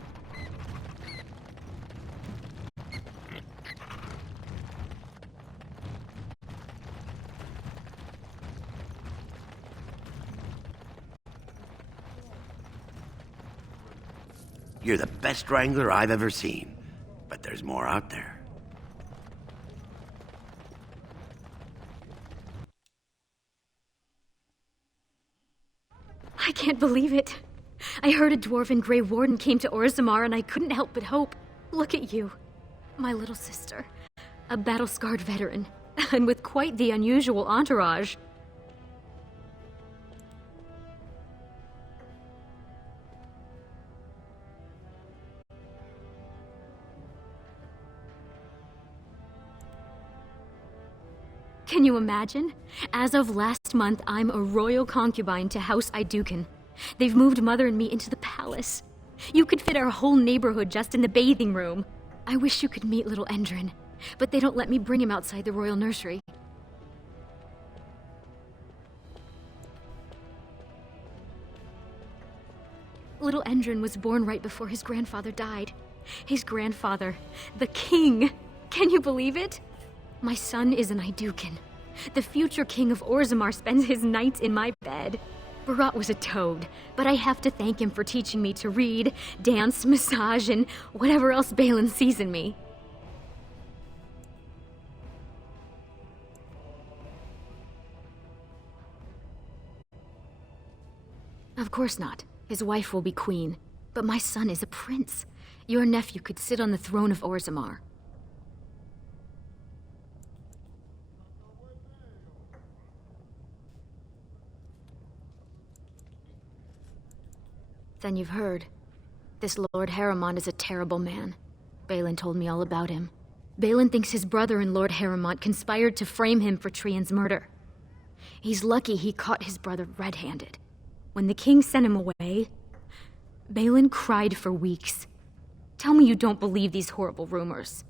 You're the best wrangler I've ever seen, but there's more out there. I can't believe it. I heard a dwarven Grey Warden came to Orzammar and I couldn't help but hope. Look at you. My little sister. A battle-scarred veteran. And with quite the unusual entourage. Can you imagine? As of last month, I'm a royal concubine to House Iduken. They've moved Mother and me into the palace. You could fit our whole neighborhood just in the bathing room. I wish you could meet little Endrin, but they don't let me bring him outside the royal nursery. Little Endrin was born right before his grandfather died. His grandfather, the king. Can you believe it? My son is an Iduken. The future king of Orzammar spends his nights in my bed. Barat was a toad, but I have to thank him for teaching me to read, dance, massage, and whatever else Balin sees in me. Of course not. His wife will be queen. But my son is a prince. Your nephew could sit on the throne of Orzammar. Then you've heard. This Lord Harrimont is a terrible man. Balin told me all about him. Balin thinks his brother and Lord Harrimont conspired to frame him for Trian's murder. He's lucky he caught his brother red-handed. When the king sent him away, Balin cried for weeks. Tell me you don't believe these horrible rumors.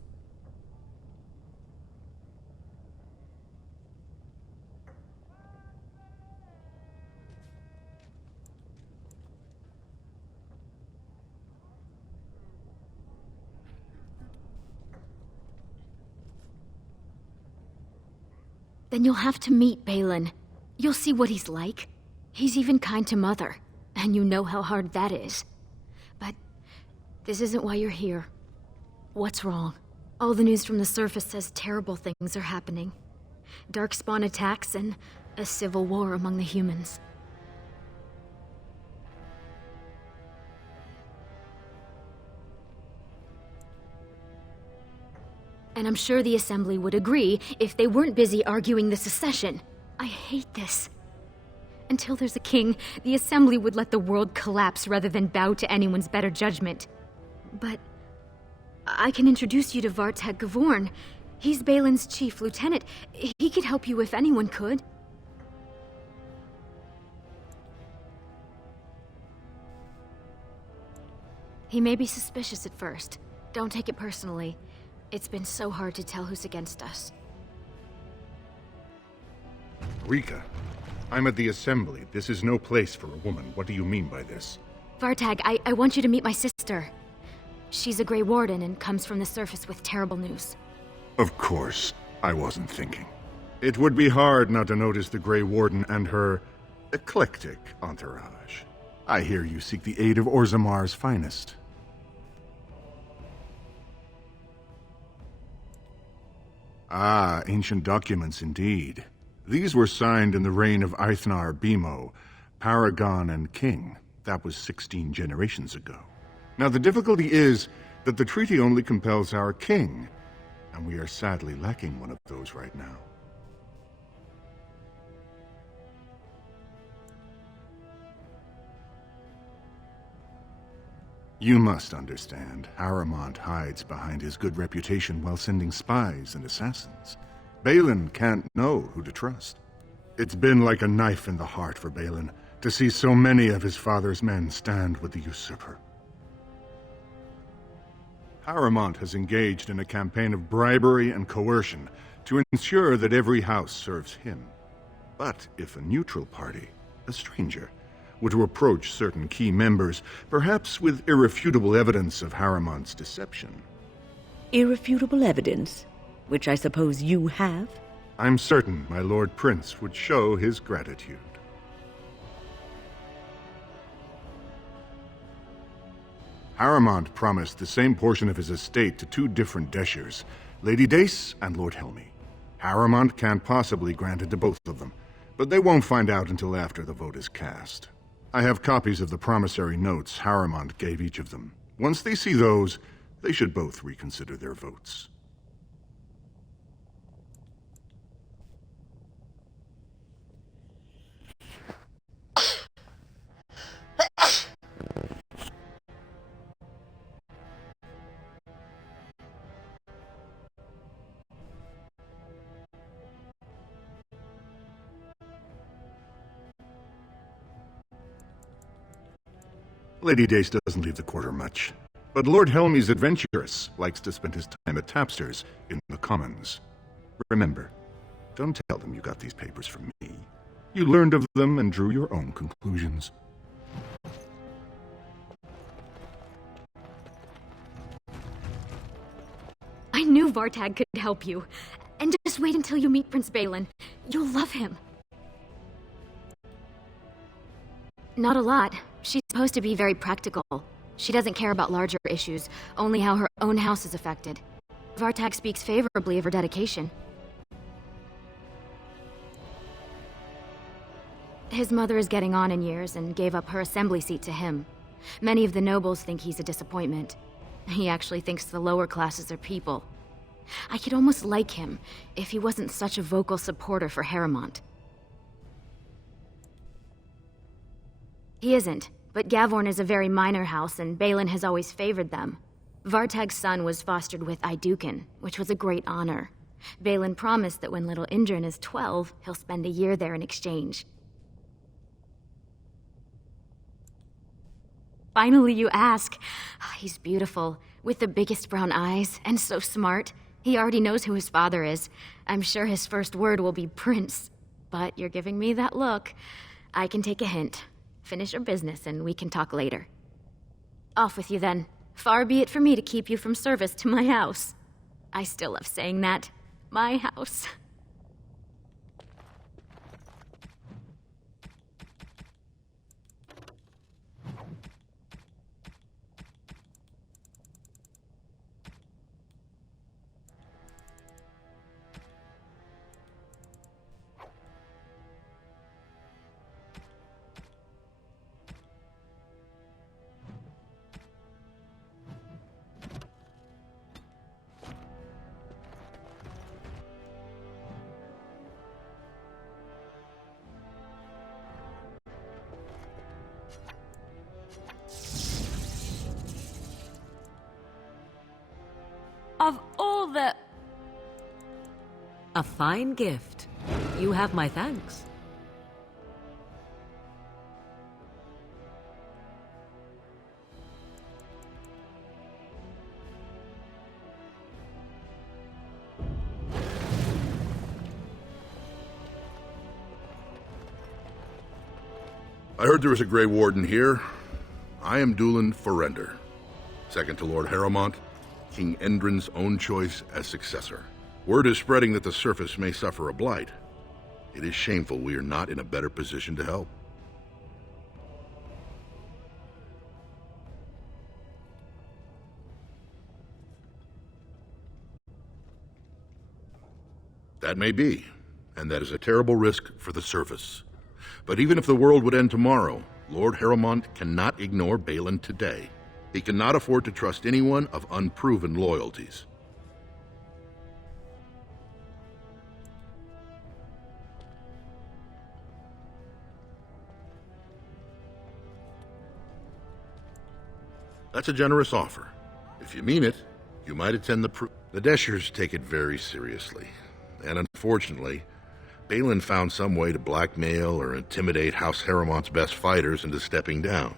Then you'll have to meet Balin. You'll see what he's like. He's even kind to Mother, and you know how hard that is. But this isn't why you're here. What's wrong? All the news from the surface says terrible things are happening. Darkspawn attacks and a civil war among the humans. And I'm sure the Assembly would agree if they weren't busy arguing the secession. I hate this. Until there's a king, the Assembly would let the world collapse rather than bow to anyone's better judgment. But I can introduce you to Vartag Gavorn. He's Balin's chief lieutenant. He could help you if anyone could. He may be suspicious at first. Don't take it personally. It's been so hard to tell who's against us. Rika, I'm at the Assembly. This is no place for a woman. What do you mean by this? Vartag, I want you to meet my sister. She's a Grey Warden and comes from the surface with terrible news. Of course, I wasn't thinking. It would be hard not to notice the Grey Warden and her eclectic entourage. I hear you seek the aid of Orzammar's finest. Ah, ancient documents indeed. These were signed in the reign of Eithnar Bimo, Paragon and King. That was 16 generations ago. Now the difficulty is that the treaty only compels our king, and we are sadly lacking one of those right now. You must understand, Harrimont hides behind his good reputation while sending spies and assassins. Balin can't know who to trust. It's been like a knife in the heart for Balin to see so many of his father's men stand with the usurper. Harrimont has engaged in a campaign of bribery and coercion to ensure that every house serves him. But if a neutral party, a stranger, were to approach certain key members, perhaps with irrefutable evidence of Harrimont's deception. Irrefutable evidence? Which I suppose you have? I'm certain my Lord Prince would show his gratitude. Harrimont promised the same portion of his estate to two different Deshers, Lady Dace and Lord Helmy. Harrimont can't possibly grant it to both of them, but they won't find out until after the vote is cast. I have copies of the promissory notes Harrimont gave each of them. Once they see those, they should both reconsider their votes. Lady Dace doesn't leave the quarter much. But Lord Helmy's adventurous, likes to spend his time at tapsters in the Commons. Remember, don't tell them you got these papers from me. You learned of them and drew your own conclusions. I knew Vartag could help you. And just wait until you meet Prince Balin. You'll love him. Not a lot. She's supposed to be very practical. She doesn't care about larger issues, only how her own house is affected. Vartag speaks favorably of her dedication. His mother is getting on in years and gave up her assembly seat to him. Many of the nobles think he's a disappointment. He actually thinks the lower classes are people. I could almost like him if he wasn't such a vocal supporter for Harrowmont. He isn't, but Gavorn is a very minor house and Balin has always favored them. Vartag's son was fostered with Iduken, which was a great honor. Balin promised that when little Indrin is 12, he'll spend a year there in exchange. Finally you ask. He's beautiful, with the biggest brown eyes, and so smart. He already knows who his father is. I'm sure his first word will be Prince. But you're giving me that look. I can take a hint. Finish your business and we can talk later. Off with you then. Far be it for me to keep you from service to my house. I still love saying that. My house. Of all the... A fine gift. You have my thanks. I heard there was a Grey Warden here. I am Dulin Forrender, second to Lord Harrowmont, King Endrin's own choice as successor. Word is spreading that the surface may suffer a blight. It is shameful we are not in a better position to help. That may be, and that is a terrible risk for the surface. But even if the world would end tomorrow, Lord Harrowmont cannot ignore Balin today. He cannot afford to trust anyone of unproven loyalties. That's a generous offer. If you mean it, you might attend the Deshers take it very seriously. And unfortunately, Balin found some way to blackmail or intimidate House Harrowmont's best fighters into stepping down.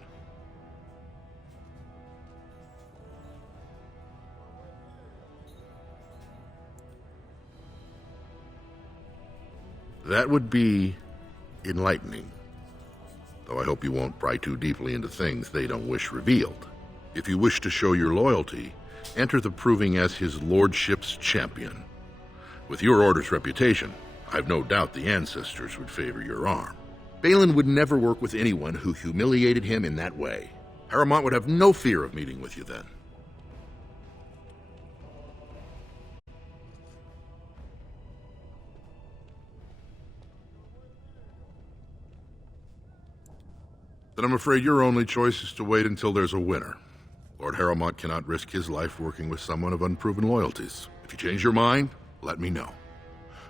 That would be enlightening. Though I hope you won't pry too deeply into things they don't wish revealed. If you wish to show your loyalty, enter the proving as his lordship's champion. With your order's reputation, I've no doubt the ancestors would favor your arm. Balin would never work with anyone who humiliated him in that way. Harrowmont would have no fear of meeting with you then. Then I'm afraid your only choice is to wait until there's a winner. Lord Harrowmont cannot risk his life working with someone of unproven loyalties. If you change your mind, let me know.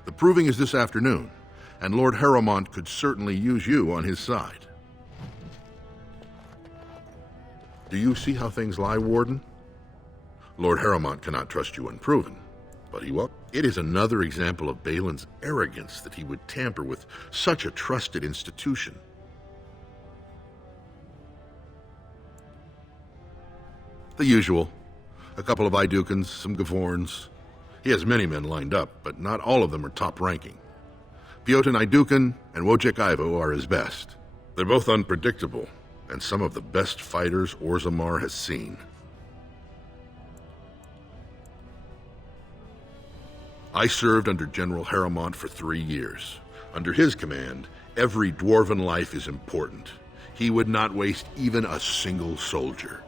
The proving is this afternoon, and Lord Harrowmont could certainly use you on his side. Do you see how things lie, Warden? Lord Harrowmont cannot trust you unproven, but he will. It is another example of Balin's arrogance that he would tamper with such a trusted institution. The usual. A couple of Idukans, some Gavorns. He has many men lined up, but not all of them are top-ranking. Piotin Idukan and Wojciech Ivo are his best. They're both unpredictable, and some of the best fighters Orzammar has seen. I served under General Harrowmont for 3 years. Under his command, every dwarven life is important. He would not waste even a single soldier.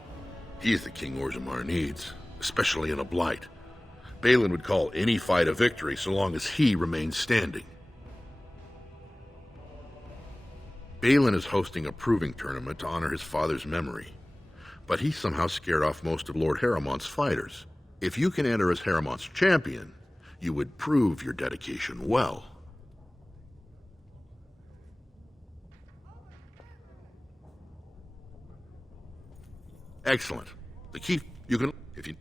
He is the king Orzammar needs, especially in a blight. Balin would call any fight a victory so long as he remains standing. Balin is hosting a proving tournament to honor his father's memory, but he somehow scared off most of Lord Harrowmont's fighters. If you can enter as Harrowmont's champion, you would prove your dedication well. Excellent. The key, you can, if you...